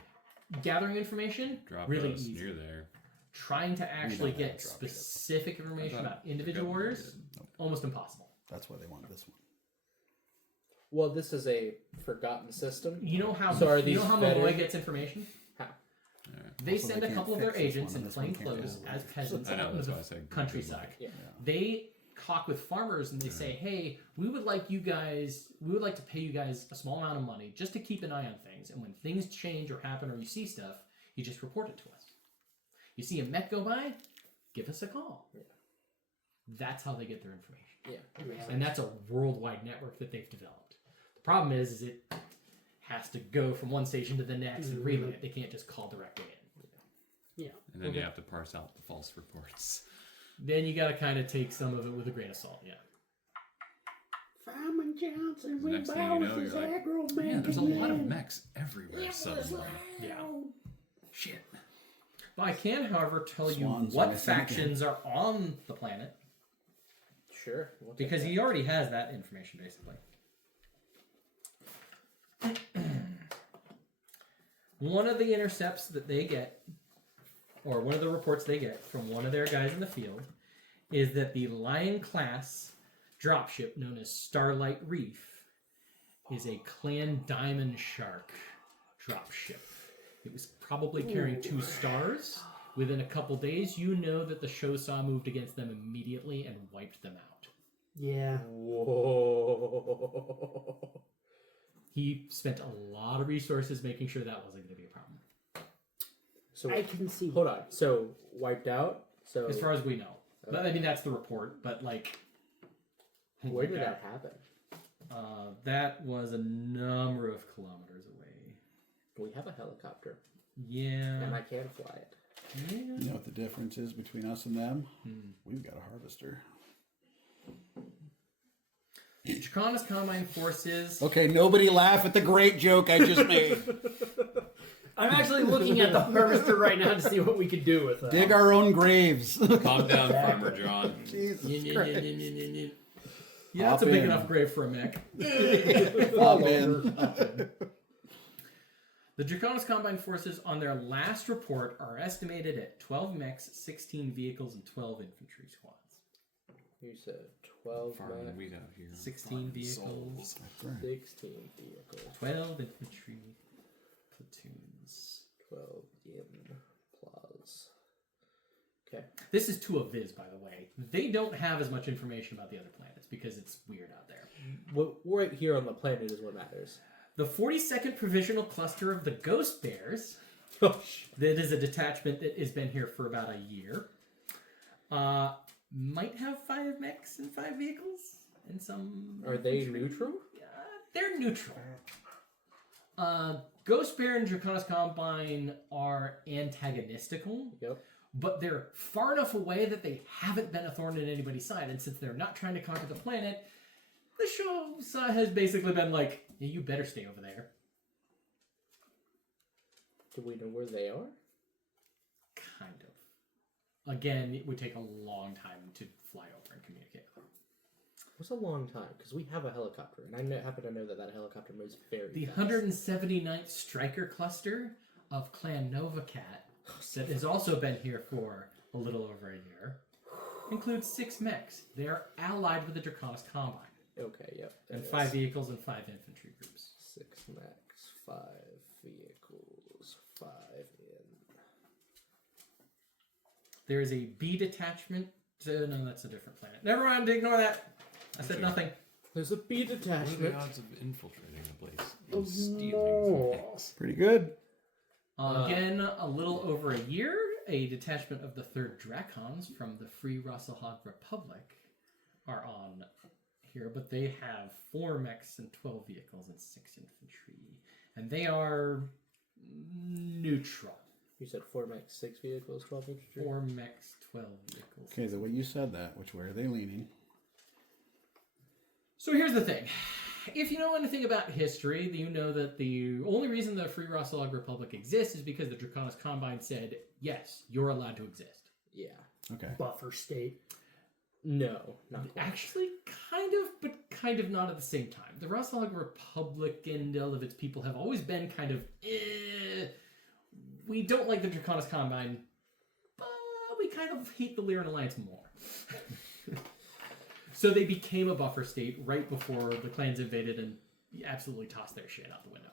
Gathering information, drop really us easy. near there. Trying to actually don't have get a dropship. specific information I thought about individual the warriors, government almost impossible. That's why they want this one. Well, this is a forgotten system. You know how So are you these know how better- Malloy gets information? How? They Also, send they a can't couple of their fix this agents one, in and this one plain can't clothes do it. as peasants I know, out in that's the why I said countryside. Yeah. They talk with farmers and they say, "Hey, we would like to pay you guys a small amount of money just to keep an eye on things. And when things change or happen or you see stuff, you just report it to us. You see a mech go by, give us a call." Yeah. That's how they get their information. Yeah. And that's a worldwide network that they've developed. The problem is it has to go from one station to the next and relay it. They can't just call directly in. Yeah. And then you have to parse out the false reports. Then you got to kind of take some of it with a grain of salt. Yeah. Fireman Johnson, The next thing you know, you're like, yeah, there's a lot of mechs everywhere suddenly. Yeah. Shit. But I can, however, tell you Swans what on the same factions are on the planet Sure. We'll take because that. he already has that information basically. One of the intercepts that they get, or one of the reports they get from one of their guys in the field, is that the Lion class dropship known as Starlight Reef is a Clan Diamond Shark dropship. It was probably carrying 2 stars. Within a couple days, you know that the Shosaw moved against them immediately and wiped them out. Yeah. Whoa. He spent a lot of resources making sure that wasn't going to be a problem. So I can see. hold on. So wiped out. So As far as we know. But, I mean, that's the report, but like... where did that happen? That was a number of kilometers away. We have a helicopter, Yeah. and I can fly it. Yeah. You know what the difference is between us and them? We've got a harvester. Draconis Combine Forces. Okay, nobody laugh at the great joke I just made. I'm actually looking at the harvester right now to see what we could do with that. Dig our own graves. Calm down, Farmer John. Jesus Christ. Yeah, that's a Hop big in. enough grave for a mech. Oh, man. The Draconis Combine Forces on their last report are estimated at 12 mechs, 16 vehicles, and 12 infantry squads. You said 12 Farming mech, wheat out here. 16 Farming vehicles. souls. 16 vehicles, 12 infantry platoons. 12 in plus. Okay. This is Tua Vis, by the way. They don't have as much information about the other planets because it's weird out there. What right here on the planet is what matters. The 42nd Provisional Cluster of the Ghost Bears, that is a detachment that has been here for about a year, might have 5 mechs and 5 vehicles and some... Are they infantry. neutral? They're neutral. Ghost Bear and Draconis Combine are antagonistical, Yep. but they're far enough away that they haven't been a thorn in anybody's side, and since they're not trying to conquer the planet, the show has basically been like, yeah, you better stay over there. Do we know where they are? Kind of. Again, it would take a long time to fly over and communicate with them. What's a long time? Because we have a helicopter, and I happen to know that helicopter moves very The fast. 179th Striker Cluster of Clan Novacat, that has also been here for a little over a year, includes 6 mechs. They are allied with the Draconis Combine, Okay, yep. there and it 5 is. vehicles and 5 infantry groups. 6 mechs, 5 vehicles, 5 in. There is a B detachment. No, that's a different planet. Never mind, ignore that. I said nothing. There's a B What are the detachment. odds of infiltrating a place and stealing things? Pretty good. Again, a little over a year, a detachment of the 3rd Dracons from the Free Rasselhog Republic are on here, but they have 4 mechs and 12 vehicles and 6 infantry. And they are neutral. You said 4 mechs, 6 vehicles, 12 infantry? 4 mechs, 12 vehicles. Okay, the way you said that, which way are they leaning? So here's the thing. If you know anything about history, you know that the only reason the Free Rasselhog Republic exists is because the Draconis Combine said, yes, you're allowed to exist. Yeah. Okay. Buffer state. No, not quite. Actually, kind of, but kind of not at the same time. The Rasselhog Republic and all of its people have always been kind of, we don't like the Draconis Combine, but we kind of hate the Lyran Alliance more. So they became a buffer state right before the clans invaded and absolutely tossed their shit out the window.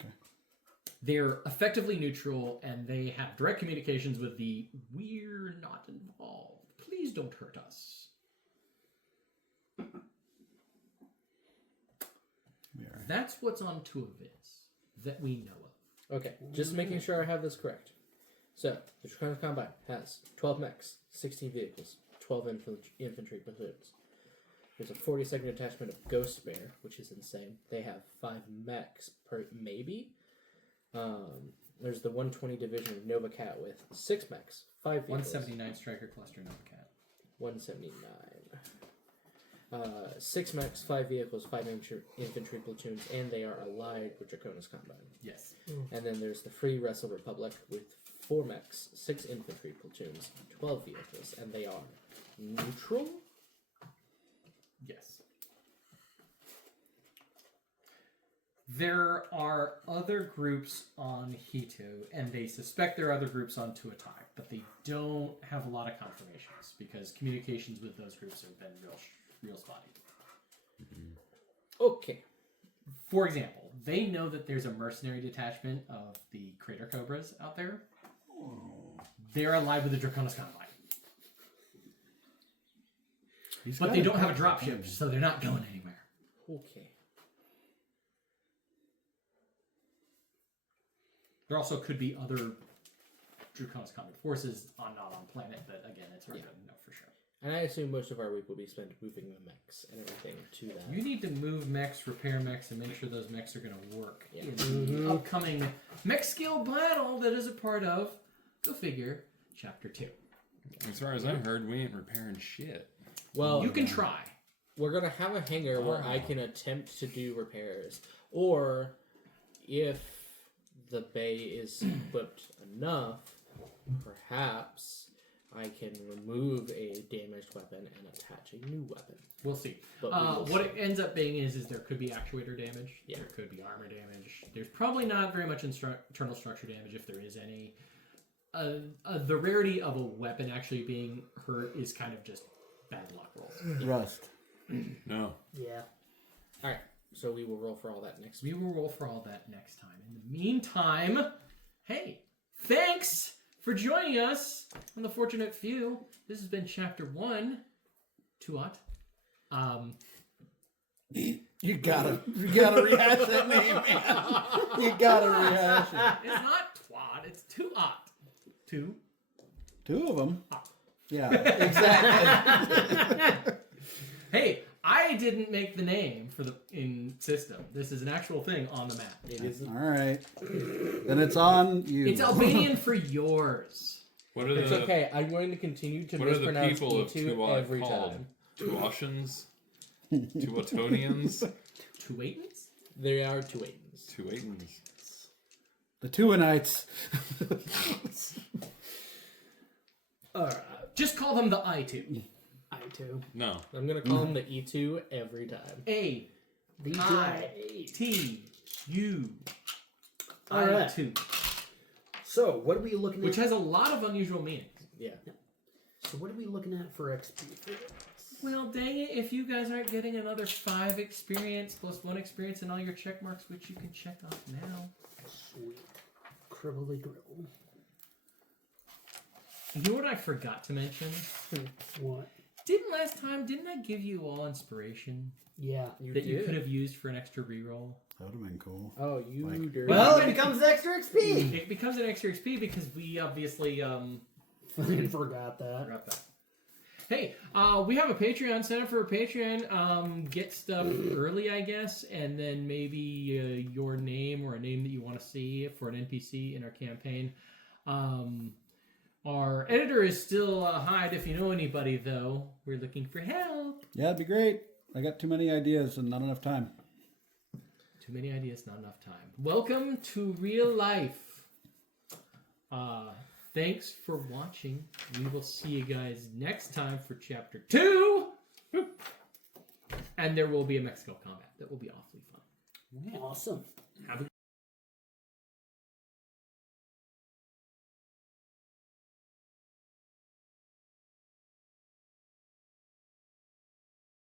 Okay. They're effectively neutral, and they have direct communications with the "we're not involved. Please don't hurt us." We are. That's what's on Tua Vis that we know of. Okay, just making sure I have this correct. So, the Draconis Combine has 12 mechs, 16 vehicles, 12 infantry platoons. There's a 42nd detachment of Ghost Bear, which is insane. They have 5 mechs per, maybe? There's the 120 division of Nova Cat with 6 mechs, 5 vehicles. 179 Striker Cluster Novacat. 179. 6 mechs, 5 vehicles, 5 infantry platoons, and they are allied with Draconis Combine. Yes. And then there's the Free Wrestle Republic with 4 mechs, 6 infantry platoons, 12 vehicles, and they are neutral? Yes. There are other groups on Hito, and they suspect there are other groups on Tuat, but they don't have a lot of confirmations because communications with those groups have been real spotty. Okay. For example, they know that there's a mercenary detachment of the Crater Cobras out there. They're allied with the Draconis Combine. But they don't have a dropship, so they're not going anywhere. Okay. There also could be other Draconis Combine forces not on planet, but again, it's hard to know for sure. And I assume most of our week will be spent moving the mechs and everything to that. You need to move mechs, repair mechs, and make sure those mechs are going to work Yeah. in the upcoming mech skill battle that is a part of Go figure. Chapter 2. As far as I heard, we ain't repairing shit. Well, You can try. we're gonna have a hangar where I can attempt to do repairs, or if the bay is equipped enough, perhaps I can remove a damaged weapon and attach a new weapon. We'll see. But we will What see. it ends up being is there could be actuator damage. Yeah. There could be armor damage. There's probably not very much internal structure damage if there is any. The rarity of a weapon actually being hurt is kind of just bad luck rolls. Rust. No. Yeah. All right, so we will roll for all that next week. We will roll for all that next time. In the meantime, hey, thanks for joining us on The Fortunate Few. This has been Chapter 1. Tuat. You gotta rehash that name, man. You gotta rehash it. It's not Twat, it's Tuat. Two. Two of them. Yeah, exactly. Hey, I didn't make the name for the in system. This is an actual thing on the map. It is. All right. Then it's on you. It's Albanian for yours. What are It's the okay. I'm going to continue to What are the mispronounce people of E2 Tuat every called? time. Tuatians? Tuatonians? Tuatans? They are Tuatans. Tuatans. The Tuanites. Just call them the I2. I too. No. I'm going to call them the E2 every time. A The I T U All right. I2. So what are we looking at? Which has a lot of unusual meanings. Yeah. So what are we looking at for XP? Well, dang it, if you guys aren't getting another 5 experience plus 1 experience and all your check marks, which you can check off now. Sweet. Cribbly grill. You know what I forgot to mention? What? Didn't I give you all inspiration Yeah. You that you did. could have used for an extra reroll? That would have been cool. Oh, you Like- dirty. Well, it becomes extra XP. It becomes an extra XP because we obviously Fucking forgot that. forgot that. Hey, we have a Patreon. Sign up for a Patreon. Get stuff early, I guess, and then maybe your name or a name that you want to see for an NPC in our campaign. Our editor is still Hyde. If you know anybody, though, we're looking for help. Yeah, it'd be great. I got too many ideas and not enough time. Too many ideas, not enough time. Welcome to real life. Thanks for watching. We will see you guys next time for Chapter 2. And there will be a Mexico combat. That will be awfully fun. Awesome. Have a